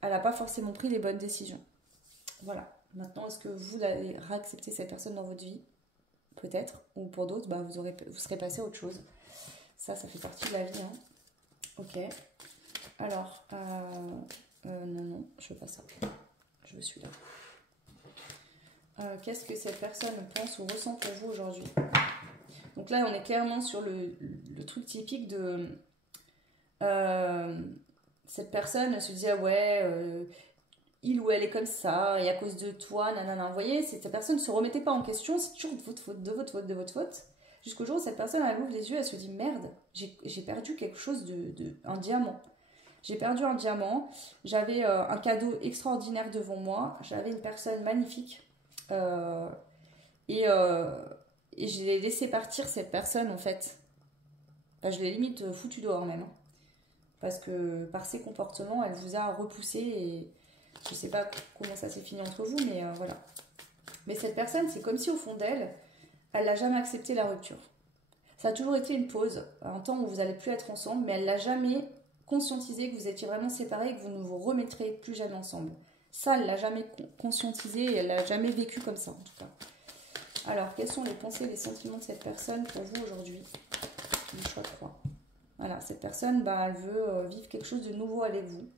elle n'a pas forcément pris les bonnes décisions. Voilà. Maintenant, est-ce que vous allez réaccepter cette personne dans votre vie? Peut-être. Ou pour d'autres, vous serez passé à autre chose. Ça fait partie de la vie. Hein. Ok. Alors, non, je veux pas ça. Je veux celui-là. Qu'est-ce que cette personne pense ou ressent pour vous aujourd'hui? Donc là, on est clairement sur le truc typique de... cette personne se disait, il ou elle est comme ça, et à cause de toi, nanana. Vous voyez, cette personne ne se remettait pas en question, c'est toujours de votre faute. Jusqu'au jour où cette personne, elle ouvre les yeux, elle se dit, merde, j'ai perdu quelque chose un diamant. J'ai perdu un diamant, j'avais un cadeau extraordinaire devant moi, j'avais une personne magnifique, et je l'ai laissé partir, cette personne, en fait. Enfin, je l'ai limite foutu dehors, même. Hein. Parce que, par ses comportements, elle vous a repoussé, et je sais pas comment ça s'est fini entre vous, mais voilà. Mais cette personne, c'est comme si, au fond d'elle, elle n'a jamais accepté la rupture. Ça a toujours été une pause, un temps où vous n'allez plus être ensemble, mais elle l'a jamais conscientisé que vous étiez vraiment séparés et que vous ne vous remettrez plus jamais ensemble. Ça, elle l'a jamais conscientisé et elle l'a jamais vécu comme ça, en tout cas. Alors, quelles sont les pensées et les sentiments de cette personne pour vous aujourd'hui? Le choix de 3. Voilà, cette personne, elle veut vivre quelque chose de nouveau avec vous.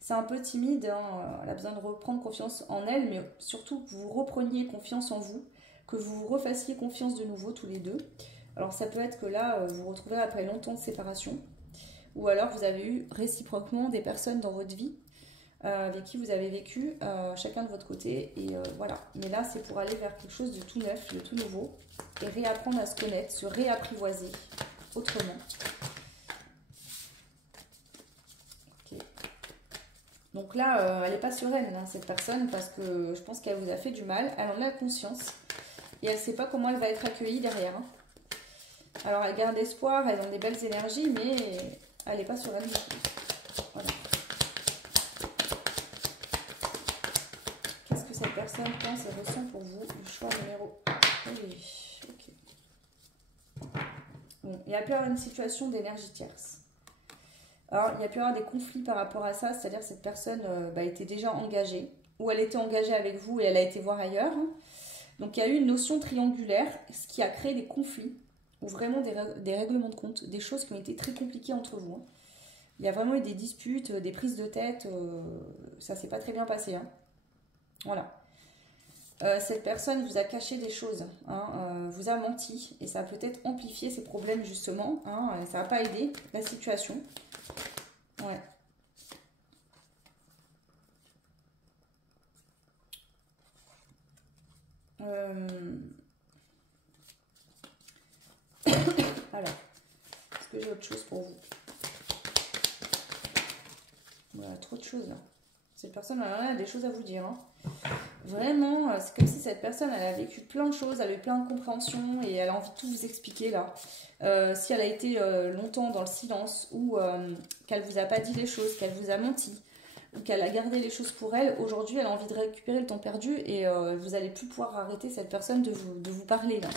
C'est un peu timide, hein, elle a besoin de reprendre confiance en elle, mais surtout que vous repreniez confiance en vous, que vous refassiez confiance de nouveau tous les deux. Alors ça peut être que là, vous vous retrouvez après longtemps de séparation, ou alors vous avez eu réciproquement des personnes dans votre vie avec qui vous avez vécu chacun de votre côté, et voilà. Mais là, c'est pour aller vers quelque chose de tout neuf, de tout nouveau, et réapprendre à se connaître, se réapprivoiser autrement. Donc là, elle n'est pas sereine, hein, cette personne, parce que je pense qu'elle vous a fait du mal. Elle en a conscience. Et elle ne sait pas comment elle va être accueillie derrière. Hein. Alors, elle garde espoir, elle a des belles énergies, mais elle n'est pas sereine du tout. Voilà. Qu'est-ce que cette personne pense et ressent pour vous? Le choix numéro Oui, ok. Bon, il y a pu y avoir une situation d'énergie tierce. Alors, il y a pu y avoir des conflits par rapport à ça, c'est-à-dire que cette personne était déjà engagée, ou elle était engagée avec vous et elle a été voir ailleurs. Donc, il y a eu une notion triangulaire, ce qui a créé des conflits, ou vraiment des règlements de compte, des choses qui ont été très compliquées entre vous. Hein. Il y a vraiment eu des disputes, des prises de tête, ça s'est pas très bien passé. Hein. Voilà. Cette personne vous a caché des choses, hein, vous a menti, et ça a peut-être amplifié ces problèmes justement, hein, et ça n'a pas aidé la situation. Ouais. Alors, est-ce que j'ai autre chose pour vous? Voilà, trop de choses là. Cette personne a des choses à vous dire. Hein. Vraiment, c'est comme si cette personne, elle a vécu plein de choses, elle a eu plein de compréhensions et elle a envie de tout vous expliquer là. Si elle a été longtemps dans le silence ou qu'elle vous a pas dit les choses, qu'elle vous a menti ou qu'elle a gardé les choses pour elle, aujourd'hui elle a envie de récupérer le temps perdu et vous allez plus pouvoir arrêter cette personne de vous parler là.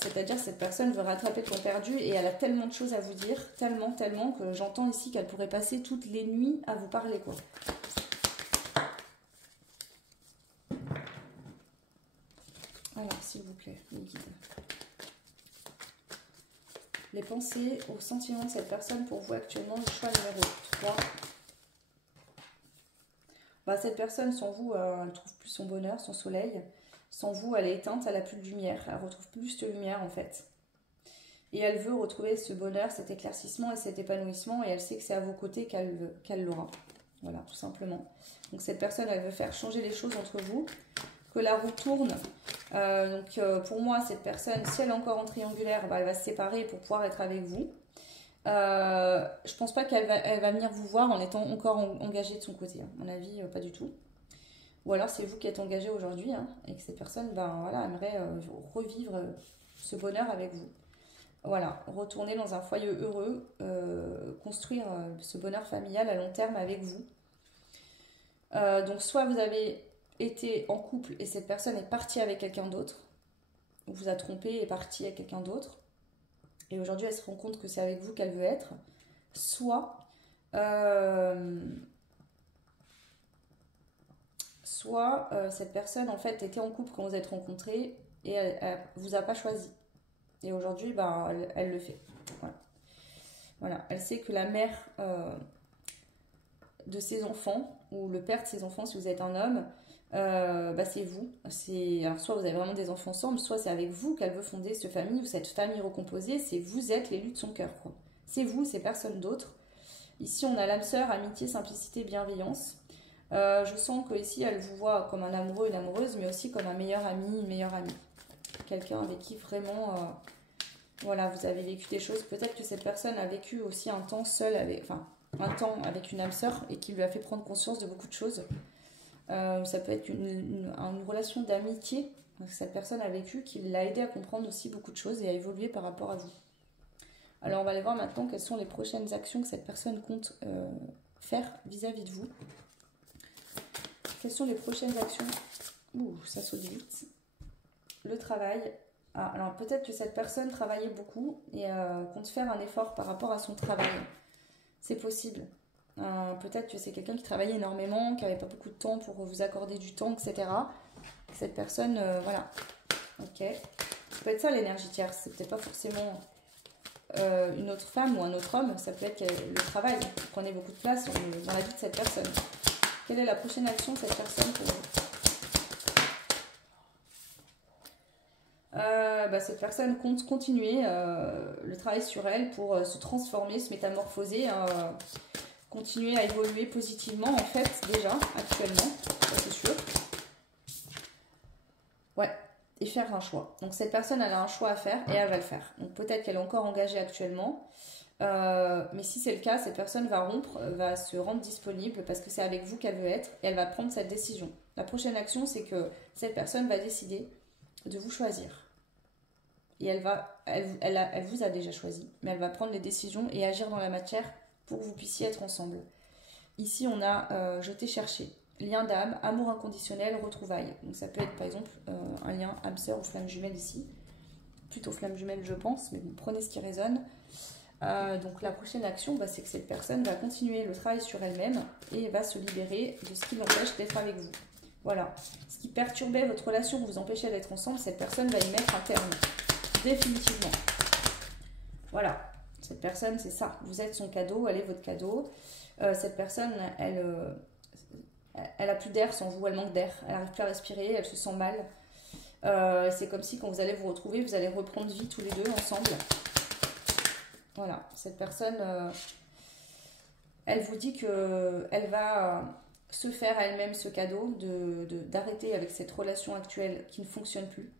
C'est-à-dire que cette personne veut rattraper le temps perdu et elle a tellement de choses à vous dire, tellement que j'entends ici qu'elle pourrait passer toutes les nuits à vous parler quoi. Alors, s'il vous plaît, les guides. Les pensées aux sentiments de cette personne pour vous actuellement, le choix numéro 3. Cette personne, sans vous, elle ne trouve plus son bonheur, son soleil. Sans vous, elle est éteinte, elle n'a plus de lumière. Elle retrouve plus de lumière, en fait. Et elle veut retrouver ce bonheur, cet éclaircissement et cet épanouissement. Et elle sait que c'est à vos côtés qu'elle l'aura. Voilà, tout simplement. Donc, cette personne, elle veut faire changer les choses entre vous. Que la roue tourne. Pour moi, cette personne, si elle est encore en triangulaire, elle va se séparer pour pouvoir être avec vous. Je pense pas qu'elle va venir vous voir en étant encore engagée de son côté. Hein. À mon avis, pas du tout. Ou alors c'est vous qui êtes engagé aujourd'hui hein, et que cette personne aimerait revivre ce bonheur avec vous. Voilà, retourner dans un foyer heureux, construire ce bonheur familial à long terme avec vous. Donc soit vous avez été en couple et cette personne est partie avec quelqu'un d'autre, ou vous a trompé et est partie avec quelqu'un d'autre, et aujourd'hui elle se rend compte que c'est avec vous qu'elle veut être, soit cette personne en fait était en couple quand vous êtes rencontrés et elle vous a pas choisi, et aujourd'hui elle le fait. Voilà. Elle sait que la mère de ses enfants, ou le père de ses enfants si vous êtes un homme, c'est vous. Alors soit vous avez vraiment des enfants ensemble, soit c'est avec vous qu'elle veut fonder cette famille ou cette famille recomposée. C'est vous êtes l'élu de son cœur. C'est vous, c'est personne d'autre. Ici on a l'âme sœur, amitié, simplicité, bienveillance. Je sens que ici elle vous voit comme un amoureux, une amoureuse, mais aussi comme un meilleur ami, une meilleure amie. Quelqu'un avec qui vraiment vous avez vécu des choses. Peut-être que cette personne a vécu aussi un temps seule un temps avec une âme sœur et qui lui a fait prendre conscience de beaucoup de choses. Ça peut être une relation d'amitié que cette personne a vécu qui l'a aidé à comprendre aussi beaucoup de choses et à évoluer par rapport à vous. Alors on va aller voir maintenant quelles sont les prochaines actions que cette personne compte faire vis-à-vis de vous. Quelles sont les prochaines actions? Ça saute vite. Le travail. Alors peut-être que cette personne travaillait beaucoup et compte faire un effort par rapport à son travail. C'est possible. Peut-être que c'est quelqu'un qui travaillait énormément, qui n'avait pas beaucoup de temps pour vous accorder du temps, etc. Cette personne, voilà. Ok. Ça peut être ça l'énergie tierce. C'est peut-être pas forcément une autre femme ou un autre homme. Ça peut être le travail. Vous prenez beaucoup de place dans la vie de cette personne. Quelle est la prochaine action de cette personne pour vous? Cette personne compte continuer le travail sur elle pour se transformer, se métamorphoser, continuer à évoluer positivement en fait déjà actuellement, ça c'est sûr. Ouais, et faire un choix. Donc cette personne elle a un choix à faire et elle va le faire. Donc peut-être qu'elle est encore engagée actuellement, mais si c'est le cas, cette personne va rompre, va se rendre disponible parce que c'est avec vous qu'elle veut être et elle va prendre cette décision. La prochaine action c'est que cette personne va décider de vous choisir. Et elle vous a déjà choisi, mais elle va prendre les décisions et agir dans la matière pour que vous puissiez être ensemble. Ici, on a je t'ai cherché. lien d'âme, amour inconditionnel, retrouvailles. Donc ça peut être par exemple un lien âme sœur ou flamme jumelle ici. Plutôt flamme jumelle je pense, mais bon, prenez ce qui résonne. Donc la prochaine action, bah, c'est que cette personne va continuer le travail sur elle-même et va se libérer de ce qui l'empêche d'être avec vous. Voilà. Ce qui perturbait votre relation, vous empêchait d'être ensemble, cette personne va y mettre un terme. Définitivement. Voilà. Cette personne, c'est ça. Vous êtes son cadeau, elle est votre cadeau. Cette personne, elle a plus d'air sans vous, elle manque d'air. Elle n'arrive plus à respirer, elle se sent mal. C'est comme si quand vous allez vous retrouver, vous allez reprendre vie tous les deux ensemble. Voilà, cette personne, elle vous dit qu'elle va se faire à elle-même ce cadeau d'arrêter avec cette relation actuelle qui ne fonctionne plus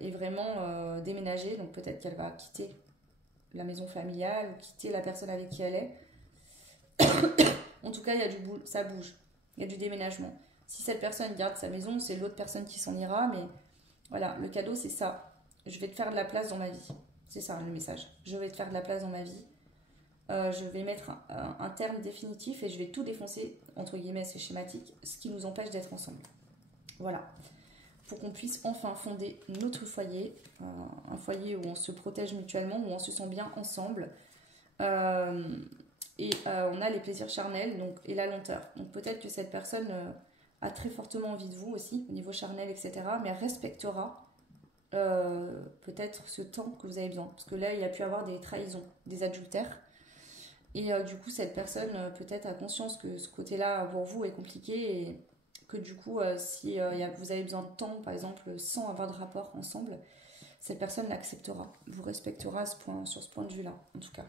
et vraiment déménager. Donc peut-être qu'elle va quitter la maison familiale ou quitter la personne avec qui elle est. En tout cas, ça bouge, il y a du déménagement. Si cette personne garde sa maison, c'est l'autre personne qui s'en ira, mais voilà, le cadeau c'est ça. Je vais te faire de la place dans ma vie. C'est ça le message. Je vais te faire de la place dans ma vie. Je vais mettre un terme définitif et je vais tout défoncer, entre guillemets, c'est schématique, ce qui nous empêche d'être ensemble. Voilà. Pour qu'on puisse enfin fonder notre foyer, un foyer où on se protège mutuellement, où on se sent bien ensemble. Et on a les plaisirs charnels donc, et la lenteur. Donc peut-être que cette personne a très fortement envie de vous aussi, au niveau charnel, etc. Mais elle respectera peut-être ce temps que vous avez besoin. Parce que là, il y a pu avoir des trahisons, des adultères. Et du coup, cette personne peut-être a conscience que ce côté-là, pour vous, est compliqué. Et que du coup, si vous avez besoin de temps, par exemple, sans avoir de rapport ensemble, cette personne l'acceptera, vous respectera sur ce point de vue-là, en tout cas.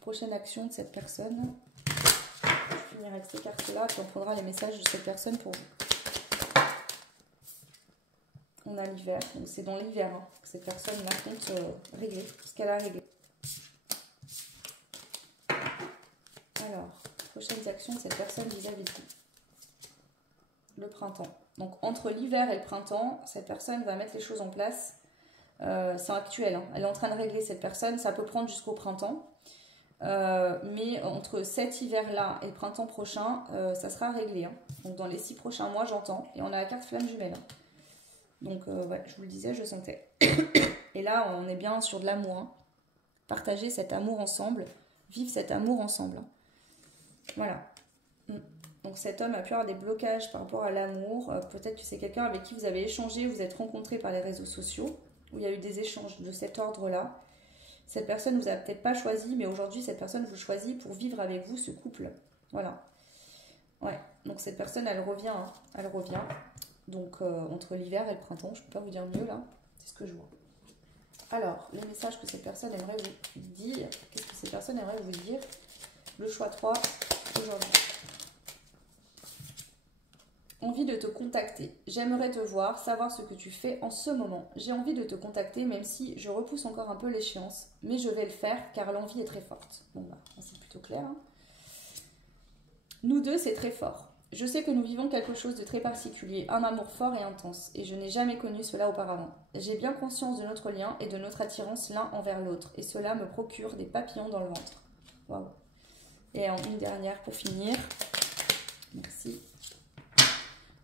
Prochaine action de cette personne. Je vais finir avec ces cartes-là, puis on prendra les messages de cette personne pour vous. On a l'hiver, donc c'est dans l'hiver hein, que cette personne là compte régler ce qu'elle a réglé. Alors, prochaines actions de cette personne vis-à-vis de vous. Le printemps. Donc entre l'hiver et le printemps, cette personne va mettre les choses en place. C'est actuel, hein. Elle est en train de régler cette personne, ça peut prendre jusqu'au printemps. Mais entre cet hiver-là et le printemps prochain, ça sera réglé. Hein. Donc dans les 6 prochains mois, j'entends. Et on a la carte flamme jumelle. Hein. Donc, ouais, je vous le disais, je sentais. Et là, on est bien sur de l'amour. Hein. Partager cet amour ensemble. Vivre cet amour ensemble. Hein. Voilà. Donc, cet homme a pu avoir des blocages par rapport à l'amour. Peut-être que c'est quelqu'un avec qui vous avez échangé, vous êtes rencontrés par les réseaux sociaux, où il y a eu des échanges de cet ordre-là. Cette personne ne vous a peut-être pas choisi, mais aujourd'hui, cette personne vous choisit pour vivre avec vous ce couple. Voilà. Ouais. Donc, cette personne, elle revient. Hein. Elle revient. Donc, entre l'hiver et le printemps, je ne peux pas vous dire mieux, là. C'est ce que je vois. Alors, les messages que cette personne aimerait vous dire. Qu'est-ce que cette personne aimerait vous dire? Le choix 3, aujourd'hui. Envie de te contacter. J'aimerais te voir, savoir ce que tu fais en ce moment. J'ai envie de te contacter, même si je repousse encore un peu l'échéance. Mais je vais le faire, car l'envie est très forte. Bon, bah, c'est plutôt clair. Hein. Nous deux, c'est très fort. Je sais que nous vivons quelque chose de très particulier, un amour fort et intense, et je n'ai jamais connu cela auparavant. J'ai bien conscience de notre lien et de notre attirance l'un envers l'autre, et cela me procure des papillons dans le ventre. Waouh. Et en une dernière pour finir. Merci.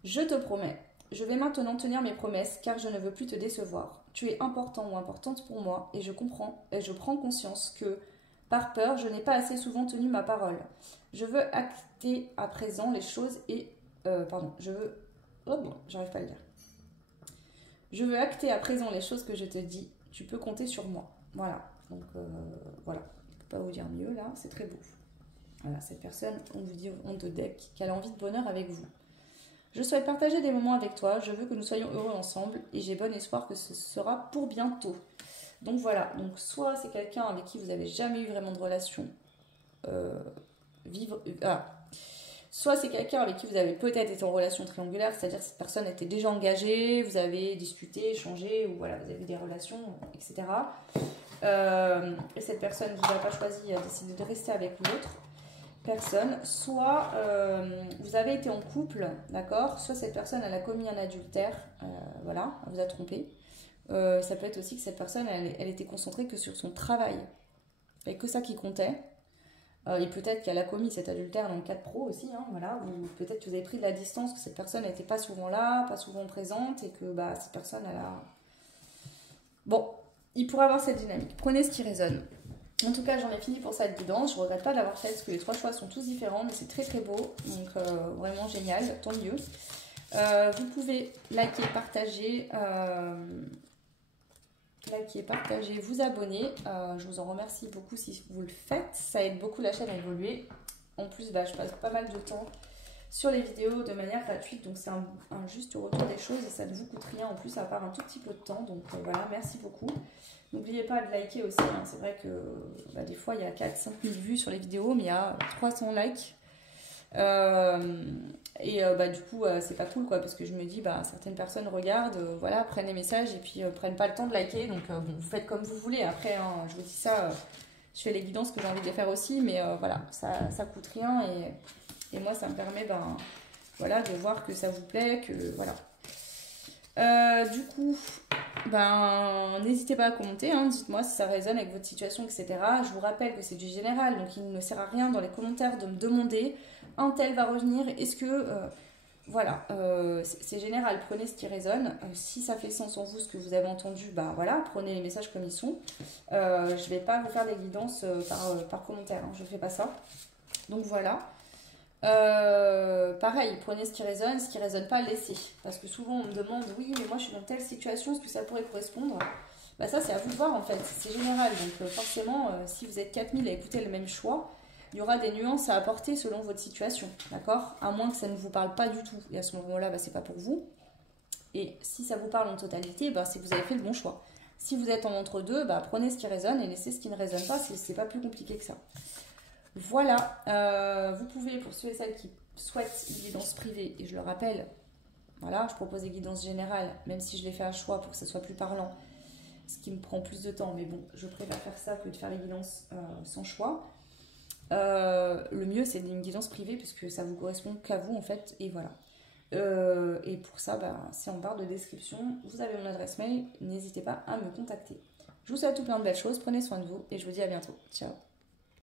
Je te promets, je vais maintenant tenir mes promesses, car je ne veux plus te décevoir. Tu es important ou importante pour moi, et je prends conscience que, par peur, je n'ai pas assez souvent tenu ma parole. Je veux acter à présent les choses et... j'arrive pas à le dire. Je veux acter à présent les choses que je te dis. Tu peux compter sur moi. Voilà. Donc, voilà. Je ne peux pas vous dire mieux, là. C'est très beau. Voilà, cette personne, on vous dit on de deck, qu'elle a envie de bonheur avec vous. Je souhaite partager des moments avec toi. Je veux que nous soyons heureux ensemble. Et j'ai bon espoir que ce sera pour bientôt. Donc, voilà. Donc, soit c'est quelqu'un avec qui vous n'avez jamais eu vraiment de relation soit c'est quelqu'un avec qui vous avez peut-être été en relation triangulaire, c'est-à-dire que cette personne était déjà engagée, vous avez discuté, échangé, ou voilà, vous avez eu des relations, etc. Et cette personne ne vous a pas choisi, a décidé de rester avec l'autre personne. Soit vous avez été en couple, d'accord, soit cette personne elle a commis un adultère, voilà, elle vous a trompé. Ça peut être aussi que cette personne elle était concentrée que sur son travail, et que ça qui comptait. Et peut-être qu'elle a commis cet adultère dans le cadre pro aussi, hein, voilà, ou peut-être que vous avez pris de la distance, que cette personne n'était pas souvent là, pas souvent présente, et que bah, cette personne, elle a... Bon, il pourrait avoir cette dynamique. Prenez ce qui résonne. En tout cas, j'en ai fini pour cette guidance. Je ne regrette pas d'avoir fait parce que les 3 choix sont tous différents, mais c'est très très beau. Donc vraiment génial, tant mieux. Vous pouvez liker, partager, vous abonner. Je vous en remercie beaucoup si vous le faites. Ça aide beaucoup la chaîne à évoluer. En plus, bah, je passe pas mal de temps sur les vidéos de manière gratuite. Donc c'est un juste retour des choses et ça ne vous coûte rien en plus à part un tout petit peu de temps. Donc voilà, merci beaucoup. N'oubliez pas de liker aussi, hein. C'est vrai que bah, des fois il y a 4-5 000 vues sur les vidéos, mais il y a 300 likes. Bah, du coup, c'est pas cool quoi, parce que je me dis, bah, certaines personnes regardent, voilà, prennent les messages et puis prennent pas le temps de liker. Donc bon, vous faites comme vous voulez. Après, hein, je vous dis ça, je fais les guidances que j'ai envie de les faire aussi, mais voilà, ça coûte rien et moi ça me permet ben, voilà, de voir que ça vous plaît, que voilà. Du coup, ben, n'hésitez pas à commenter, hein, dites-moi si ça résonne avec votre situation, etc. Je vous rappelle que c'est du général, donc il ne sert à rien dans les commentaires de me demander un tel va revenir, est-ce que... voilà, c'est général, prenez ce qui résonne. Si ça fait sens en vous, ce que vous avez entendu, bah voilà, prenez les messages comme ils sont. Je vais pas vous faire des guidances par commentaire, hein, je fais pas ça. Donc voilà. Pareil, prenez ce qui résonne pas, laissez. Parce que souvent on me demande, oui, mais moi je suis dans telle situation, est-ce que ça pourrait correspondre? Bah ça c'est à vous de voir en fait, c'est général. Donc forcément, si vous êtes 4000 à écouter le même choix, il y aura des nuances à apporter selon votre situation, d'accord? À moins que ça ne vous parle pas du tout. Et à ce moment-là, bah, c'est pas pour vous. Et si ça vous parle en totalité, bah, c'est que vous avez fait le bon choix. Si vous êtes en entre-deux, bah, prenez ce qui résonne et laissez ce qui ne résonne pas, c'est pas plus compliqué que ça. Voilà, vous pouvez, pour ceux et celles qui souhaitent une guidance privée, et je le rappelle, voilà, je propose des guidances générales, même si je les fais à choix pour que ça soit plus parlant, ce qui me prend plus de temps, mais bon, je préfère faire ça que de faire les guidances sans choix. Le mieux, c'est une guidance privée, puisque ça vous correspond qu'à vous, en fait, et voilà. Et pour ça, bah, c'est en barre de description, vous avez mon adresse mail, n'hésitez pas à me contacter. Je vous souhaite tout plein de belles choses, prenez soin de vous, et je vous dis à bientôt. Ciao.